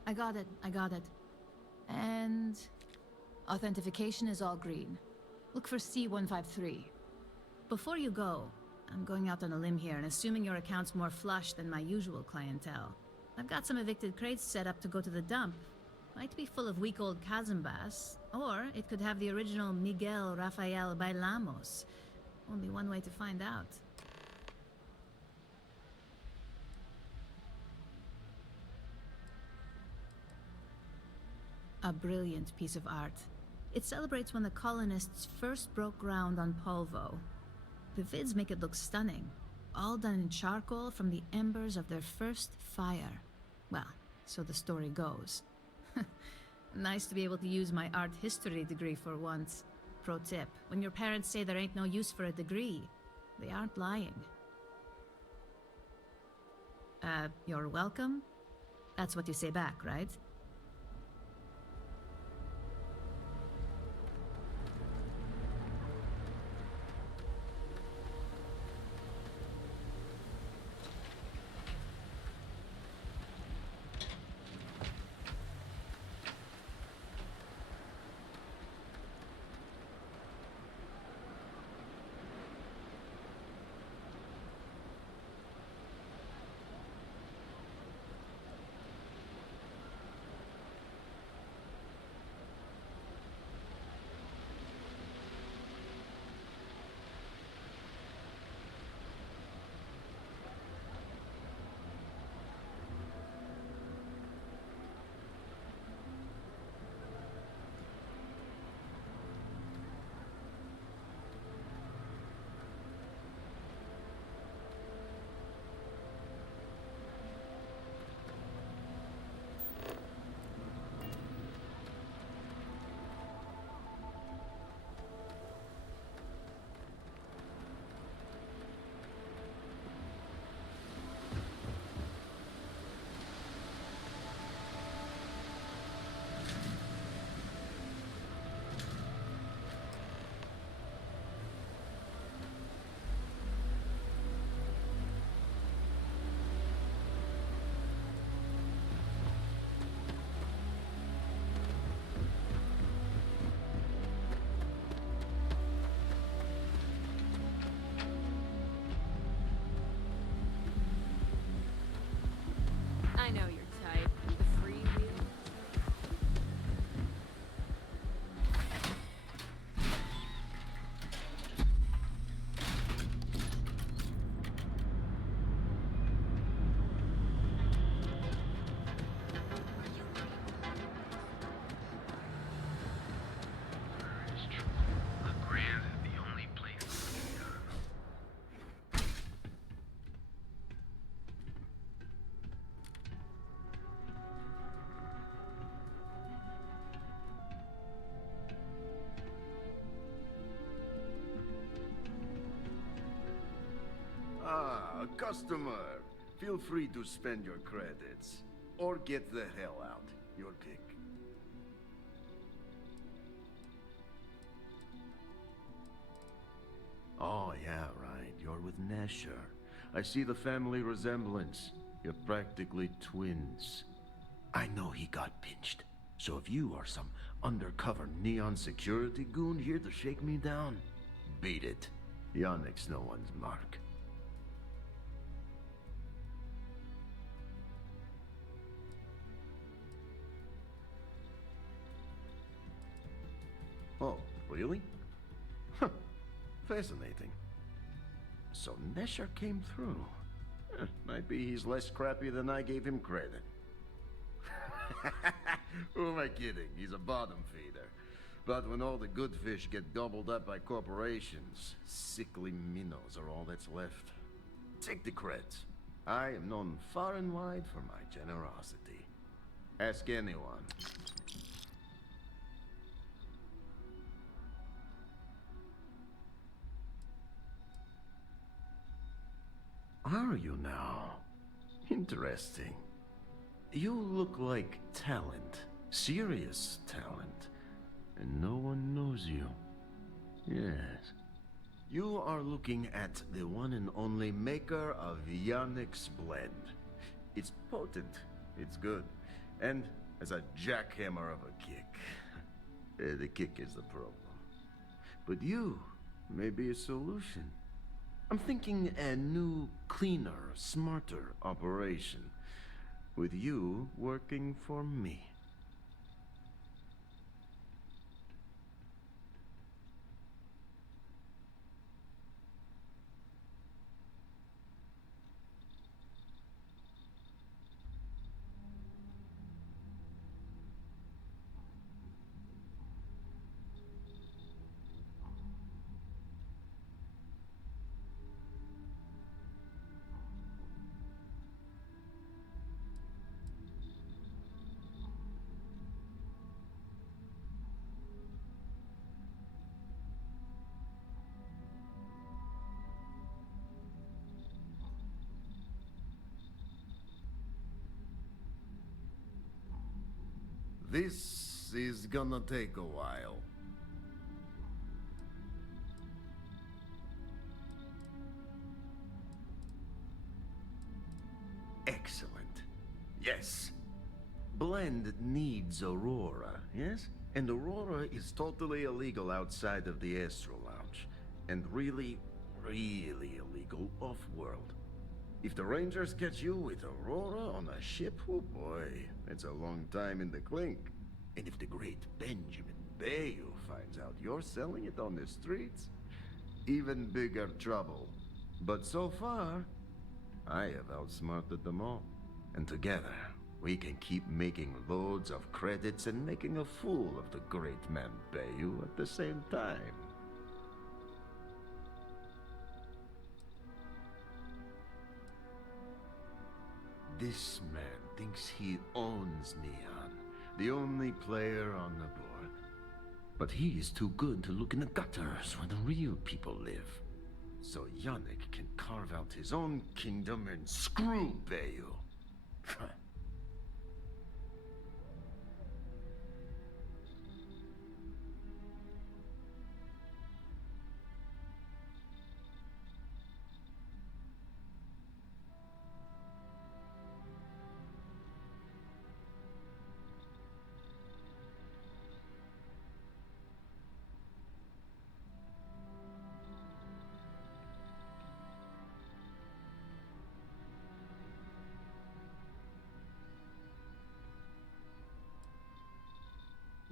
I got it. And authentication is all green. Look for C153. Before you go, I'm going out on a limb here and assuming your account's more flush than my usual clientele. I've got some evicted crates set up to go to the dump. Might be full of week old chasm bass, or it could have the original Miguel Rafael Bailamos. Only one way to find out. A brilliant piece of art. It celebrates when the colonists first broke ground on Polvo. The vids make it look stunning, all done in charcoal from the embers of their first fire. Well, so the story goes. Nice to be able to use my art history degree for once. Pro tip, when your parents say there ain't no use for a degree, they aren't lying. You're welcome? That's what you say back, right? I know your type. The freewheel. Grand is the only place. Ah, a customer. Feel free to spend your credits. Or get the hell out. Your pick. Oh, yeah, right. You're with Nesher. I see the family resemblance. You're practically twins. I know he got pinched. So if you are some undercover Neon security goon here to shake me down, beat it. Yannick's no one's mark. Oh, really? Huh. Fascinating. So Nesher came through. Might be he's less crappy than I gave him credit. Who am I kidding? He's a bottom feeder. But when all the good fish get gobbled up by corporations, sickly minnows are all that's left. Take the creds. I am known far and wide for my generosity. Ask anyone. Are you now? Interesting. You look like talent. Serious talent. And no one knows you. Yes. You are looking at the one and only maker of Yannick's blend. It's potent. It's good. And as a jackhammer of a kick. The kick is the problem. But you may be a solution. I'm thinking a new, cleaner, smarter operation. With you working for me. This is gonna take a while. Excellent. Yes. Blend needs Aurora, yes? And Aurora is totally illegal outside of the Astro Lounge. And really, really illegal off-world. If the Rangers catch you with Aurora on a ship, oh boy, it's a long time in the clink. And if the great Benjamin Bayou finds out you're selling it on the streets, even bigger trouble. But so far, I have outsmarted them all. And together, we can keep making loads of credits and making a fool of the great man Bayou at the same time. This man thinks he owns Neon, the only player on the board. But he is too good to look in the gutters where the real people live. So Yannick can carve out his own kingdom and screw Bayou.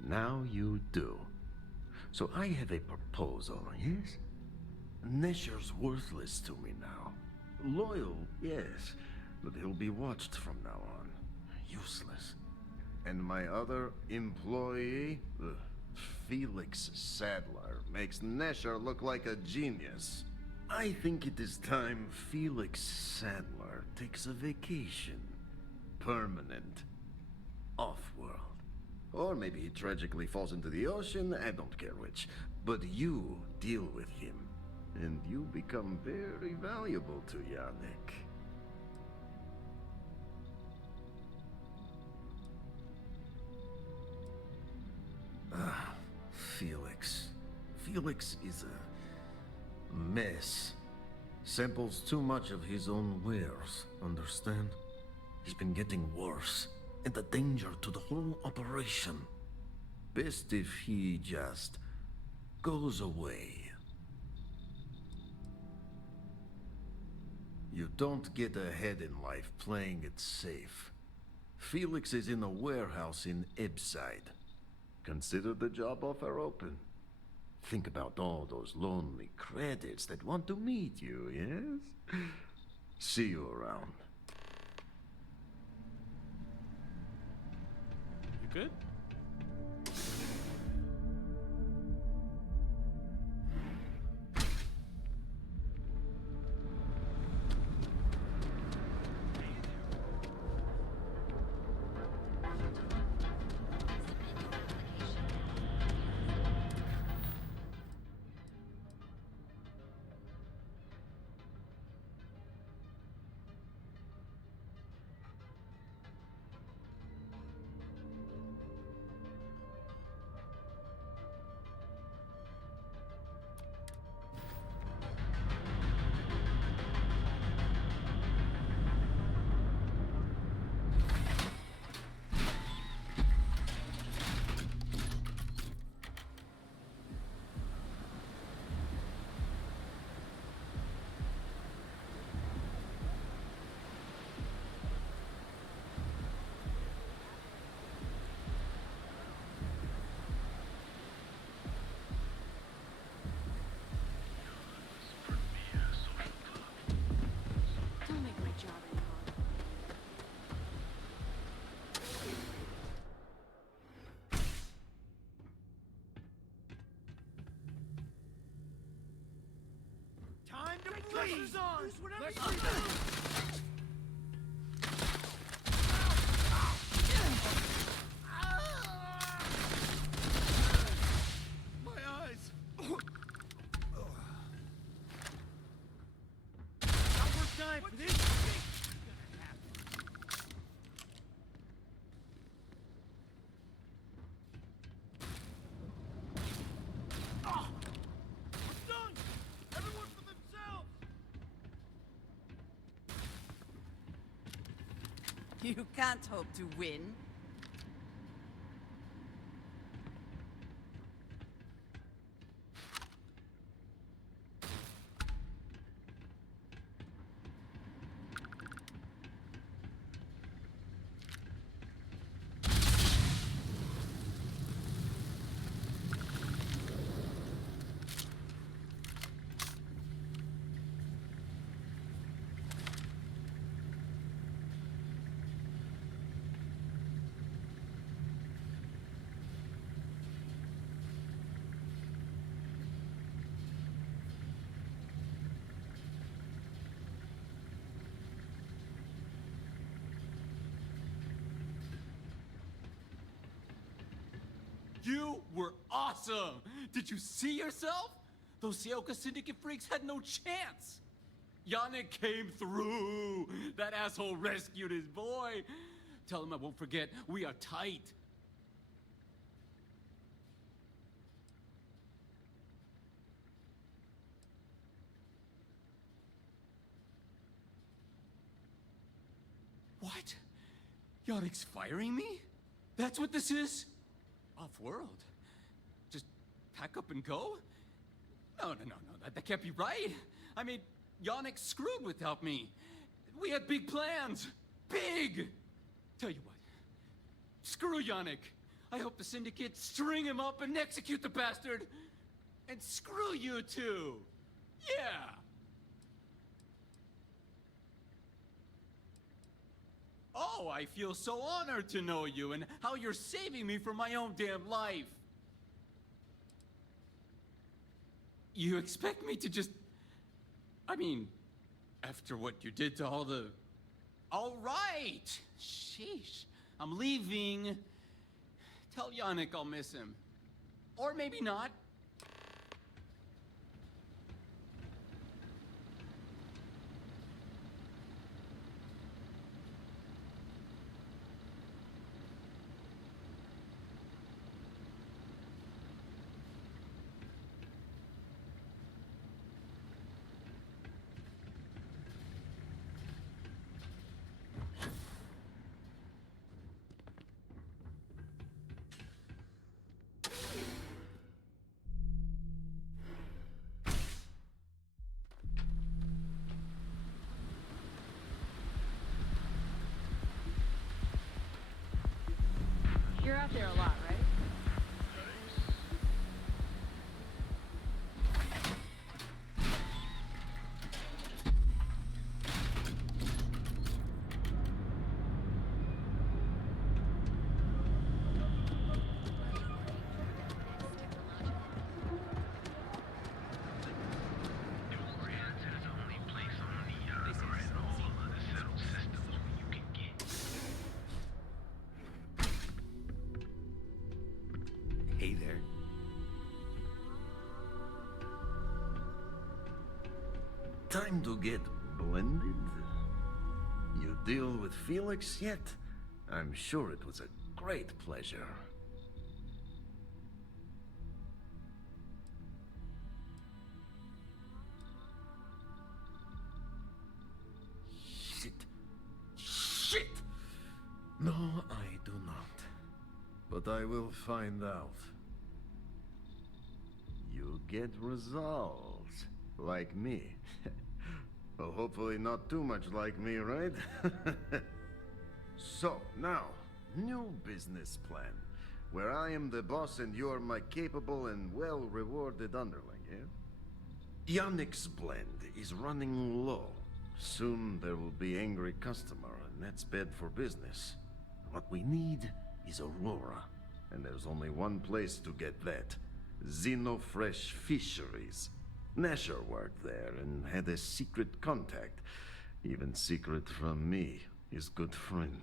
Now you do. So I have a proposal, yes? Nesher's worthless to me now. Loyal, yes, but he'll be watched from now on. Useless. And my other employee, Felix Sadler, makes Nesher look like a genius. I think it is time Felix Sadler takes a vacation. Permanent. Off-world. Or maybe he tragically falls into the ocean, I don't care which. But you deal with him, and you become very valuable to Yannick. Felix. Felix is a mess. Samples too much of his own wares, understand? He's been getting worse. and the danger to the whole operation. Best if he just goes away. You don't get ahead in life playing it safe. Felix is in a warehouse in Ebbside. Consider the job offer open. Think about all those lonely credits that want to meet you, yes? See you around. You good? Don't make my job any harder. Time to bleed! Let's my eyes! Not worth time for this thing! We're done! Everyone for themselves! You can't hope to win. You were awesome! Did you see yourself? Those Sioka Syndicate freaks had no chance! Yannick came through! That asshole rescued his boy! Tell him I won't forget, we are tight. What? Yannick's firing me? That's what this is? Off-world? Just pack up and go? No, that can't be right. I mean, Yannick screwed without me. We had big plans. Big! Tell you what, screw Yannick. I hope the Syndicate string him up and execute the bastard. And screw you too. Yeah! Oh, I feel so honored to know you and how you're saving me from my own damn life. You expect me to just... I mean, after what you did to all the... All right! Sheesh. I'm leaving. Tell Yannick I'll miss him. Or maybe not. You're out there a lot, right? Hey there. Time to get blended? You deal with Felix yet? I'm sure it was a great pleasure. Shit. Shit! No, I do not. But I will find out. You get results. Like me. Well, hopefully not too much like me, right? So, now, new business plan. Where I am the boss and you're my capable and well-rewarded underling, yeah? Yannick's blend is running low. Soon there will be angry customer, and that's bad for business. What we need is Aurora. And there's only one place to get that. Xenofresh Fisheries. Nasher worked there and had a secret contact. Even secret from me, his good friend,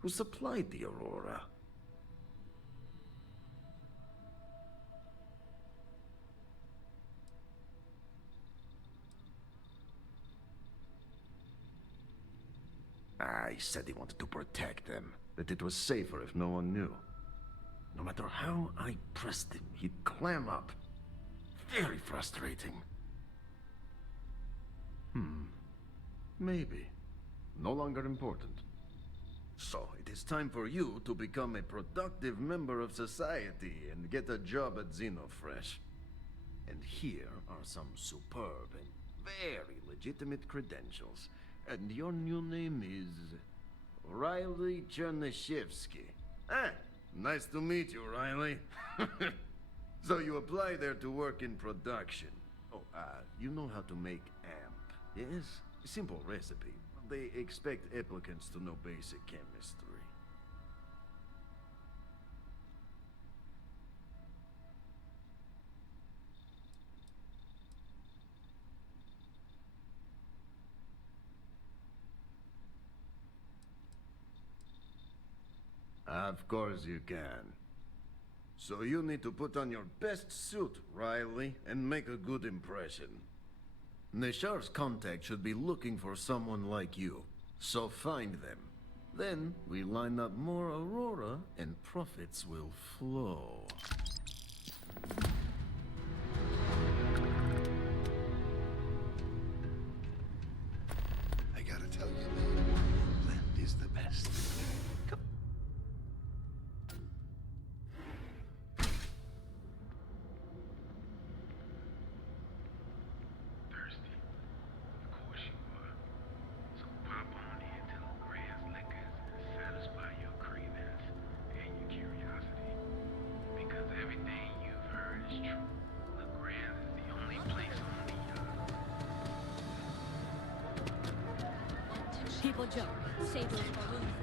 who supplied the Aurora. He said he wanted to protect them, that it was safer if no one knew. No matter how I pressed him, he'd clam up. Very frustrating. Maybe. No longer important. So, it is time for you to become a productive member of society and get a job at Xenofresh. And here are some superb and very legitimate credentials. And your new name is Riley Chernyshevsky. Nice to meet you, Riley. So you apply there to work in production. Oh, you know how to make amp, yes? Simple recipe. They expect applicants to know basic chemistry. Of course you can. So you need to put on your best suit, Riley, and make a good impression. Neshar's contact should be looking for someone like you, so find them. Then we line up more Aurora and profits will flow. I gotta tell you, man, blend is the best. Come. Thirsty? Of course you are. So pop on into LeGrand's Liquors and satisfy your cravings and your curiosity. Because everything you've heard is true. LeGrand's is the only place on the People joke. Say those balloons.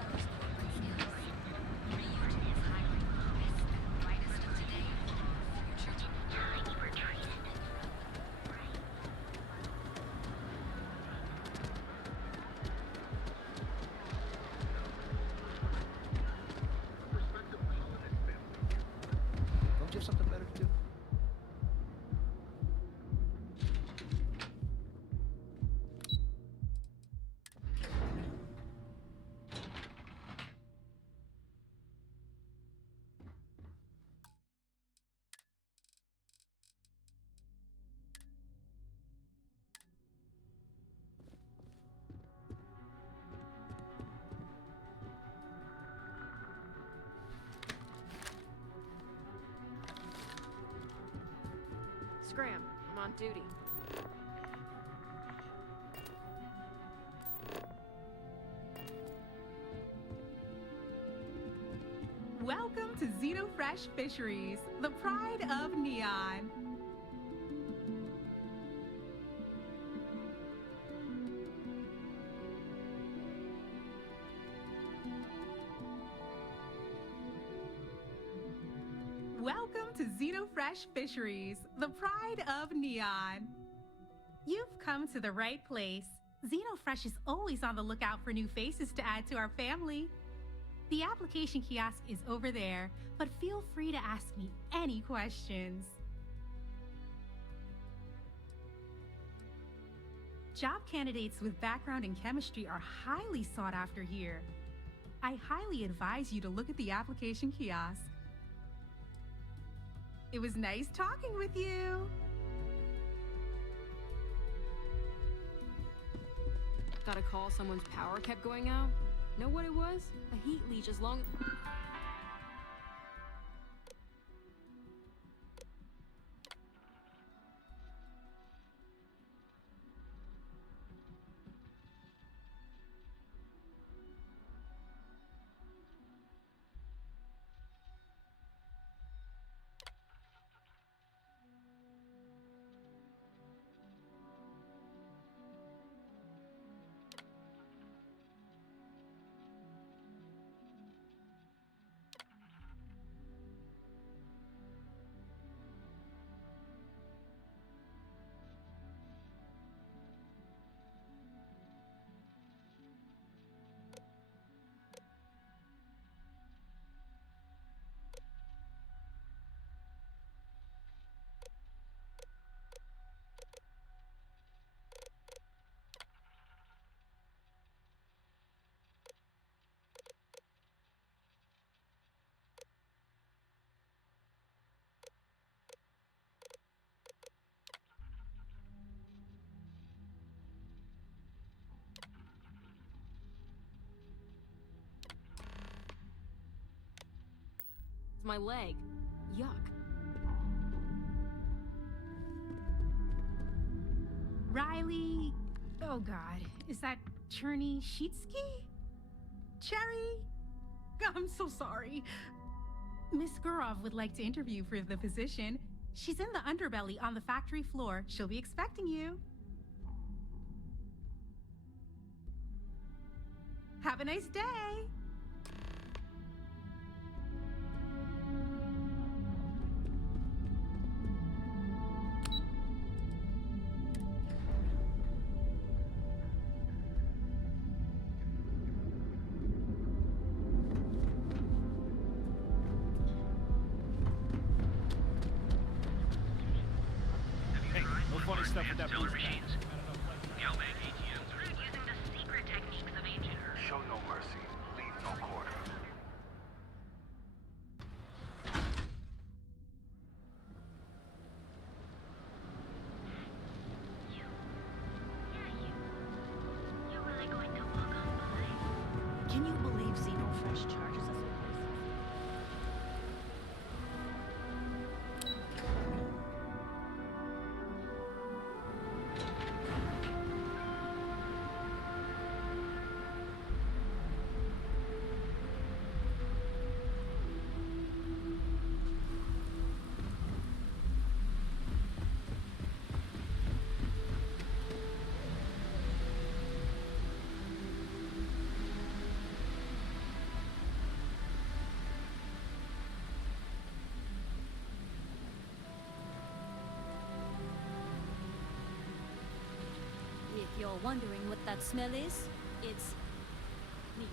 Don't you have something better to do? Scram, I'm on duty. Welcome to Xenofresh Fisheries, the pride of Neon. Welcome to Xenofresh Fisheries, the pride of Neon. You've come to the right place. Xenofresh is always on the lookout for new faces to add to our family. The application kiosk is over there, but feel free to ask me any questions. Job candidates with background in chemistry are highly sought after here. I highly advise you to look at the application kiosk. It was nice talking with you. Got a call someone's power kept going out? Know what it was? A heat leech as long... My leg. Yuck. Riley... Oh god, is that Cherny Sheetsky? Cherry? I'm so sorry. Miss Gurov would like to interview for the position. She's in the underbelly on the factory floor. She'll be expecting you. Have a nice day. Stuff with that blue machines. Yellowback ATMs are using the secret techniques of ancient Earth. Show no mercy. Leave no quarter. You're really going to walk on by? Can you believe Xenofresh charges us with this? If you're wondering what that smell is, it's me.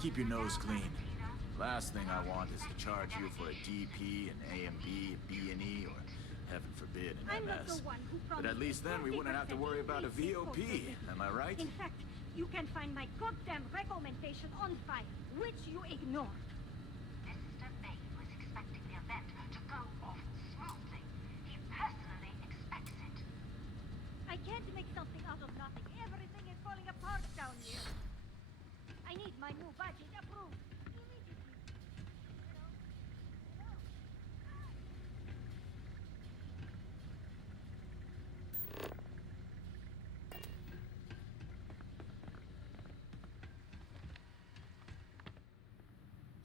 Keep your nose clean. Last thing I want is to charge you for a DP, an A and B, a B and E, or heaven forbid, an MS. But at least then we wouldn't have to worry about a VOP, am I right? In fact, you can find my goddamn recommendation on file, which you ignore. Mr. May was expecting the event to go off smoothly. He personally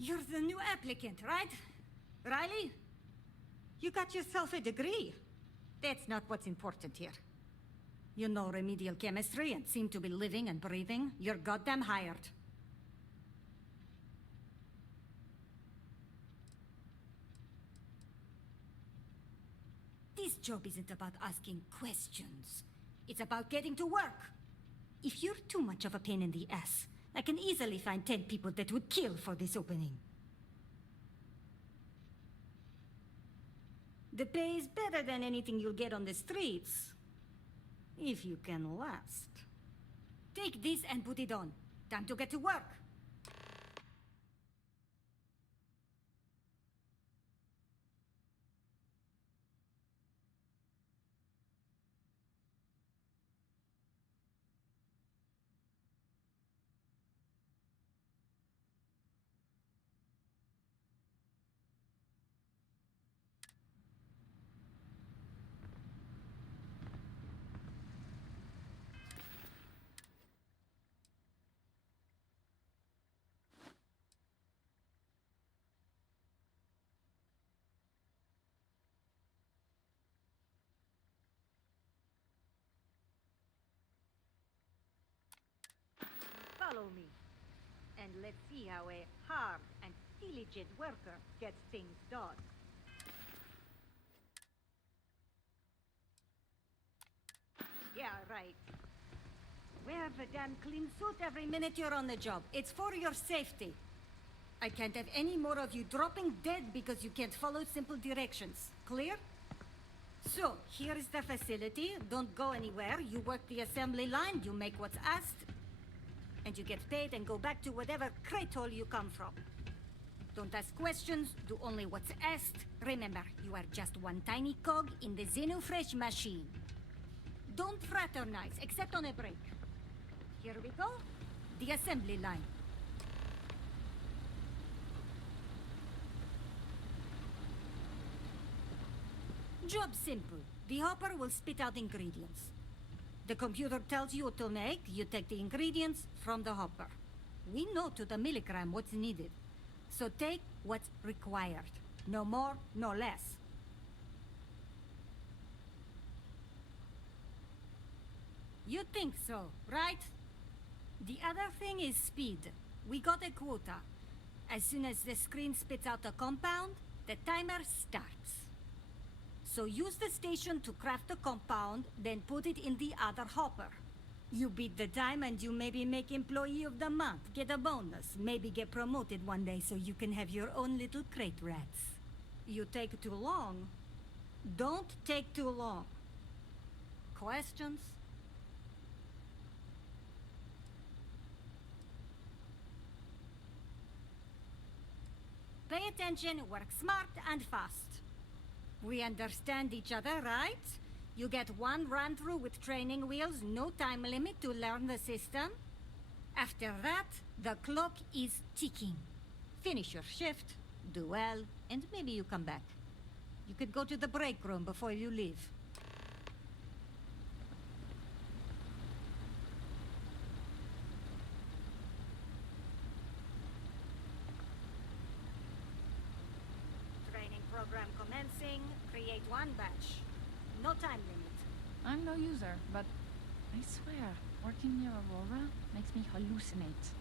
You're the new applicant, right? Riley? You got yourself a degree. That's not what's important here. You know remedial chemistry and seem to be living and breathing. You're goddamn hired. This job isn't about asking questions. It's about getting to work. If you're too much of a pain in the ass, I can easily find 10 people that would kill for this opening. The pay is better than anything you'll get on the streets. If you can last. Take this and put it on. Time to get to work. Follow me, and let's see how a hard and diligent worker gets things done. Yeah, right. Wear the damn clean suit every minute you're on the job. It's for your safety. I can't have any more of you dropping dead because you can't follow simple directions. Clear? So, here is the facility. Don't go anywhere. You work the assembly line, you make what's asked, and you get paid and go back to whatever crate hole you come from. Don't ask questions, do only what's asked. Remember, you are just one tiny cog in the Xenofresh machine. Don't fraternize, except on a break. Here we go. The assembly line. Job simple. The hopper will spit out ingredients. The computer tells you what to make, you take the ingredients from the hopper. We know to the milligram what's needed. So take what's required. No more, no less. You think so, right? The other thing is speed. We got a quota. As soon as the screen spits out a compound, the timer starts. So use the station to craft the compound, then put it in the other hopper. You beat the time and you maybe make Employee of the Month, get a bonus, maybe get promoted one day so you can have your own little crate rats. You take too long. Don't take too long. Questions? Pay attention, work smart and fast. We understand each other, right? You get one run-through with training wheels, no time limit to learn the system. After that, the clock is ticking. Finish your shift, do well, and maybe you come back. You could go to the break room before you leave. Training program commencing. Create one batch. No time limit. I'm no user, but I swear, working near Aurora makes me hallucinate.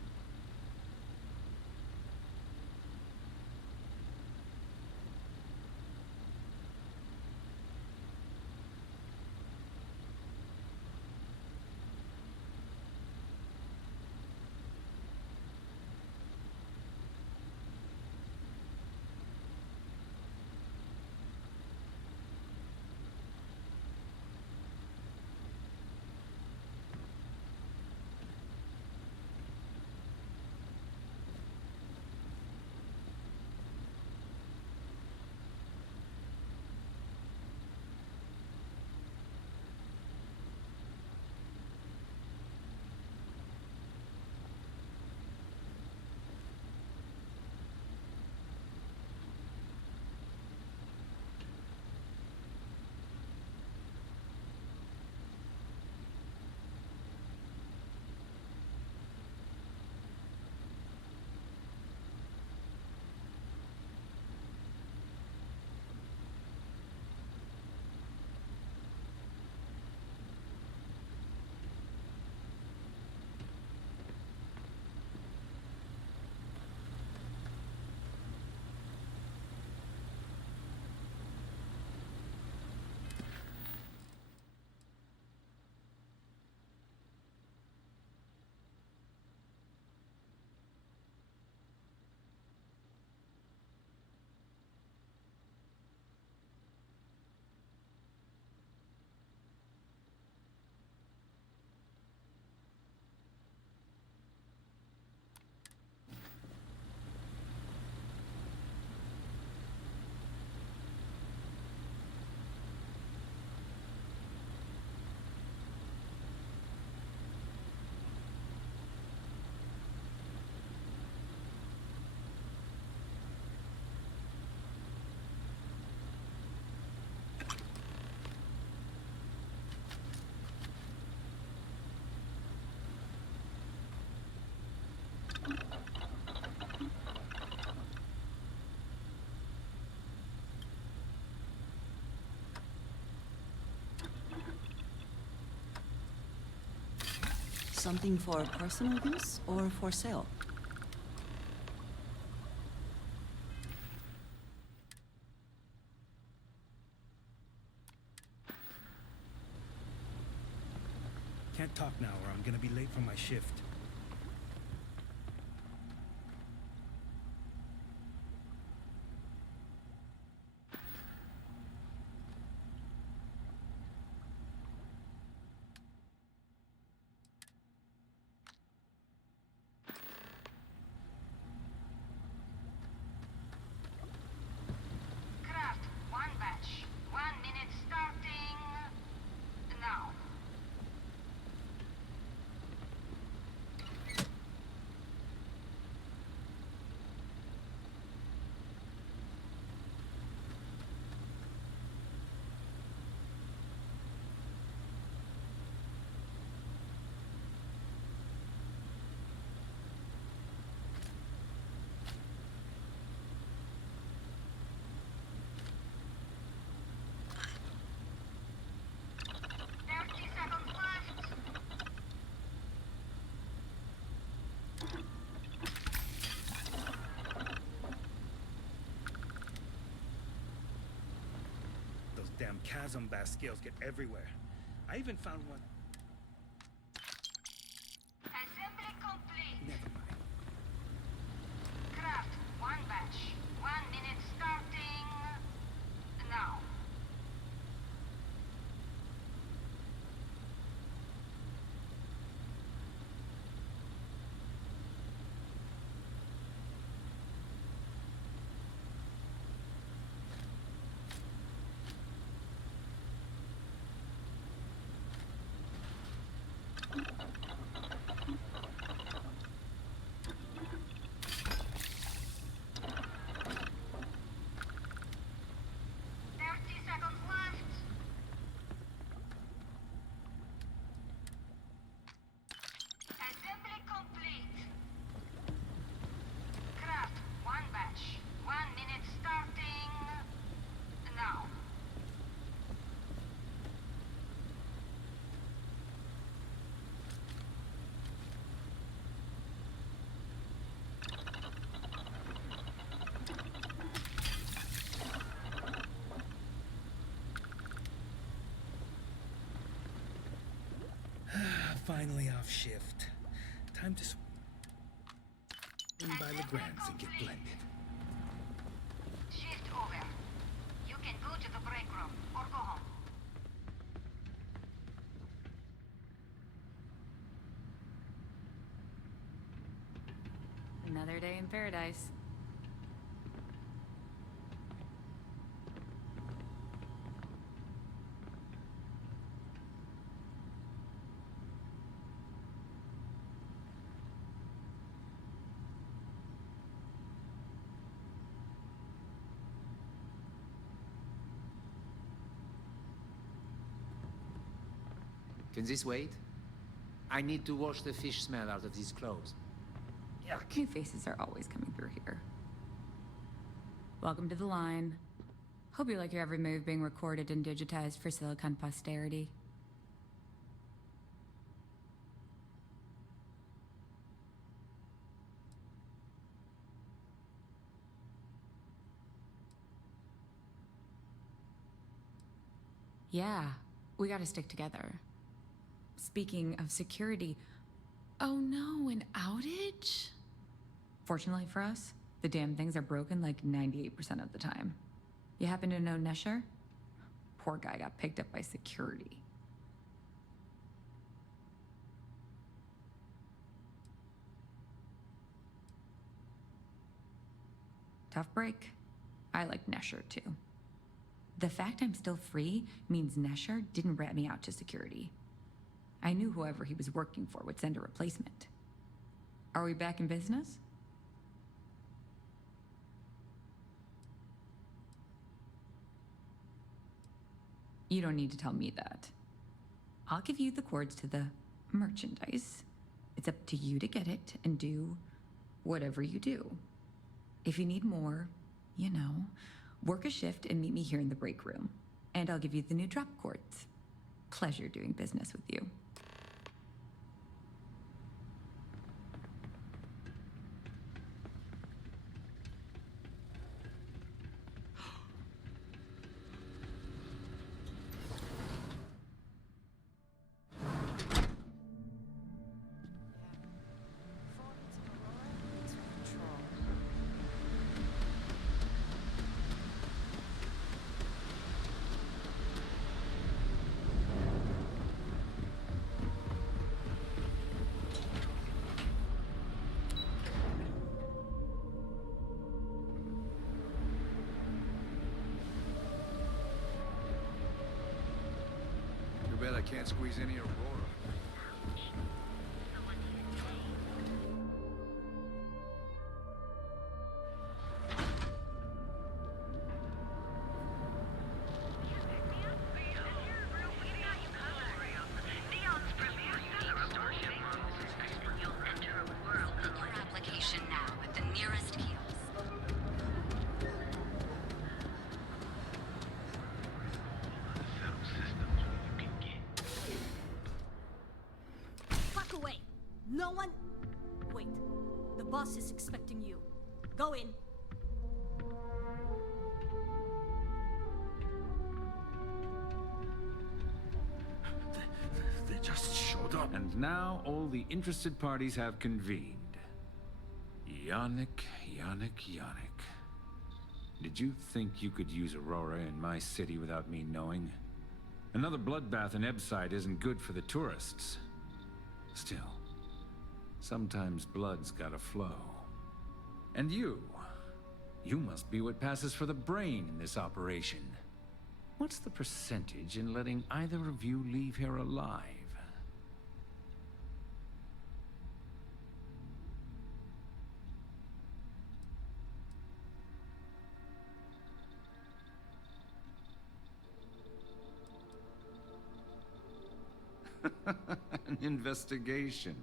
Something for personal use or for sale? Can't talk now or I'm gonna be late for my shift. Craft, one batch. 1 minute starting now. Those damn chasm bass scales get everywhere. I even found one. Assembly complete. Never mind. Craft, one batch. 1 minute starting now. Assembly complete. Craft, one batch. 1 minute starting now. Finally off shift. Time to swing by Legrand's and get blended. Shift over. You can go to the break room or go home. Another day in paradise. Can this wait? I need to wash the fish smell out of these clothes. Yuck. New faces are always coming through here. Welcome to the line. Hope you like your every move being recorded and digitized for Silicon posterity. Yeah, we gotta stick together. Speaking of security, oh no, an outage? Fortunately for us, the damn things are broken like 98% of the time. You happen to know Nesher? Poor guy got picked up by security. Tough break. I like Nesher too. The fact I'm still free means Nesher didn't rat me out to security. I knew whoever he was working for would send a replacement. Are we back in business? You don't need to tell me that. I'll give you the cords to the merchandise. It's up to you to get it and do whatever you do. If you need more, you know, work a shift and meet me here in the break room. And I'll give you the new drop cords. Pleasure doing business with you. bad I can't squeeze any Aurora. Application now at the nearest kiosk. Fuck away! No one... Wait. The boss is expecting you. Go in. They just showed up. And now all the interested parties have convened. Yannick. Did you think you could use Aurora in my city without me knowing? Another bloodbath in Ebside isn't good for the tourists. Still, sometimes blood's gotta flow. And you must be what passes for the brain in this operation. What's the percentage in letting either of you leave here alive? An investigation.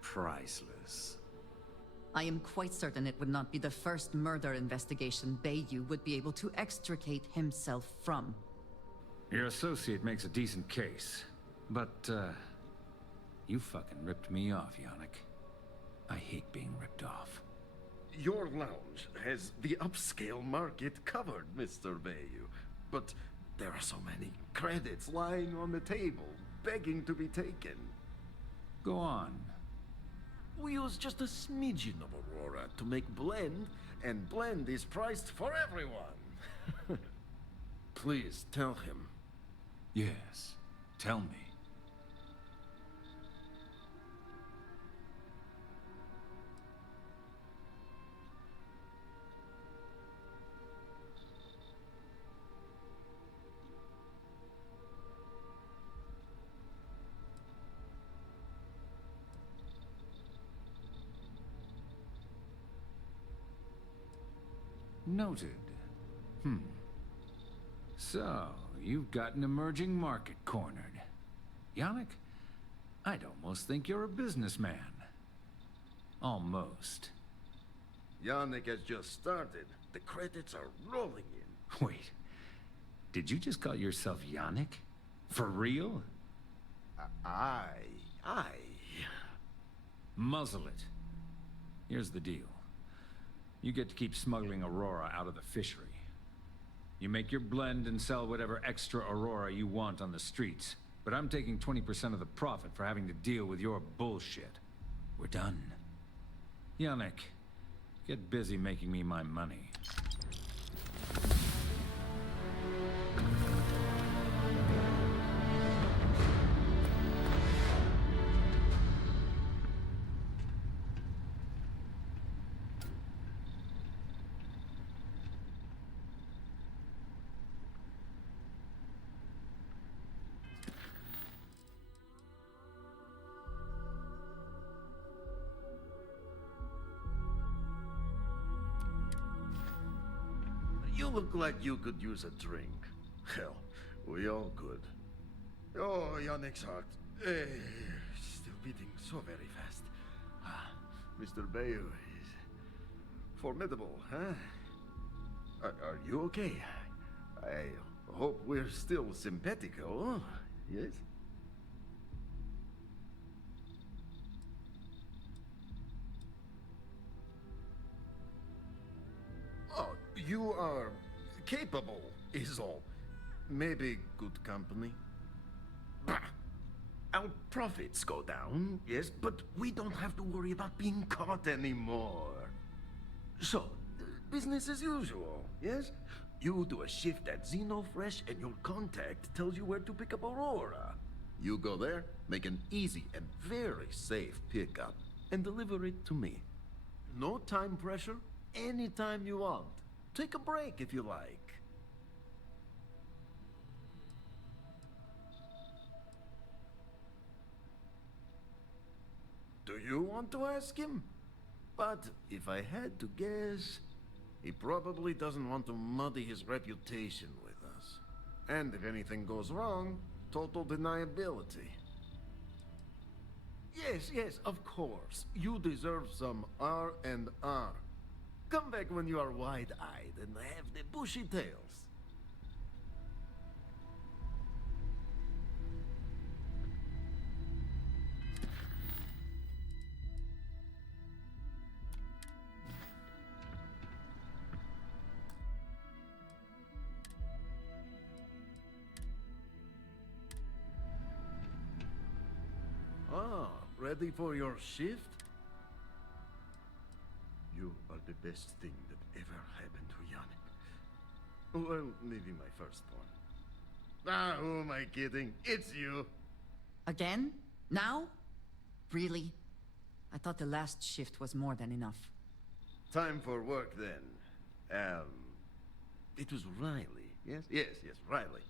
Priceless. I am quite certain it would not be the first murder investigation Bayou would be able to extricate himself from. Your associate makes a decent case, but, you fucking ripped me off, Yannick. I hate being ripped off. Your lounge has the upscale market covered, Mr. Bayou. But there are so many credits lying on the table, begging to be taken. Go on. We use just a smidgen of Aurora to make blend, and blend is priced for everyone. Please tell him. Yes, tell me. Noted. So, you've got an emerging market cornered. Yannick, I'd almost think you're a businessman. Almost. Yannick has just started. The credits are rolling in. Wait, did you just call yourself Yannick? For real? I... Muzzle it. Here's the deal. You get to keep smuggling Aurora out of the fishery. You make your blend and sell whatever extra Aurora you want on the streets. But I'm taking 20% of the profit for having to deal with your bullshit. We're done. Yannick, get busy making me my money. You look like you could use a drink. Hell, we all could. Oh, Yannick's heart. Still beating so very fast. Mr. Bayou is formidable, huh? Are you okay? I hope we're still simpatico, yes? Oh, you are capable, is all. Maybe good company. Bah! Our profits go down, yes, but we don't have to worry about being caught anymore. So, business as usual, yes? You do a shift at Xenofresh and your contact tells you where to pick up Aurora. You go there, make an easy and very safe pickup, and deliver it to me. No time pressure, anytime you want. Take a break if you like. You want to ask him? But if I had to guess, he probably doesn't want to muddy his reputation with us. And if anything goes wrong, total deniability. Yes, yes, of course. You deserve some R&R. Come back when you are wide-eyed and have the bushy tails. Ah, ready for your shift? You are the best thing that ever happened to Yannick. Well, maybe my firstborn. Ah, who am I kidding? It's you. Again? Now? Really? I thought the last shift was more than enough. Time for work then. It was Riley, yes? Yes, Riley.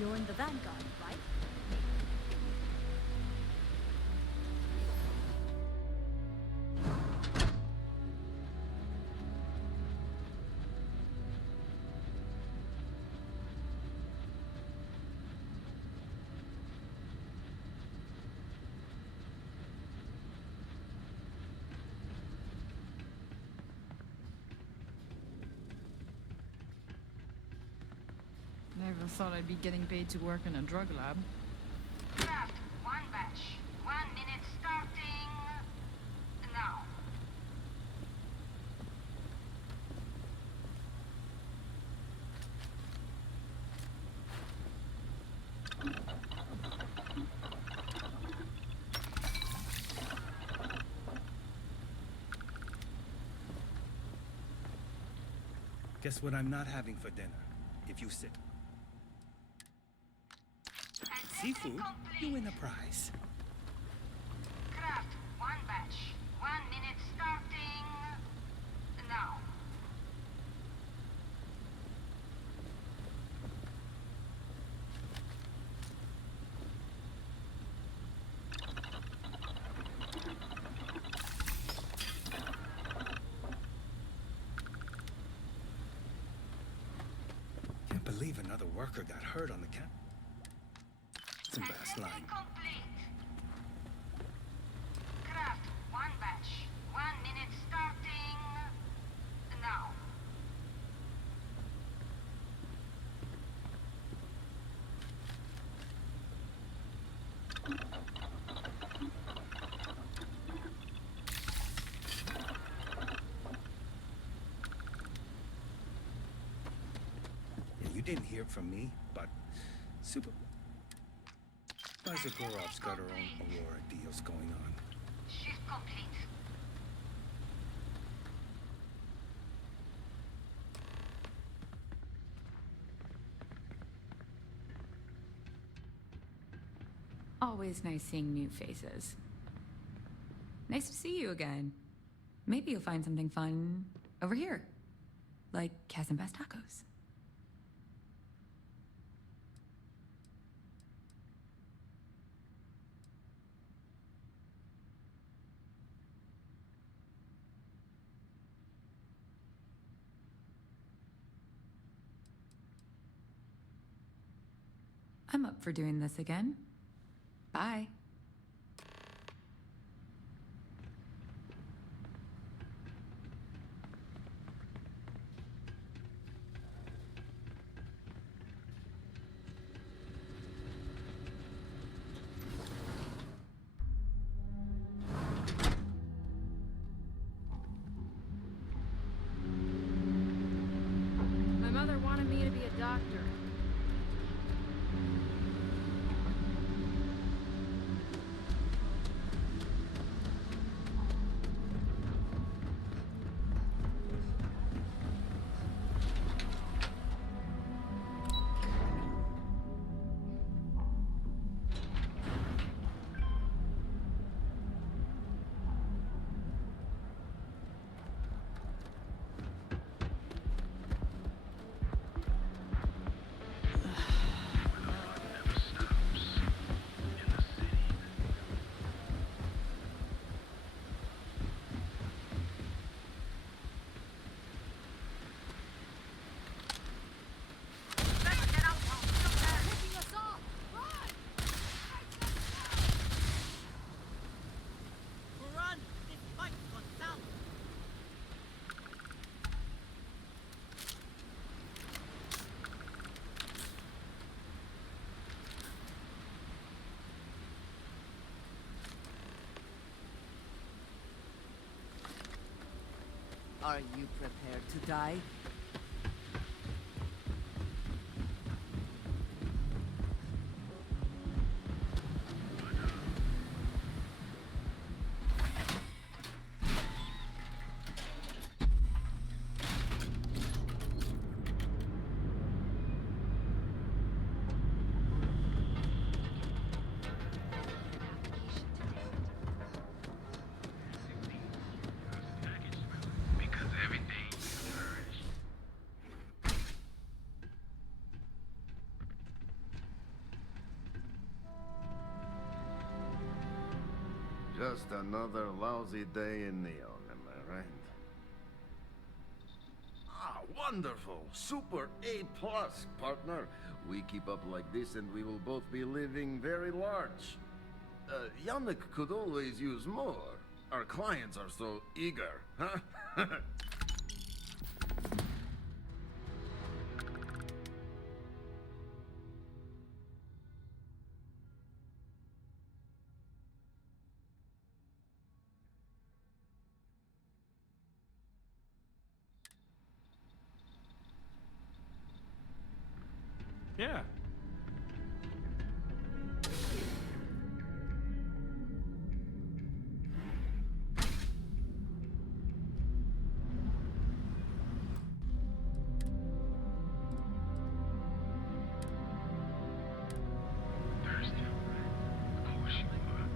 You're in the Vanguard, right? Never thought I'd be getting paid to work in a drug lab. Craft, one batch. 1 minute starting now. Guess what I'm not having for dinner? If you sit. Seafood, you win a prize. Craft, one batch. 1 minute starting now. Can't believe another worker got hurt on the camp. Some fast line. Craft, one batch. 1 minute starting now. Yeah, you didn't hear from me, but Supervisor Gorov's got her own Aurora deals going on. Shift complete. Always nice seeing new faces. Nice to see you again. Maybe you'll find something fun over here, like Chasm Bass Tacos. I'm up for doing this again. Bye. doctor. Are you prepared to die? Because everything you furnish. Just another lousy day in Neon, am I right? Ah, wonderful! Super A+, partner. We keep up like this and we will both be living very large. Yannick could always use more. Our clients are so eager, huh? Yeah. Thirsty, of course you are.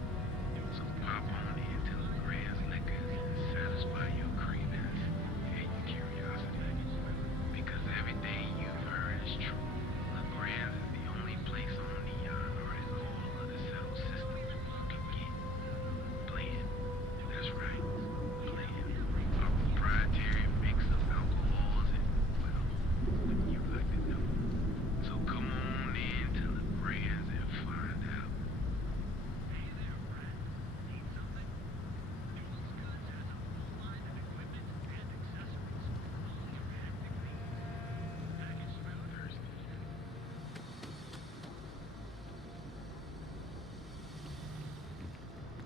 So pop on into the Grand's liquors and satisfy your cravings and your curiosity. Because everything you've heard is true. The Grand's is the only place on Neon or in all of the settled systems you can get. Blend. That's right. Blend. A proprietary mix of alcohols and, well, what you like to know. So come on in to the Grand's and find out. Hey there, friend. Need something? Jules Goods has a full line of equipment and accessories for all your active needs. Packaged food. Thirsty.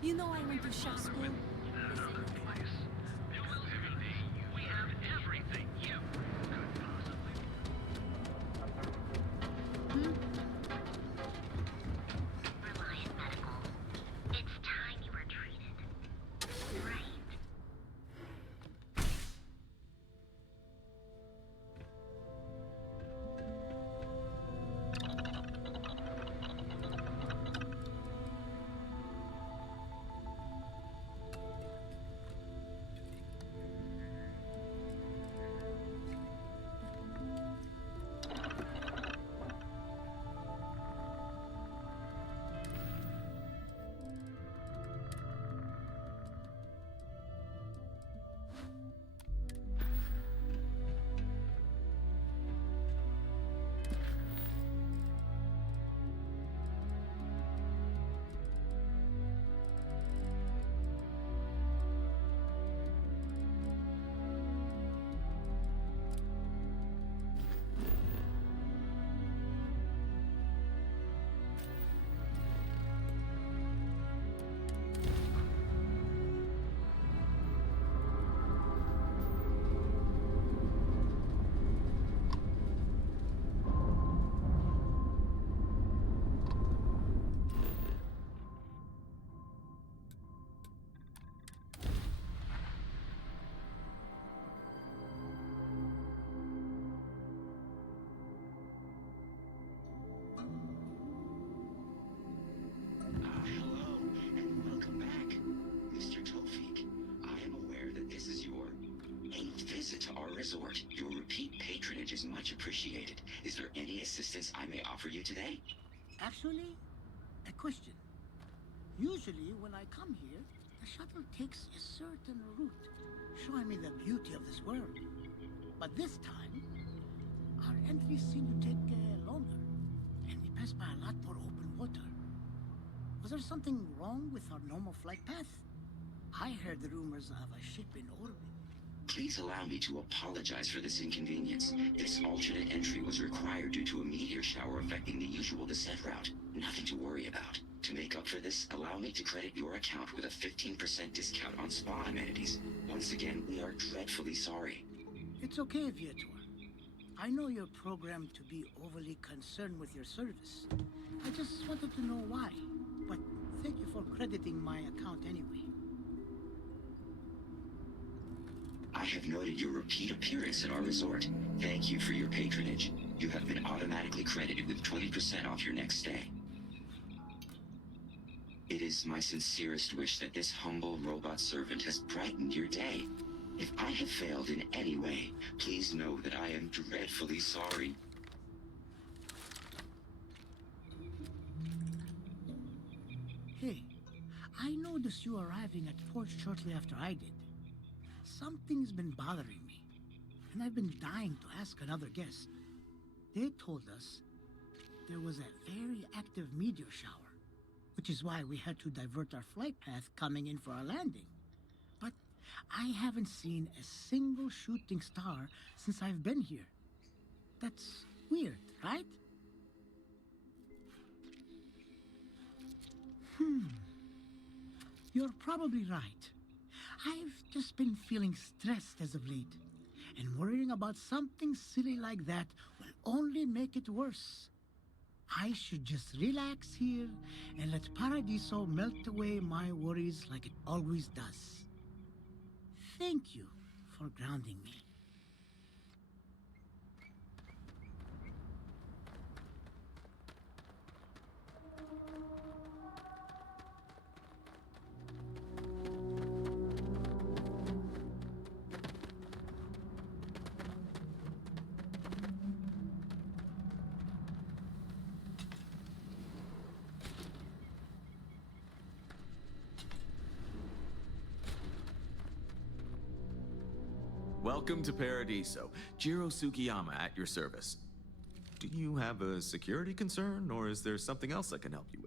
You know I went to chef school. We have everything you could possibly. Reliant Medical. It's time you were treated. Right. to our resort. Your repeat patronage is much appreciated. Is there any assistance I may offer you today? Actually, a question. Usually, when I come here, the shuttle takes a certain route, showing me the beauty of this world. But this time, our entries seem to take longer, and we pass by a lot more open water. Was there something wrong with our normal flight path? I heard the rumors of a ship in orbit. Please allow me to apologize for this inconvenience. This alternate entry was required due to a meteor shower affecting the usual descent route. Nothing to worry about. To make up for this, allow me to credit your account with a 15% discount on spa amenities. Once again, we are dreadfully sorry. It's okay, Viator. I know you're programmed to be overly concerned with your service. I just wanted to know why. But thank you for crediting my account anyway. I have noted your repeat appearance at our resort. Thank you for your patronage. You have been automatically credited with 20% off your next stay. It is my sincerest wish that this humble robot servant has brightened your day. If I have failed in any way, please know that I am dreadfully sorry. Hey, I noticed you arriving at port shortly after I did. Something's been bothering me, and I've been dying to ask another guest. They told us there was a very active meteor shower, which is why we had to divert our flight path coming in for our landing. But I haven't seen a single shooting star since I've been here. That's weird, right? You're probably right. I've just been feeling stressed as of late, and worrying about something silly like that will only make it worse. I should just relax here and let Paradiso melt away my worries like it always does. Thank you for grounding me. Welcome to Paradiso. Jiro Sugiyama at your service. Do you have a security concern, or is there something else I can help you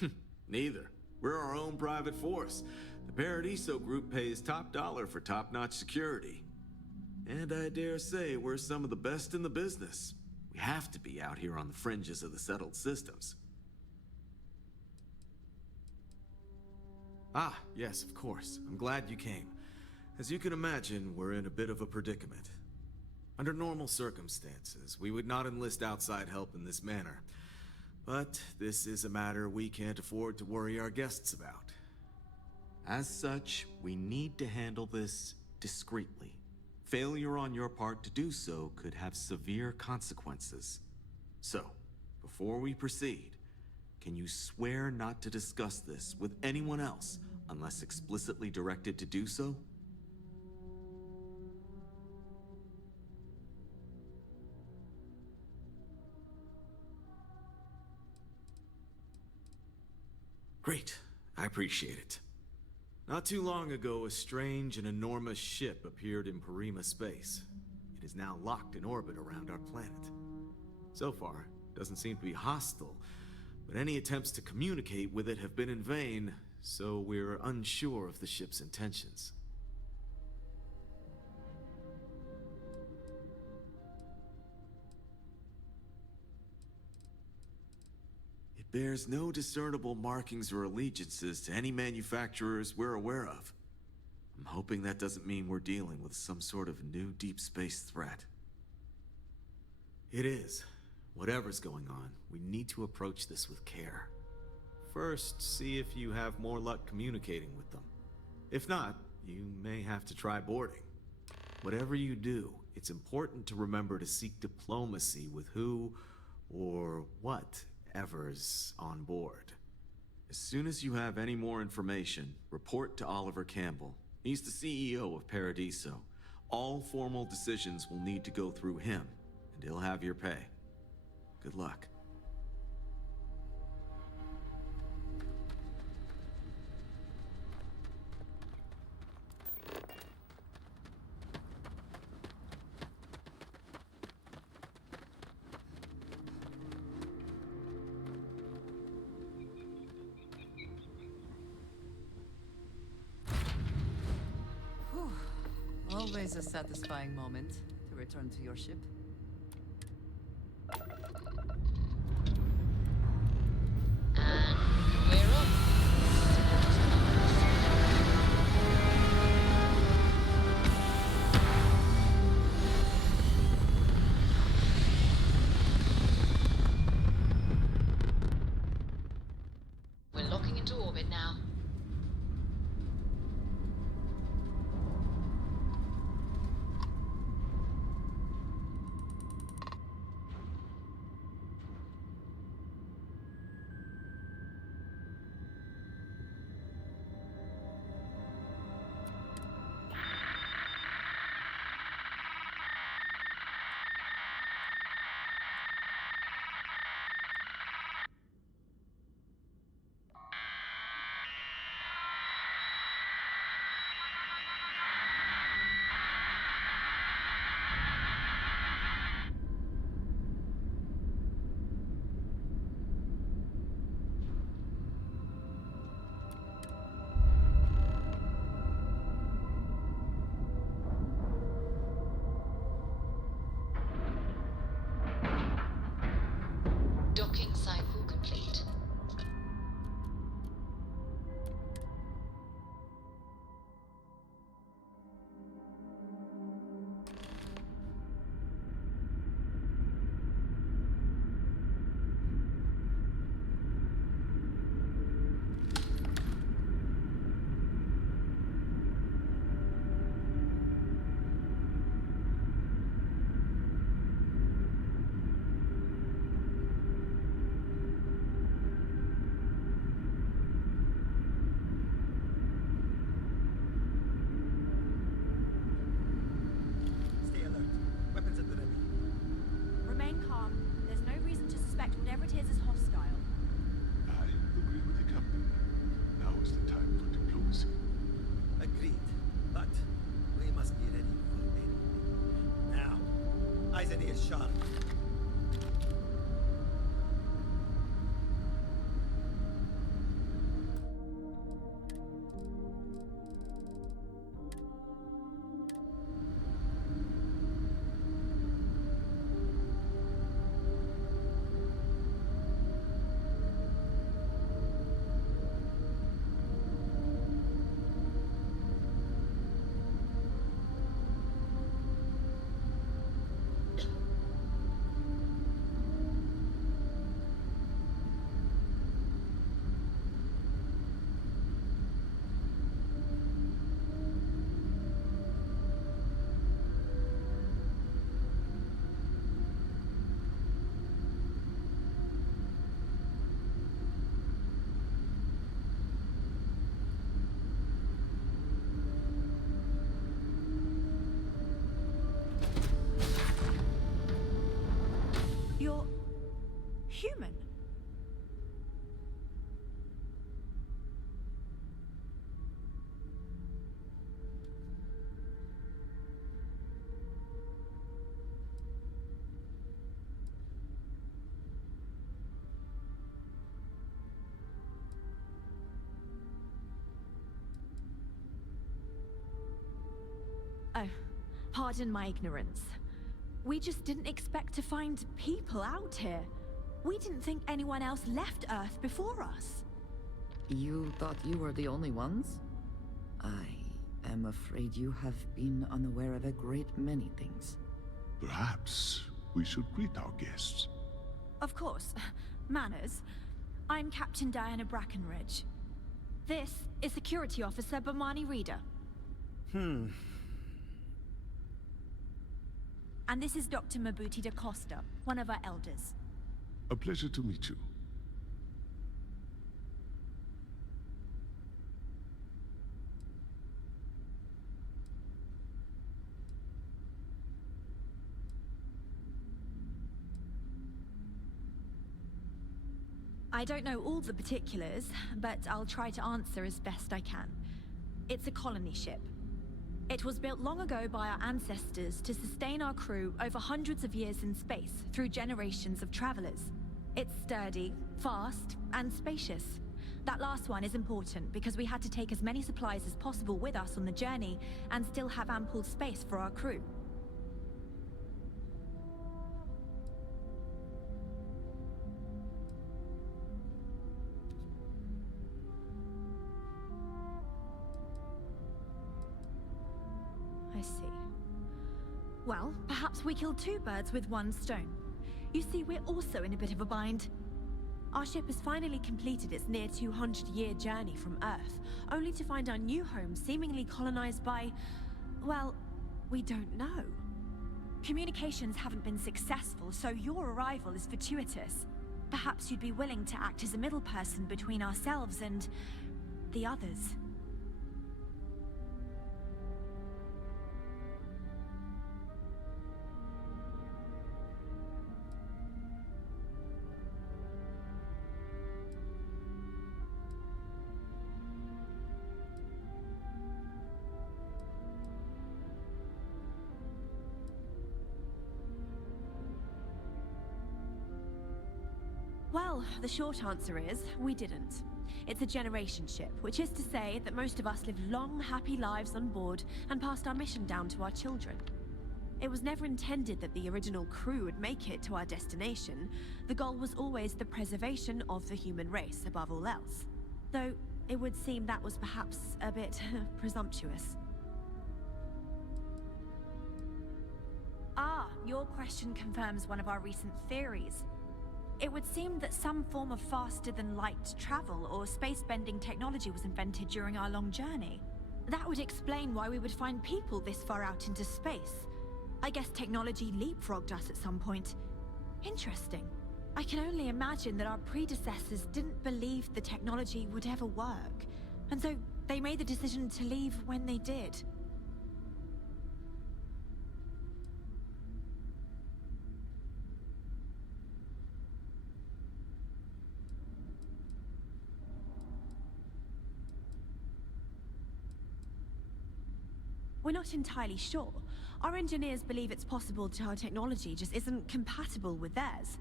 with? Neither. We're our own private force. The Paradiso group pays top dollar for top-notch security. And I dare say we're some of the best in the business. We have to be out here on the fringes of the settled systems. Ah, yes, of course. I'm glad you came. As you can imagine, we're in a bit of a predicament. Under normal circumstances, we would not enlist outside help in this manner. But this is a matter we can't afford to worry our guests about. As such, we need to handle this discreetly. Failure on your part to do so could have severe consequences. So, before we proceed, can you swear not to discuss this with anyone else unless explicitly directed to do so? Great. I appreciate it. Not too long ago, a strange and enormous ship appeared in Parima space. It is now locked in orbit around our planet. So far, it doesn't seem to be hostile, but any attempts to communicate with it have been in vain, so we're unsure of the ship's intentions. It bears no discernible markings or allegiances to any manufacturers we're aware of. I'm hoping that doesn't mean we're dealing with some sort of new deep space threat. It is. Whatever's going on, we need to approach this with care. First, see if you have more luck communicating with them. If not, you may have to try boarding. Whatever you do, it's important to remember to seek diplomacy with who or what whatever's on board. As soon as you have any more information, report to Oliver Campbell. He's the CEO of Paradiso. All formal decisions will need to go through him, and he'll have your pay. Good luck. Always a satisfying moment to return to your ship. We're locking into orbit now. Docking cycle complete. Stay alert. Weapons at the ready. Remain calm. There's no reason to suspect whatever it is hostile. I agree with the captain. Now is the time for diplomacy. Agreed. But we must be ready for anything. Now, eyes and ears sharp. You're human. Oh, pardon my ignorance. We just didn't expect to find people out here. We didn't think anyone else left Earth before us. You thought you were the only ones? I am afraid you have been unaware of a great many things. Perhaps we should greet our guests. Of course. Manners. I'm Captain Diana Brackenridge. This is Security Officer Bomani Reader. And this is Dr. Mabuti da Costa, one of our elders. A pleasure to meet you. I don't know all the particulars, but I'll try to answer as best I can. It's a colony ship. It was built long ago by our ancestors to sustain our crew over hundreds of years in space through generations of travelers. It's sturdy, fast, and spacious. That last one is important because we had to take as many supplies as possible with us on the journey and still have ample space for our crew. I see. Well, perhaps we kill two birds with one stone. You see, we're also in a bit of a bind. Our ship has finally completed its near 200-year journey from Earth, only to find our new home seemingly colonized by... well, we don't know. Communications haven't been successful, so your arrival is fortuitous. Perhaps you'd be willing to act as a middle person between ourselves and... the others. Well, the short answer is, we didn't. It's a generation ship, which is to say that most of us live long, happy lives on board and passed our mission down to our children. It was never intended that the original crew would make it to our destination. The goal was always the preservation of the human race above all else. Though, it would seem that was perhaps a bit presumptuous. Ah, your question confirms one of our recent theories. It would seem that some form of faster-than-light travel or space-bending technology was invented during our long journey. That would explain why we would find people this far out into space. I guess technology leapfrogged us at some point. Interesting. I can only imagine that our predecessors didn't believe the technology would ever work, and so they made the decision to leave when they did. We're not entirely sure. Our engineers believe it's possible that our technology just isn't compatible with theirs.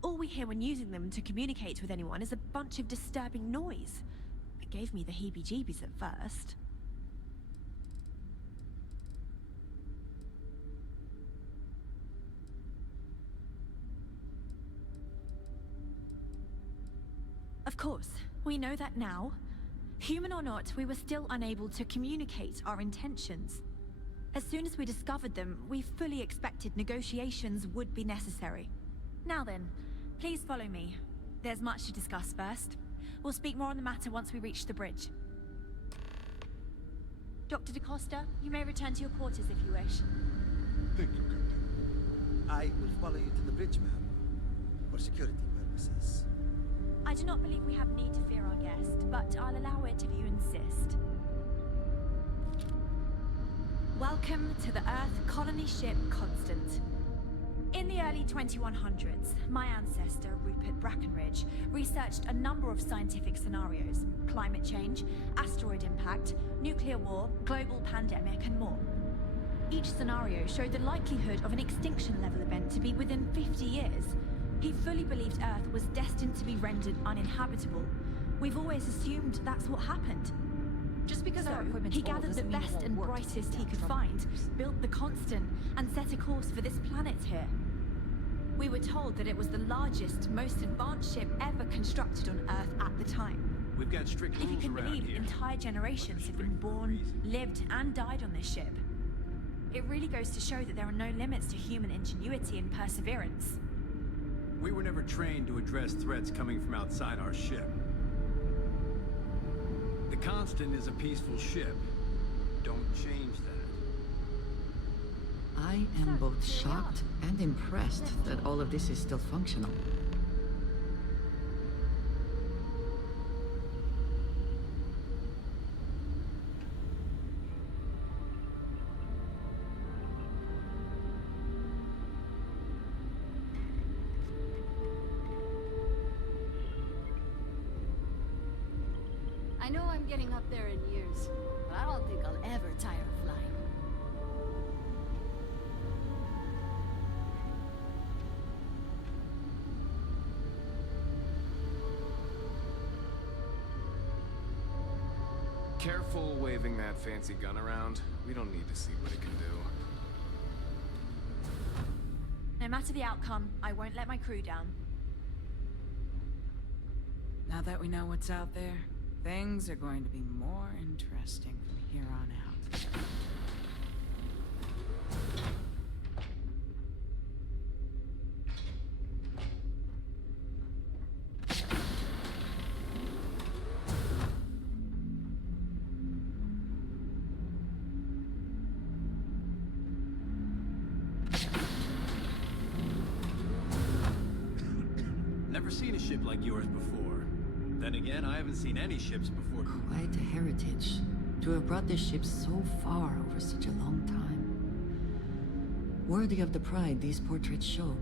All we hear when using them to communicate with anyone is a bunch of disturbing noise. It gave me the heebie-jeebies at first. Of course, we know that now. Human or not, we were still unable to communicate our intentions. As soon as we discovered them, we fully expected negotiations would be necessary. Now then, please follow me. There's much to discuss first. We'll speak more on the matter once we reach the bridge. Dr. DaCosta, you may return to your quarters if you wish. Thank you, Captain. I will follow you to the bridge, ma'am, for security purposes. I do not believe we have need to fear our guest, but I'll allow it if you insist. Welcome to the Earth colony ship Constant. In the early 2100s, my ancestor, Rupert Brackenridge, researched a number of scientific scenarios: climate change, asteroid impact, nuclear war, global pandemic, and more. Each scenario showed the likelihood of an extinction-level event to be within 50 years. He fully believed Earth was destined to be rendered uninhabitable. We've always assumed that's what happened. Just because So, our equipment's he old gathered the doesn't mean it best won't and work. brightest he could find, built the Constant, and set a course for this planet here. We were told that it was the largest, most advanced ship ever constructed on Earth at the time. We've got strict If you rules can around believe, here. entire generations have been born, lived, and died on this ship. It really goes to show that there are no limits to human ingenuity and perseverance. We were never trained to address threats coming from outside our ship. The Constant is a peaceful ship. Don't change that. I am both shocked and impressed that all of this is still functional. I know I'm getting up there in years, but I don't think I'll ever tire of flying. Careful waving that fancy gun around. We don't need to see what it can do. No matter the outcome, I won't let my crew down. Now that we know what's out there, things are going to be more interesting from here on out. Never seen a ship like yours before. Then again, I haven't seen any ships before. Quite a heritage. To have brought this ship so far over such a long time. Worthy of the pride these portraits show.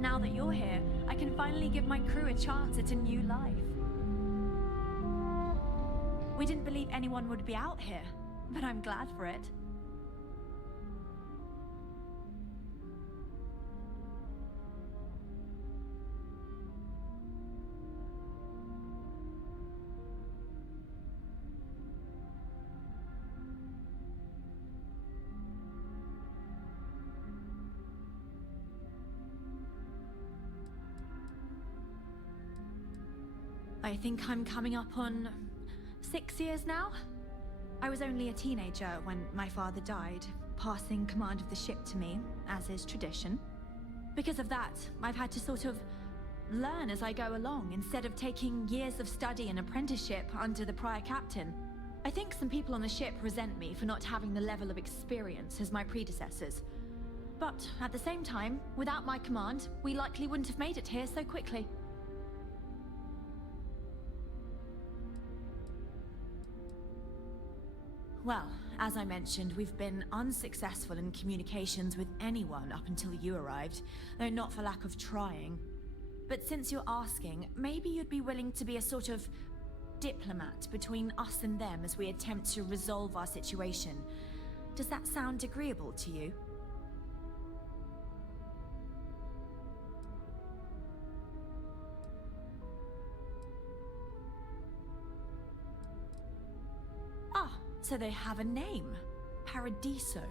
Now that you're here, I can finally give my crew a chance at a new life. We didn't believe anyone would be out here, but I'm glad for it. I think I'm coming up on 6 years now. I was only a teenager when my father died, passing command of the ship to me, as is tradition. Because of that, I've had to sort of learn as I go along, instead of taking years of study and apprenticeship under the prior captain. I think some people on the ship resent me for not having the level of experience as my predecessors. But at the same time, without my command, we likely wouldn't have made it here so quickly. Well, as I mentioned, we've been unsuccessful in communications with anyone up until you arrived, though not for lack of trying. But since you're asking, maybe you'd be willing to be a sort of diplomat between us and them as we attempt to resolve our situation. Does that sound agreeable to you? So they have a name, Paradiso.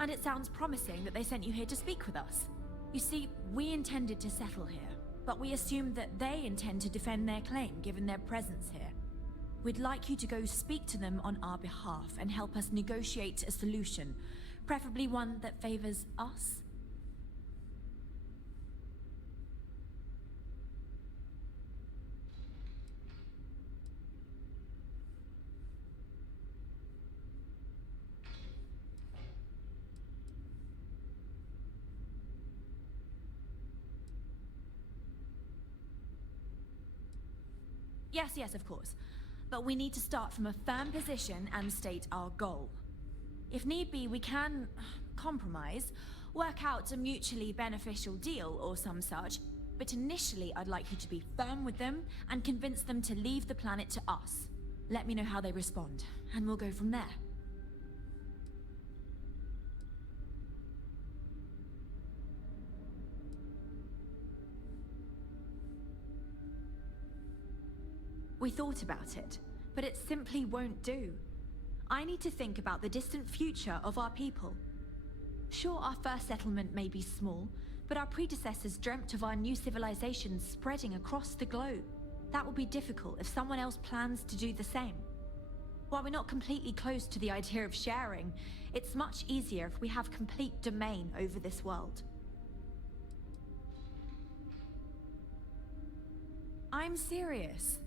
And it sounds promising that they sent you here to speak with us. You see, we intended to settle here, but we assumed that they intend to defend their claim given their presence here. We'd like you to go speak to them on our behalf and help us negotiate a solution, preferably one that favors us. Yes, of course. But we need to start from a firm position and state our goal. If need be, we can compromise, work out a mutually beneficial deal or some such, but initially I'd like you to be firm with them and convince them to leave the planet to us. Let me know how they respond, and we'll go from there. We thought about it, but it simply won't do. I need to think about the distant future of our people. Sure, our first settlement may be small, but our predecessors dreamt of our new civilization spreading across the globe. That will be difficult if someone else plans to do the same. While we're not completely close to the idea of sharing, it's much easier if we have complete domain over this world. I'm serious.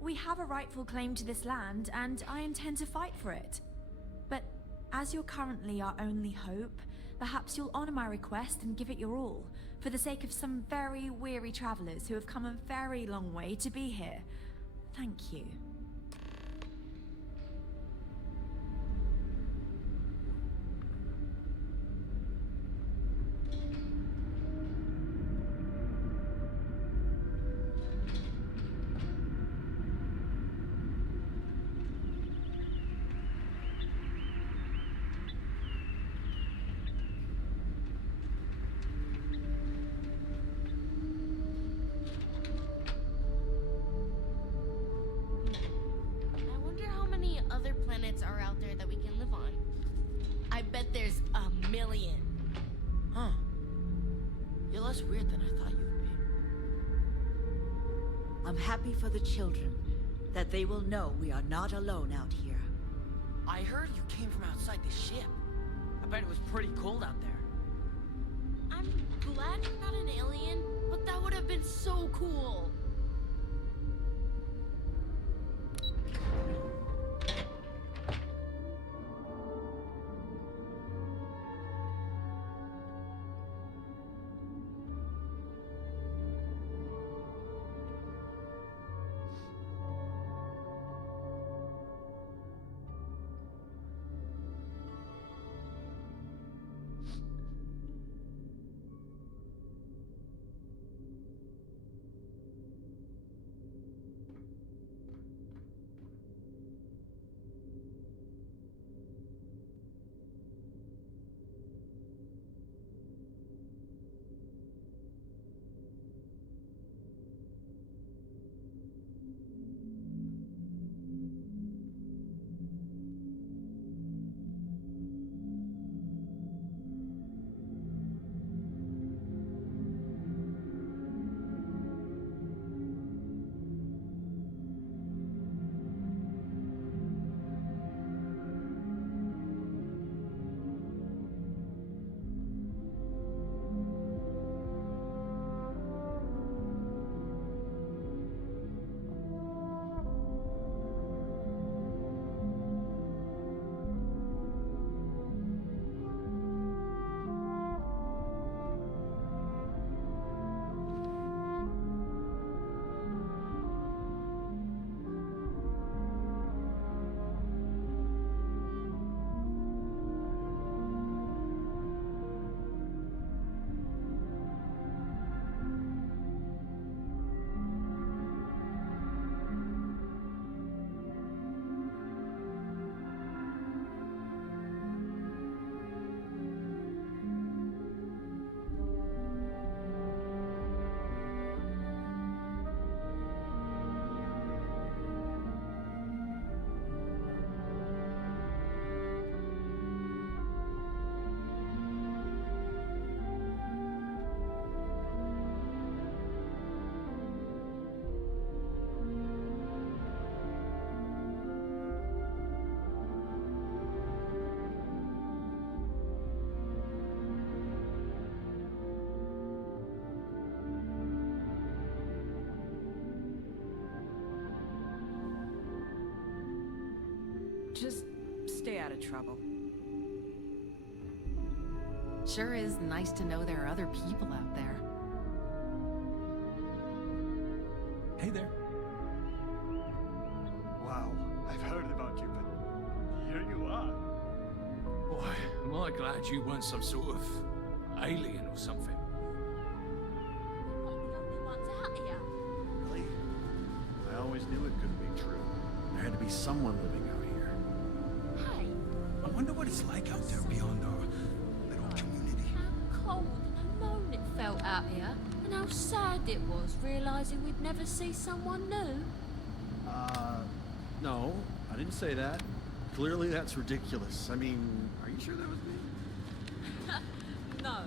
We have a rightful claim to this land, and I intend to fight for it. But as you're currently our only hope, perhaps you'll honor my request and give it your all, for the sake of some very weary travelers who have come a very long way to be here. Thank you. planets are out there that we can live on. I bet there's a million. Huh. You're less weird than I thought you'd be. I'm happy for the children, that they will know we are not alone out here. I heard you came from outside the ship. I bet it was pretty cold out there. I'm glad you're not an alien, but that would have been so cool. Just stay out of trouble. Sure is nice to know there are other people out there. Hey there. Wow, I've heard about you, but here you are. Boy, am I glad you weren't some sort of alien or something. Really? I always knew it couldn't be true. There had to be someone living out here. Hey, I wonder what it's like out there beyond our little community. How cold and alone it felt out here, and how sad it was realizing we'd never see someone new. No, I didn't say that. Clearly that's ridiculous. I mean, are you sure that was me? No,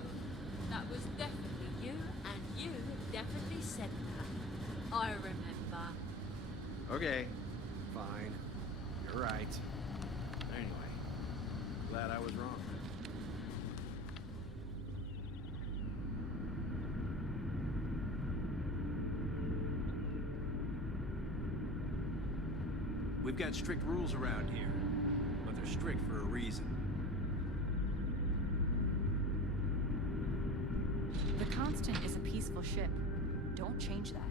that was definitely you, and you definitely said that. I remember. Okay, fine. You're right. Anyway, glad I was wrong. We've got strict rules around here, but they're strict for a reason. The Constant is a peaceful ship. Don't change that.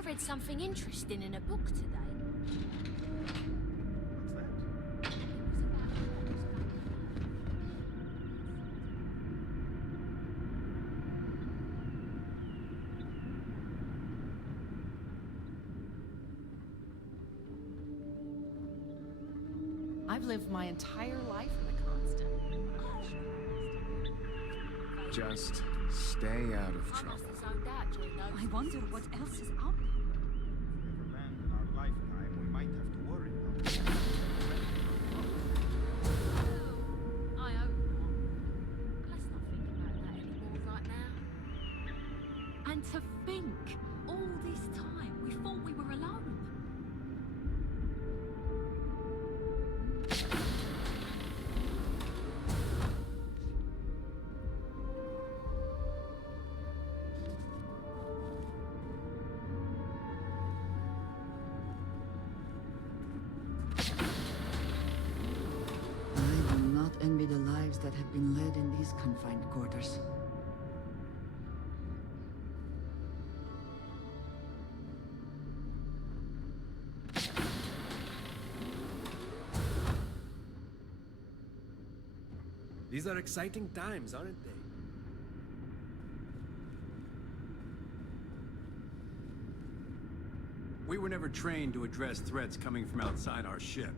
I read something interesting in a book today. I've lived my entire life with a constant. Just stay out of trouble. I wonder what else is out there. Never land in our lifetime, we might have to worry about it. I hope not. Let's not think about that anymore right now. And to think, all this time, we thought we were alone. I do not envy the lives that have been led in these confined quarters. These are exciting times, aren't they? We were never trained to address threats coming from outside our ship.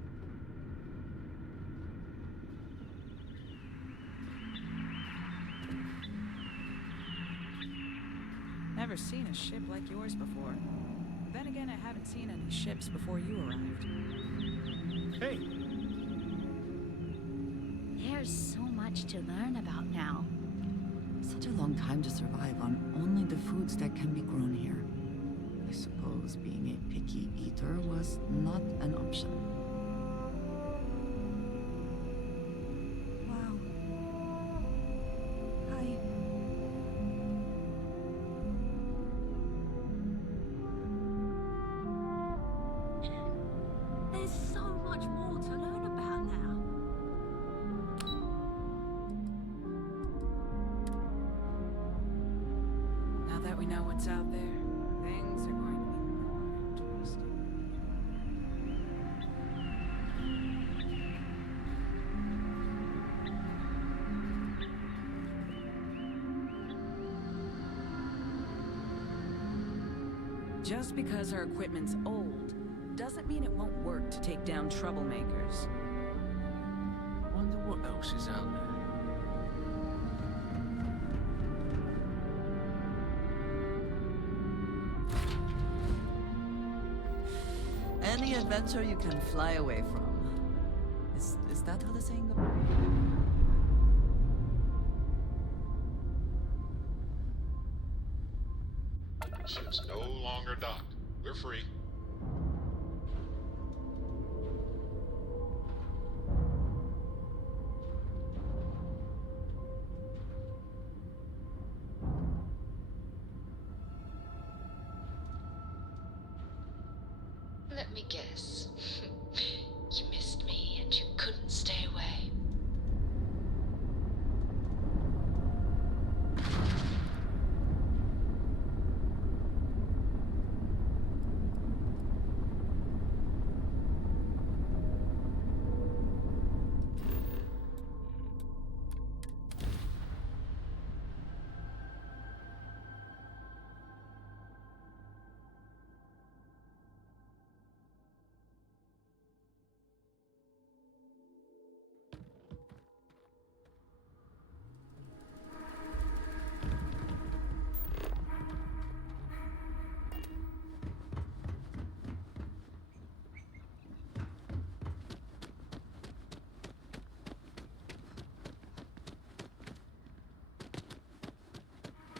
Never seen a ship like yours before. Then again, I haven't seen any ships before you arrived. Hey! There's so much to learn about now. Such a long time to survive on only the foods that can be grown here. I suppose being a picky eater was not an option. Wow. There's so much more to learn about now. Now that we know what's out there, things are going to be more interesting. Just because our equipment's old doesn't mean it won't work to take down troublemakers. Wonder what else is out there. Any adventure you can fly away from. Is that how the saying goes? Ship's no longer docked. We're free. Let me guess. You missed me and you couldn't stay away.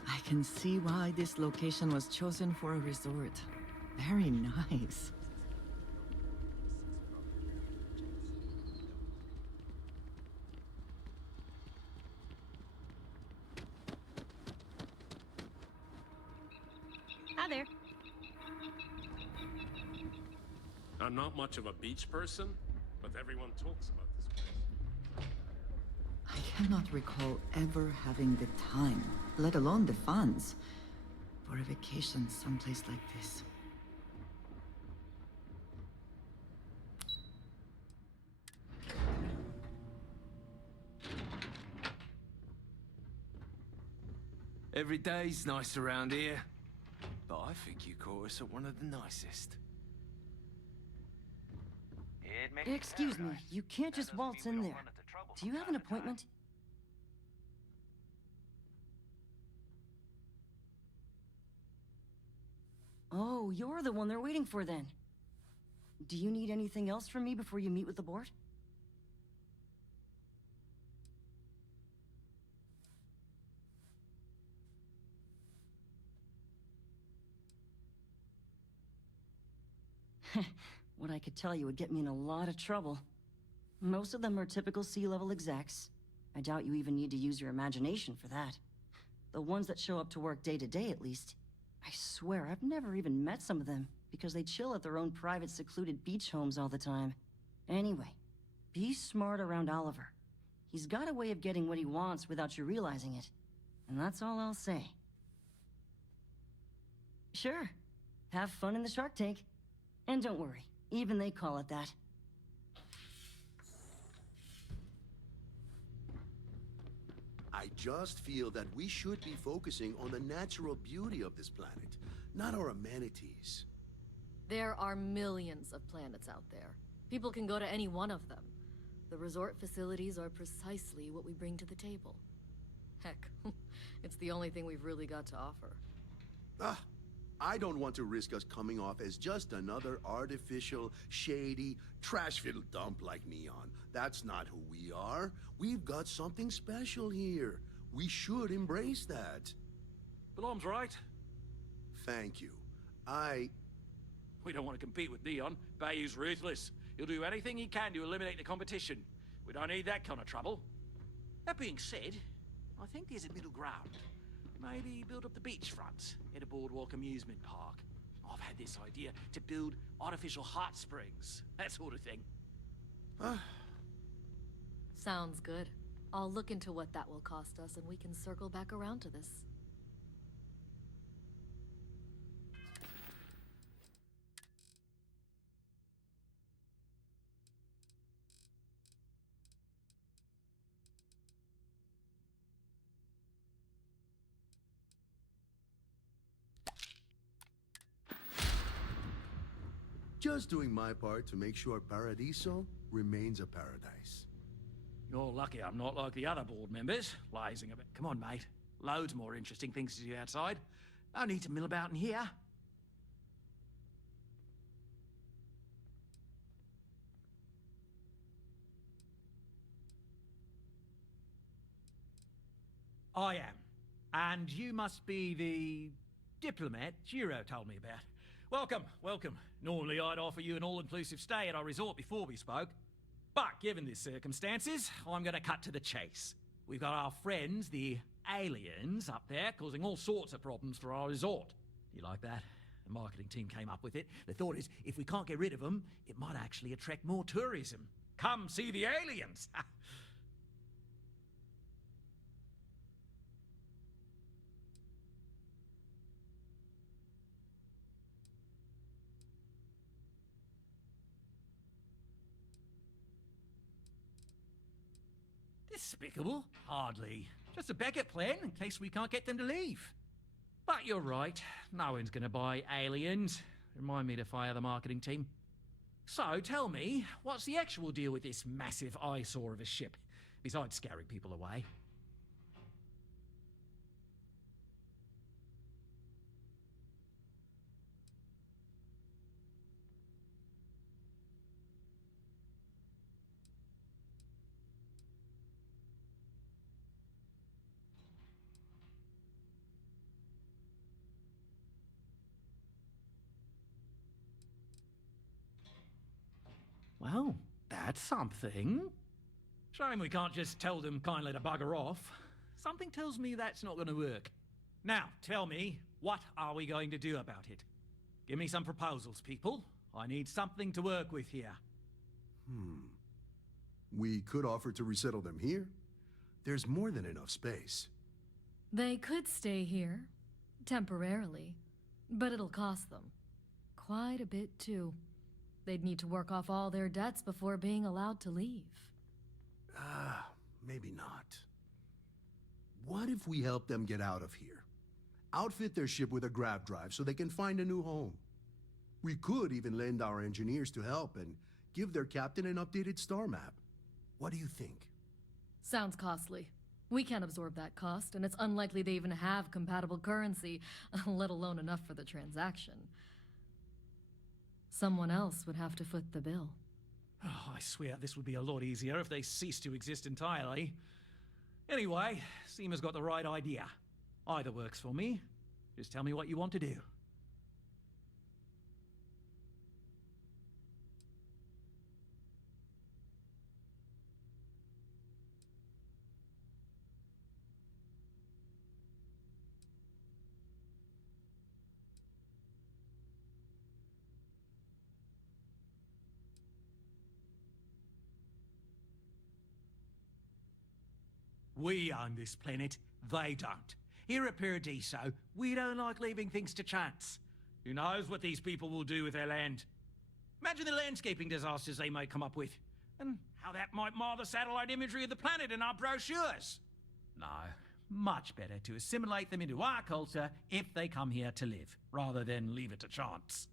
I can see why this location was chosen for a resort. Very nice. Hi there. I'm not much of a beach person, but everyone talks about this place. I cannot recall ever having the time, let alone the funds, for a vacation someplace like this. Every day's nice around here. But I think you caught us at one of the nicest. Excuse me, you can't just waltz in there. Do you have an appointment? Oh, you're the one they're waiting for then. Do you need anything else from me before you meet with the board? What I could tell you would get me in a lot of trouble. Most of them are typical C-level execs. I doubt you even need to use your imagination for that. The ones that show up to work day to day, at least. I swear, I've never even met some of them, because they chill at their own private secluded beach homes all the time. Anyway, be smart around Oliver. He's got a way of getting what he wants without you realizing it. And that's all I'll say. Sure. Have fun in the shark tank. And don't worry, even they call it that. I just feel that we should be focusing on the natural beauty of this planet, not our amenities. There are millions of planets out there. People can go to any one of them. The resort facilities are precisely what we bring to the table. Heck, it's the only thing we've really got to offer. I don't want to risk us coming off as just another artificial, shady, trash-filled dump like Neon. That's not who we are. We've got something special here. We should embrace that. Blom's right. Thank you. We don't want to compete with Neon. Bayou's ruthless. He'll do anything he can to eliminate the competition. We don't need that kind of trouble. That being said, I think there's a middle ground. Maybe build up the beachfront at a boardwalk amusement park. I've had this idea to build artificial hot springs, that sort of thing. Sounds good. I'll look into what that will cost us and we can circle back around to this. Just doing my part to make sure Paradiso remains a paradise. You're lucky I'm not like the other board members, lazing a bit. Come on, mate. Loads more interesting things to do outside. No need to mill about in here. I am. And you must be the diplomat Giro told me about. Welcome, welcome. Normally I'd offer you an all-inclusive stay at our resort before we spoke. But given the circumstances, I'm gonna cut to the chase. We've got our friends, the aliens, up there, causing all sorts of problems for our resort. You like that? The marketing team came up with it. The thought is, if we can't get rid of them, it might actually attract more tourism. Come see the aliens! Despicable? Hardly. Just a backup plan in case we can't get them to leave. But you're right. No one's gonna buy aliens. Remind me to fire the marketing team. So, tell me, what's the actual deal with this massive eyesore of a ship, besides scaring people away? Well, that's something. Shame we can't just tell them kindly to bugger off. Something tells me that's not going to work. Now, tell me, what are we going to do about it? Give me some proposals, people. I need something to work with here. We could offer to resettle them here. There's more than enough space. They could stay here, temporarily, but it'll cost them. Quite a bit, too. They'd need to work off all their debts before being allowed to leave. Maybe not. What if we help them get out of here? outfit their ship with a grav drive so they can find a new home. We could even lend our engineers to help and give their captain an updated star map. What do you think? Sounds costly. We can't absorb that cost, and it's unlikely they even have compatible currency, let alone enough for the transaction. Someone else would have to foot the bill. Oh, I swear this would be a lot easier if they ceased to exist entirely. Anyway, Seema's got the right idea. Either works for me. Just tell me what you want to do. We own this planet, they don't. Here at Paradiso, we don't like leaving things to chance. Who knows what these people will do with their land? Imagine the landscaping disasters they might come up with, and how that might mar the satellite imagery of the planet in our brochures. No, much better to assimilate them into our culture if they come here to live, rather than leave it to chance.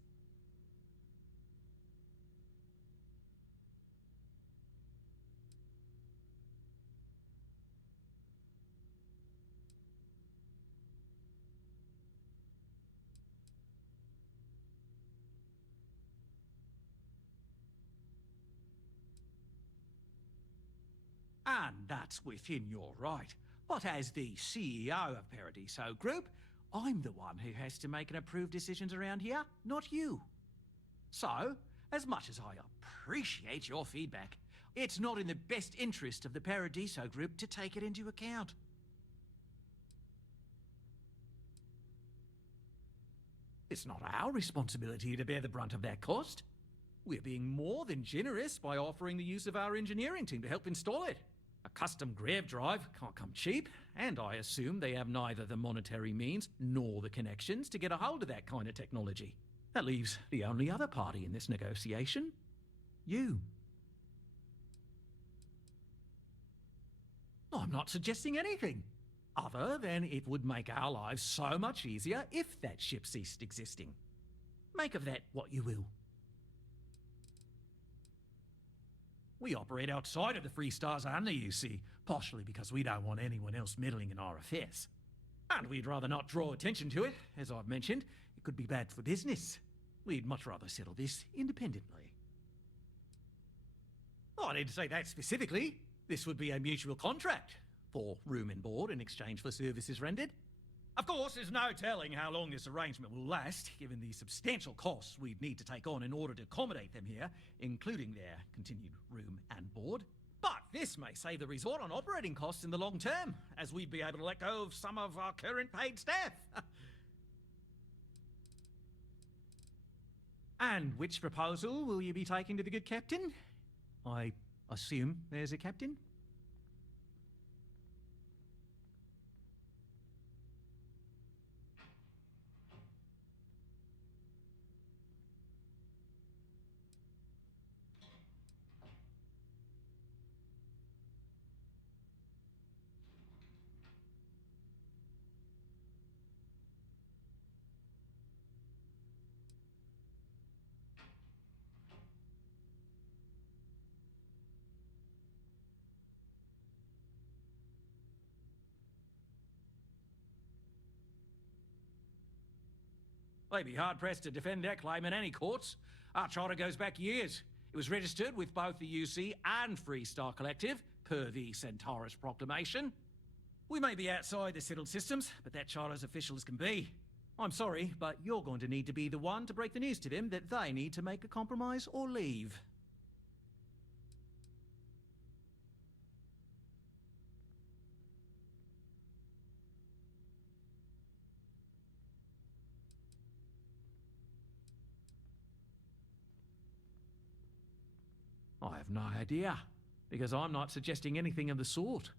And that's within your right. But as the CEO of Paradiso Group, I'm the one who has to make and approve decisions around here, not you. So, as much as I appreciate your feedback, it's not in the best interest of the Paradiso Group to take it into account. It's not our responsibility to bear the brunt of that cost. We're being more than generous by offering the use of our engineering team to help install it. A custom grav drive can't come cheap, and I assume they have neither the monetary means nor the connections to get a hold of that kind of technology. That leaves the only other party in this negotiation. You. I'm not suggesting anything, other than it would make our lives so much easier if that ship ceased existing. Make of that what you will. We operate outside of the Free Stars only, you see, partially because we don't want anyone else meddling in our affairs. And we'd rather not draw attention to it. As I've mentioned, it could be bad for business. We'd much rather settle this independently. Oh, I didn't say that specifically. This would be a mutual contract for room and board in exchange for services rendered. Of course, there's no telling how long this arrangement will last, given the substantial costs we'd need to take on in order to accommodate them here, including their continued room and board. But this may save the resort on operating costs in the long term, as we'd be able to let go of some of our current paid staff. And which proposal will you be taking to the good captain? I assume there's a captain? They'd be hard-pressed to defend their claim in any courts. Our charter goes back years. It was registered with both the UC and Free Star Collective, per the Centaurus Proclamation. We may be outside the settled systems, but that charter as official as can be. I'm sorry, but you're going to need to be the one to break the news to them that they need to make a compromise or leave. I have no idea, because I'm not suggesting anything of the sort.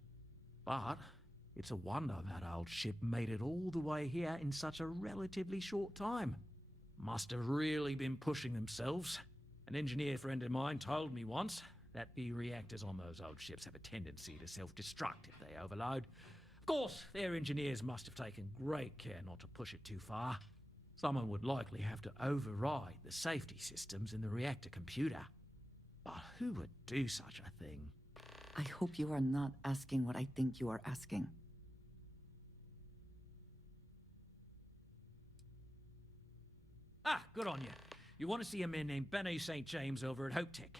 But it's a wonder that old ship made it all the way here in such a relatively short time. Must have really been pushing themselves. An engineer friend of mine told me once that the reactors on those old ships have a tendency to self-destruct if they overload. Of course, their engineers must have taken great care not to push it too far. Someone would likely have to override the safety systems in the reactor computer. But who would do such a thing? I hope you are not asking what I think you are asking. Ah, good on you. You want to see a man named Benny St. James over at Hope Tech.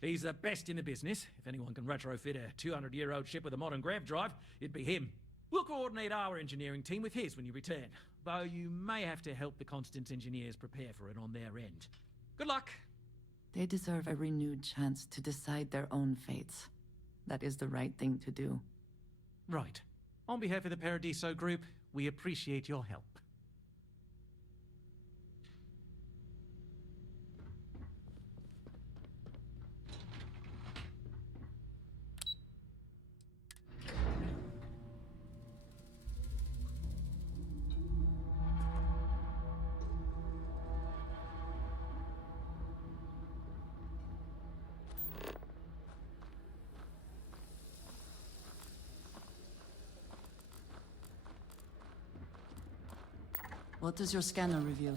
He's the best in the business. If anyone can retrofit a 200-year-old ship with a modern grav drive, it'd be him. We'll coordinate our engineering team with his when you return, though you may have to help the Constance engineers prepare for it on their end. Good luck. They deserve a renewed chance to decide their own fates. That is the right thing to do. Right. On behalf of the Paradiso Group, we appreciate your help. What does your scanner reveal?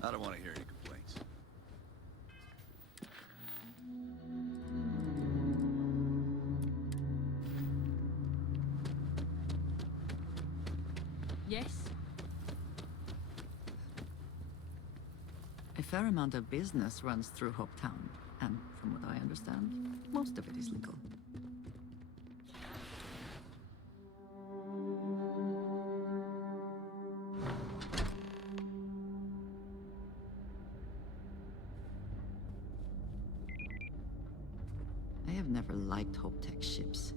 I don't want to hear any complaints. Yes? A fair amount of business runs through Hopetown, and from what I understand, most of it is legal. I have never liked Hope Tech ships,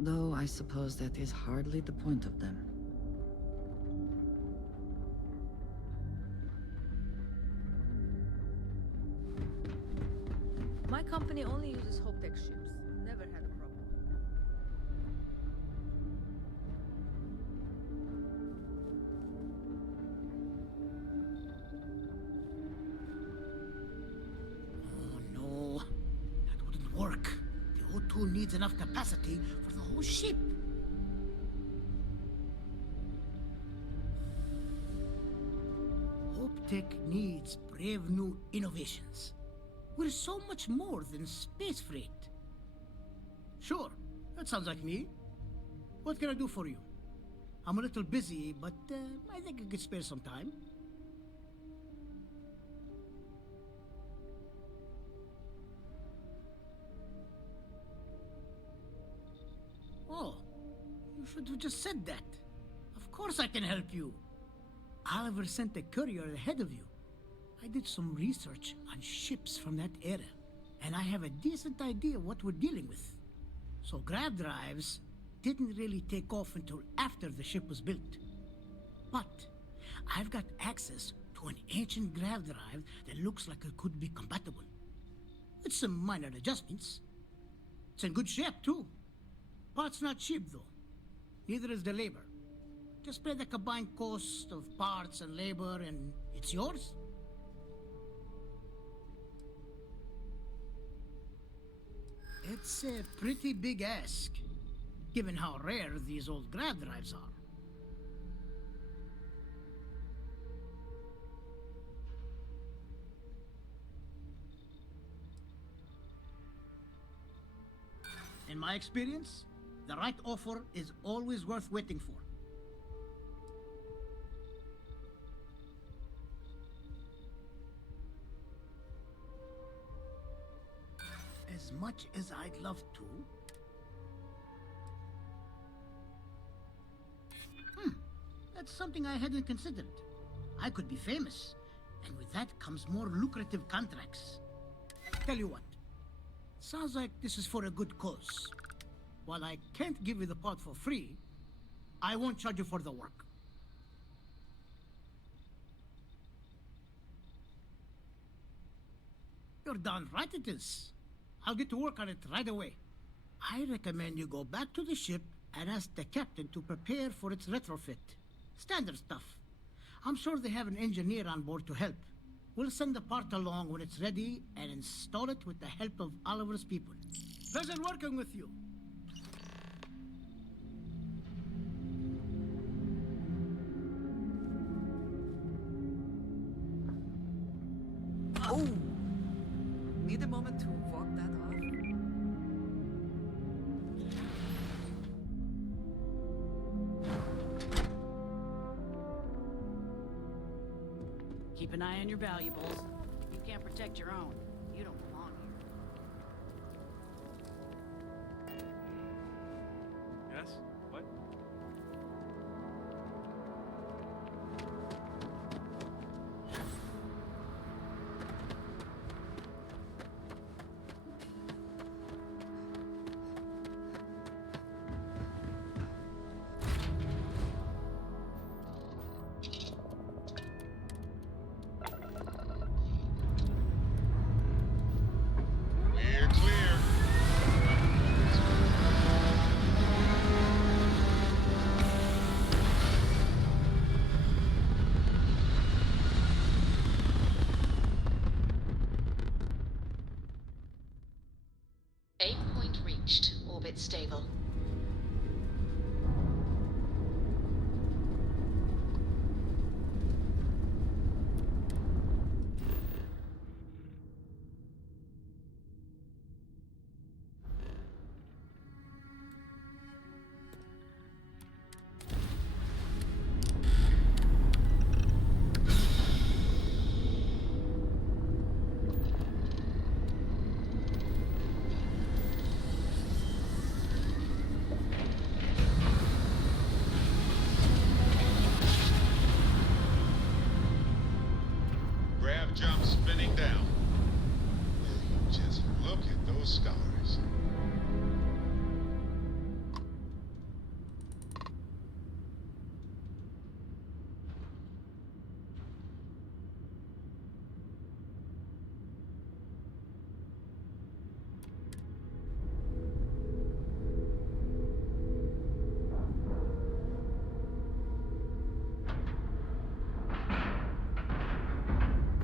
though I suppose that is hardly the point of them. My company only uses Hope Tech ships. Never had a problem. Oh no, that wouldn't work. The O2 needs enough capacity for the whole ship. Hope Tech needs brave new innovations. We're so much more than space freight. Sure, that sounds like me. What can I do for you? I'm a little busy, but I think I could spare some time. Oh, you should have just said that. Of course I can help you. Oliver sent a courier ahead of you. I did some research on ships from that era, and I have a decent idea what we're dealing with. So grav drives didn't really take off until after the ship was built. But I've got access to an ancient grav drive that looks like it could be compatible. With some minor adjustments. It's in good shape, too. Parts not cheap, though. Neither is the labor. Just pay the combined cost of parts and labor, and it's yours. It's a pretty big ask, given how rare these old grav drives are. In my experience, the right offer is always worth waiting for. As much as I'd love to... That's something I hadn't considered. I could be famous, and with that comes more lucrative contracts. Tell you what, sounds like this is for a good cause. While I can't give you the pot for free, I won't charge you for the work. You're darn right it is. I'll get to work on it right away. I recommend you go back to the ship and ask the captain to prepare for its retrofit. Standard stuff. I'm sure they have an engineer on board to help. We'll send the part along when it's ready and install it with the help of Oliver's people. Pleasure working with you. Oh! Need a moment to walk that off. Keep an eye on your valuables. If you can't protect your own, you don't belong here. Yes? What? We're clear. Aim point reached. Orbit stable. Grav jump spinning down. Will you just look at those scars?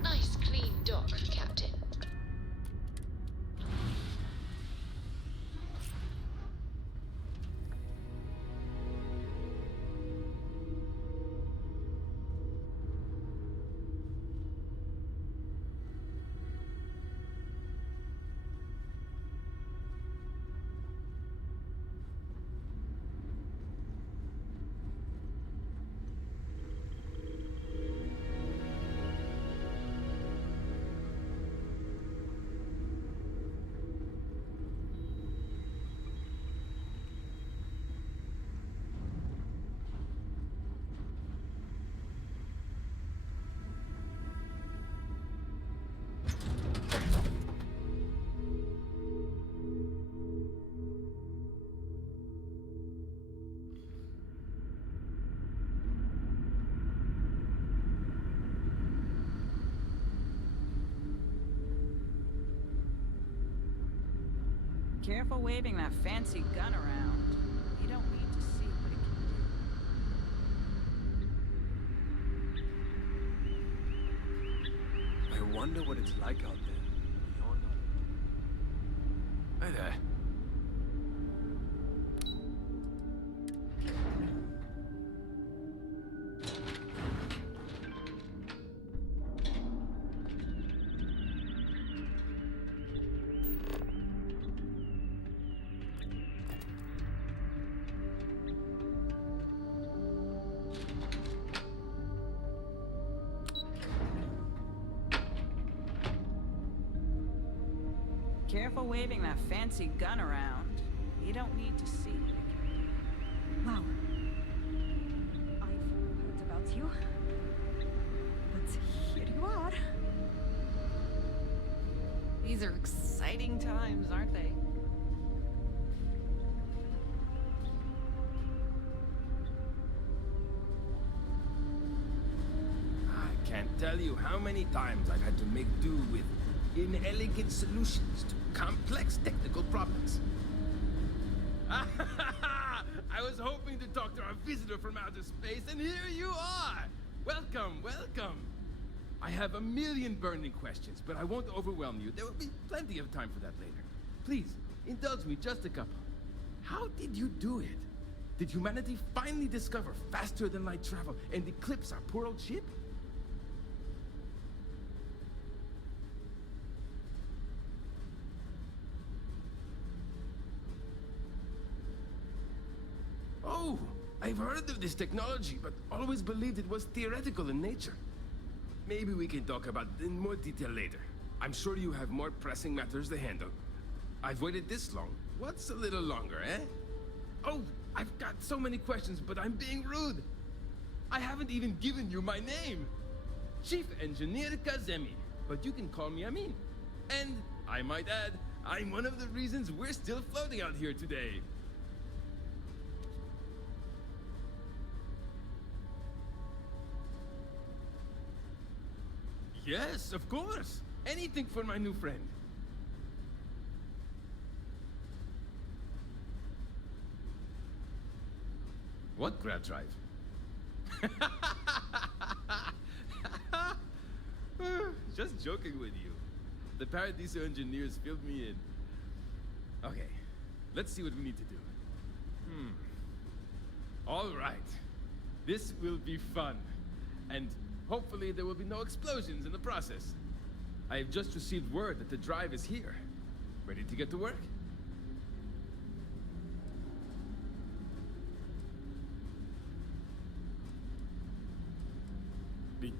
Nice clean dock, Captain. Careful waving that fancy gun around. You don't need to see what it can do. I wonder what it's like out there. Hey there. careful waving that fancy gun around. You don't need to see. Wow. I've heard about you. But here you are. These are exciting times, aren't they? I can't tell you how many times I've had to make do with inelegant solutions to complex technical problems. I was hoping to talk to our visitor from outer space, and here you are! Welcome, welcome! I have a million burning questions, but I won't overwhelm you. There will be plenty of time for that later. Please, indulge me just a couple. How did you do it? Did humanity finally discover faster than light travel and eclipse our poor old ship? Oh, I've heard of this technology, but always believed it was theoretical in nature. Maybe we can talk about it in more detail later. I'm sure you have more pressing matters to handle. I've waited this long. What's a little longer, eh? Oh, I've got so many questions, but I'm being rude. I haven't even given you my name. Chief Engineer Kazemi, but you can call me Amin. And, I might add, I'm one of the reasons we're still floating out here today. Yes, of course. Anything for my new friend. What grab drive? Just joking with you. The Paradiso engineers filled me in. Okay, let's see what we need to do. All right. This will be fun. And hopefully there will be no explosions in the process. I have just received word that the drive is here. Ready to get to work?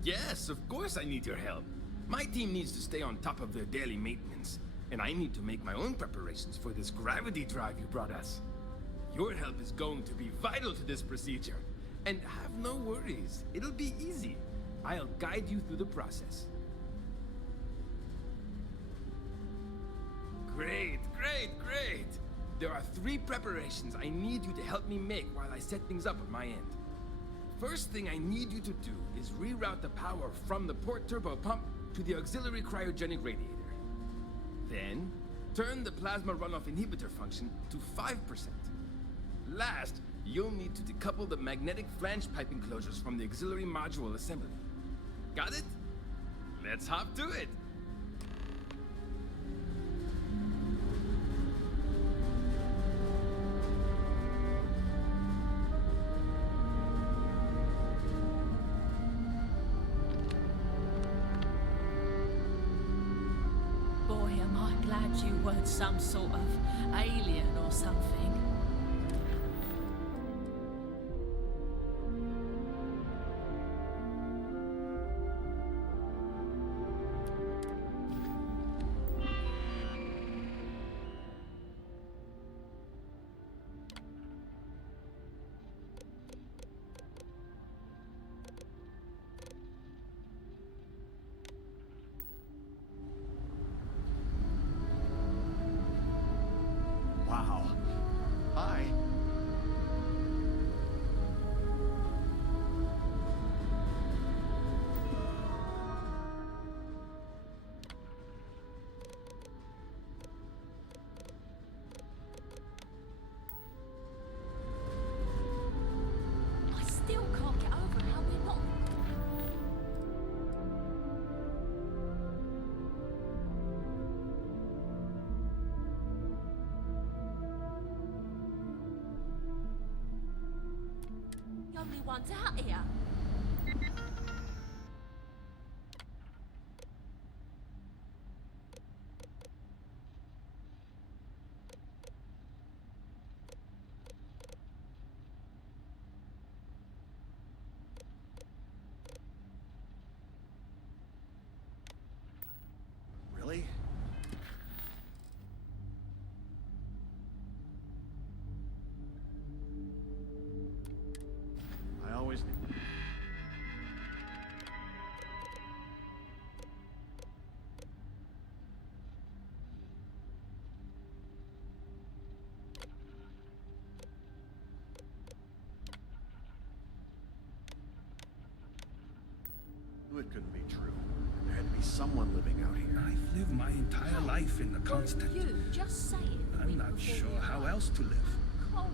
Yes, of course I need your help. My team needs to stay on top of their daily maintenance, and I need to make my own preparations for this gravity drive you brought us. Your help is going to be vital to this procedure. And have no worries, it'll be easy. I'll guide you through the process. Great, great, great! There are 3 preparations I need you to help me make while I set things up on my end. First thing I need you to do is reroute the power from the port turbo pump to the auxiliary cryogenic radiator. Then, turn the plasma runoff inhibitor function to 5%. Last, you'll need to decouple the magnetic flange pipe enclosures from the auxiliary module assembly. Got it? Let's hop to it! Boy, am I glad you weren't some sort of alien or something. Wow. Hi. I still can't get over how we're not. The only ones out here. Really? it couldn't be true. There had to be someone living out here. I've lived my entire life in the constant. You just say it. I'm not sure how else to live. Cold.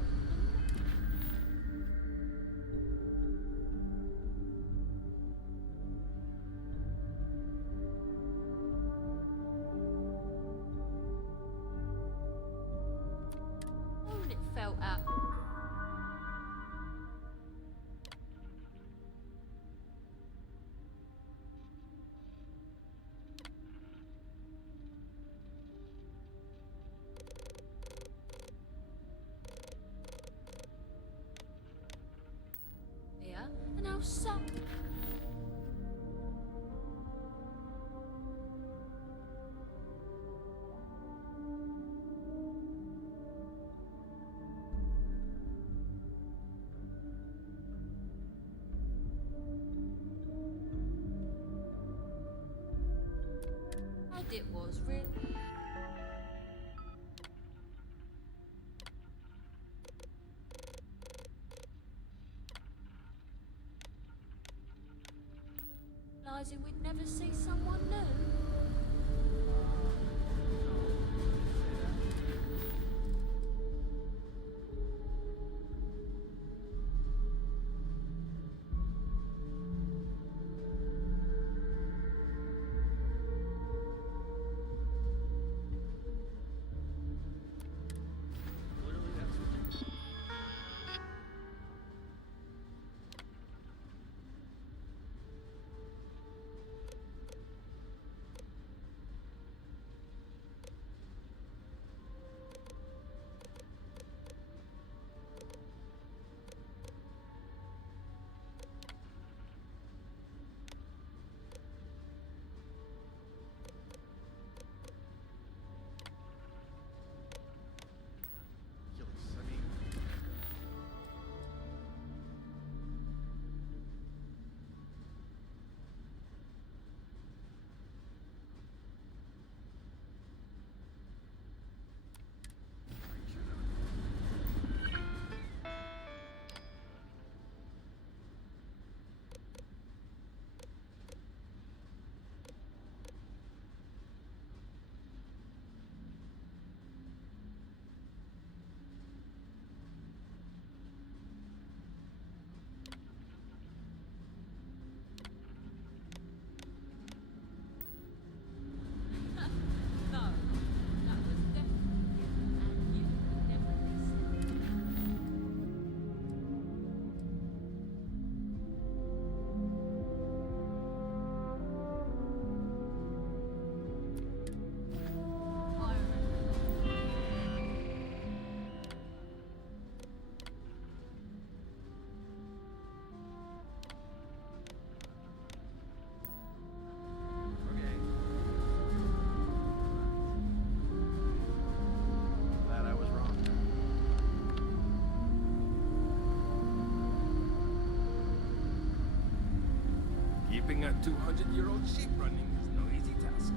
It felt up. Yeah, and how so? And it was really. Realizing we'd never see someone new. I mean, No, that was definitely you, and you never listened. I okay. Glad I was wrong. Keeping a 200-year-old ship running is no easy task.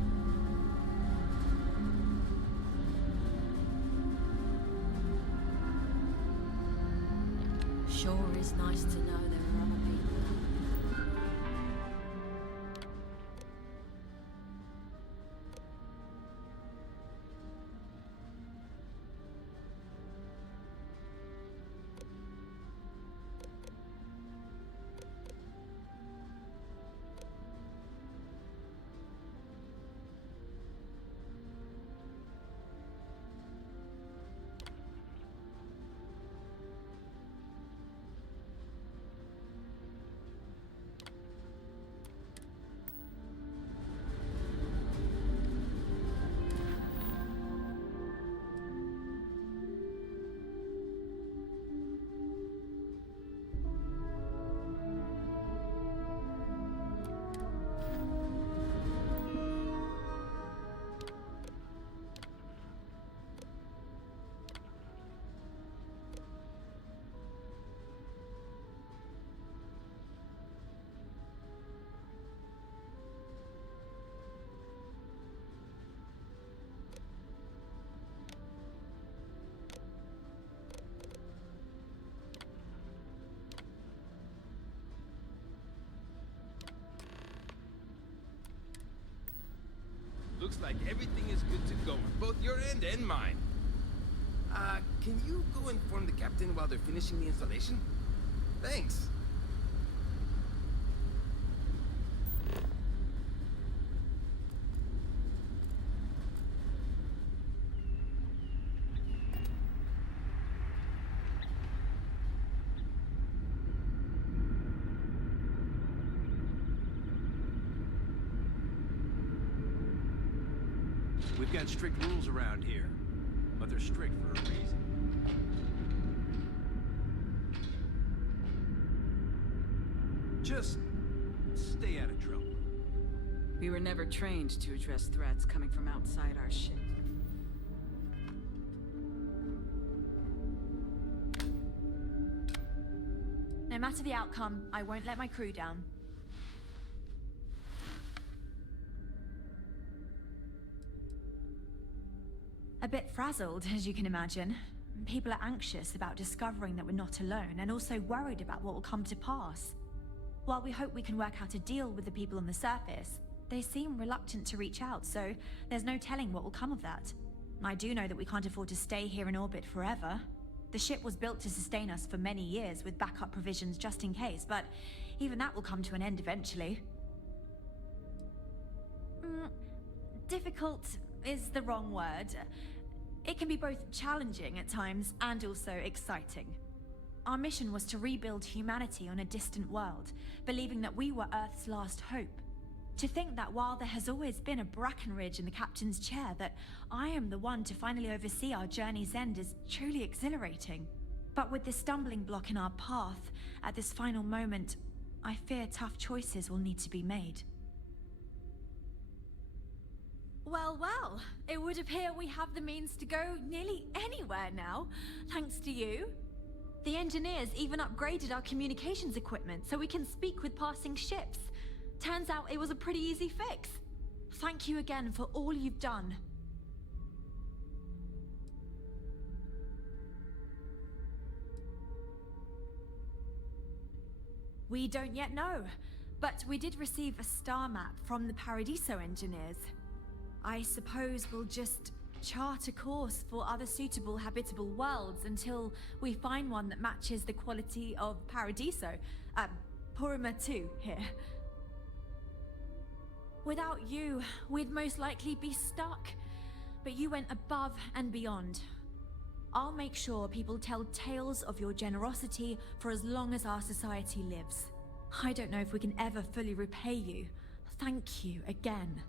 Sure is nice to know there are other people. looks like everything is good to go on both your end and mine. Can you go inform the captain while they're finishing the installation? Thanks. We've got strict rules around here, but they're strict for a reason. Just stay out of trouble. We were never trained to address threats coming from outside our ship. No matter the outcome, I won't let my crew down. A bit frazzled, as you can imagine. People are anxious about discovering that we're not alone, and also worried about what will come to pass. While we hope we can work out a deal with the people on the surface, they seem reluctant to reach out, so there's no telling what will come of that. I do know that we can't afford to stay here in orbit forever. The ship was built to sustain us for many years with backup provisions just in case, but even that will come to an end eventually. Difficult is the wrong word. It can be both challenging at times and also exciting. Our mission was to rebuild humanity on a distant world, believing that we were Earth's last hope. To think that while there has always been a Brackenridge in the captain's chair, that I am the one to finally oversee our journey's end is truly exhilarating. But with this stumbling block in our path, at this final moment, I fear tough choices will need to be made. Well, well, it would appear we have the means to go nearly anywhere now, thanks to you. The engineers even upgraded our communications equipment so we can speak with passing ships. Turns out it was a pretty easy fix. Thank you again for all you've done. We don't yet know, but we did receive a star map from the Paradiso engineers. I suppose we'll just chart a course for other suitable habitable worlds until we find one that matches the quality of Paradiso. Purima 2 here. Without you, we'd most likely be stuck. But you went above and beyond. I'll make sure people tell tales of your generosity for as long as our society lives. I don't know if we can ever fully repay you. Thank you again.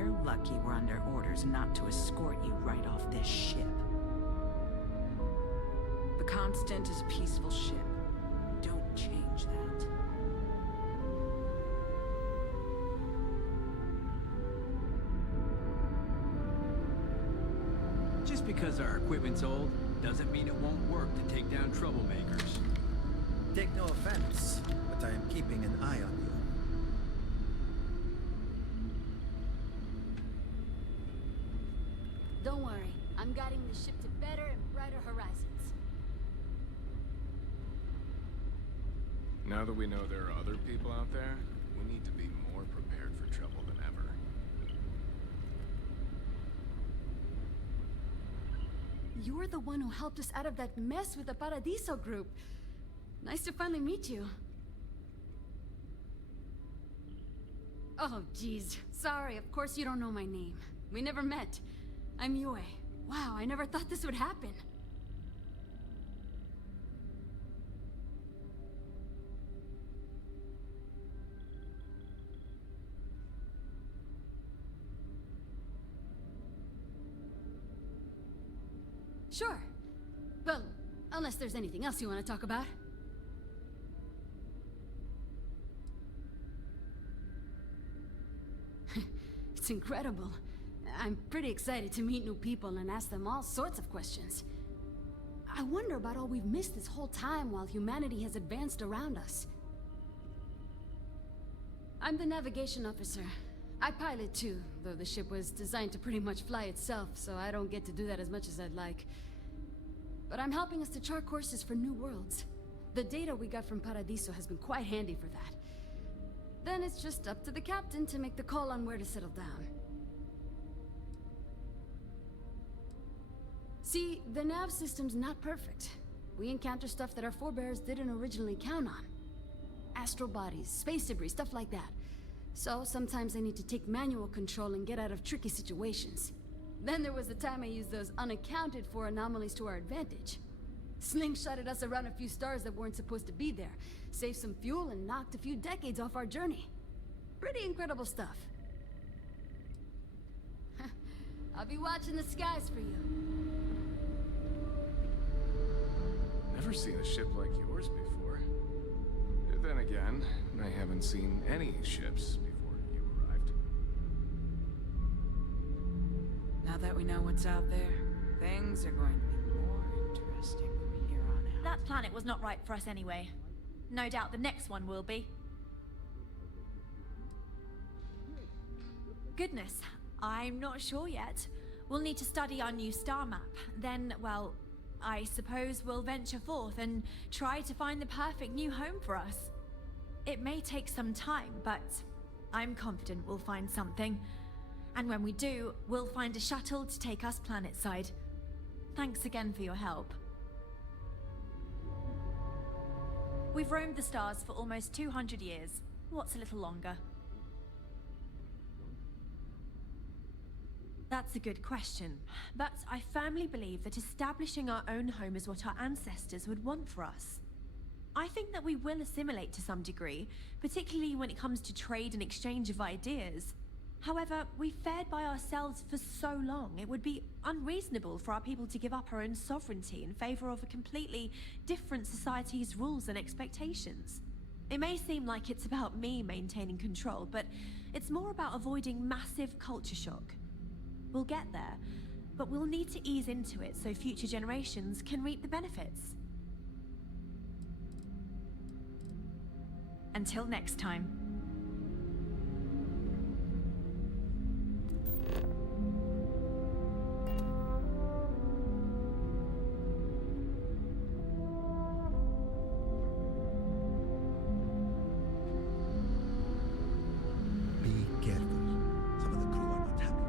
You're lucky we're under orders not to escort you right off this ship. The Constant is a peaceful ship. Don't change that. Just because our equipment's old doesn't mean it won't work to take down troublemakers. Take no offense, but I am keeping an eye on you. Don't worry, I'm guiding the ship to better and brighter horizons. Now that we know there are other people out there, we need to be more prepared for trouble than ever. You're the one who helped us out of that mess with the Paradiso group. Nice to finally meet you. Oh, geez. Sorry, of course you don't know my name. We never met. I'm Yue. Wow, I never thought this would happen. Sure. Well, unless there's anything else you want to talk about. It's incredible. I'm pretty excited to meet new people and ask them all sorts of questions. I wonder about all we've missed this whole time while humanity has advanced around us. I'm the navigation officer. I pilot too, though the ship was designed to pretty much fly itself, so I don't get to do that as much as I'd like. But I'm helping us to chart courses for new worlds. The data we got from Paradiso has been quite handy for that. Then it's just up to the captain to make the call on where to settle down. See, the nav system's not perfect. We encounter stuff that our forebears didn't originally count on. Astral bodies, space debris, stuff like that. So sometimes I need to take manual control and get out of tricky situations. Then there was the time I used those unaccounted for anomalies to our advantage. Slingshotted us around a few stars that weren't supposed to be there, saved some fuel and knocked a few decades off our journey. Pretty incredible stuff. I'll be watching the skies for you. Never seen a ship like yours before. Then again, I haven't seen any ships before you arrived. Now that we know what's out there, things are going to be more interesting from here on out. That planet was not right for us anyway. No doubt the next one will be. Goodness, I'm not sure yet. We'll need to study our new star map. Then, well, I suppose we'll venture forth and try to find the perfect new home for us. It may take some time, but I'm confident we'll find something. And when we do, we'll find a shuttle to take us planetside. Thanks again for your help. We've roamed the stars for almost 200 years. What's a little longer? That's a good question, but I firmly believe that establishing our own home is what our ancestors would want for us. I think that we will assimilate to some degree, particularly when it comes to trade and exchange of ideas. However, we've fared by ourselves for so long, it would be unreasonable for our people to give up our own sovereignty in favor of a completely different society's rules and expectations. It may seem like it's about me maintaining control, but it's more about avoiding massive culture shock. We'll get there, but we'll need to ease into it so future generations can reap the benefits. Until next time. Be careful. Some of the crew are not happy.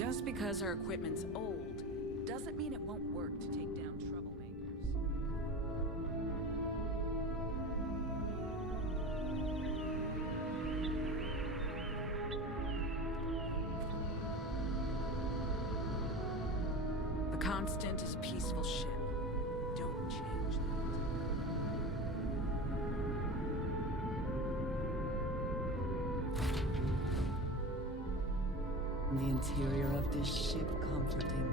Just because our equipment's old doesn't mean it won't work to take down troublemakers. The Constant is a peaceful ship. Don't change that. The interior of this ship comforting.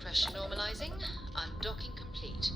Pressure normalizing. Undocking complete.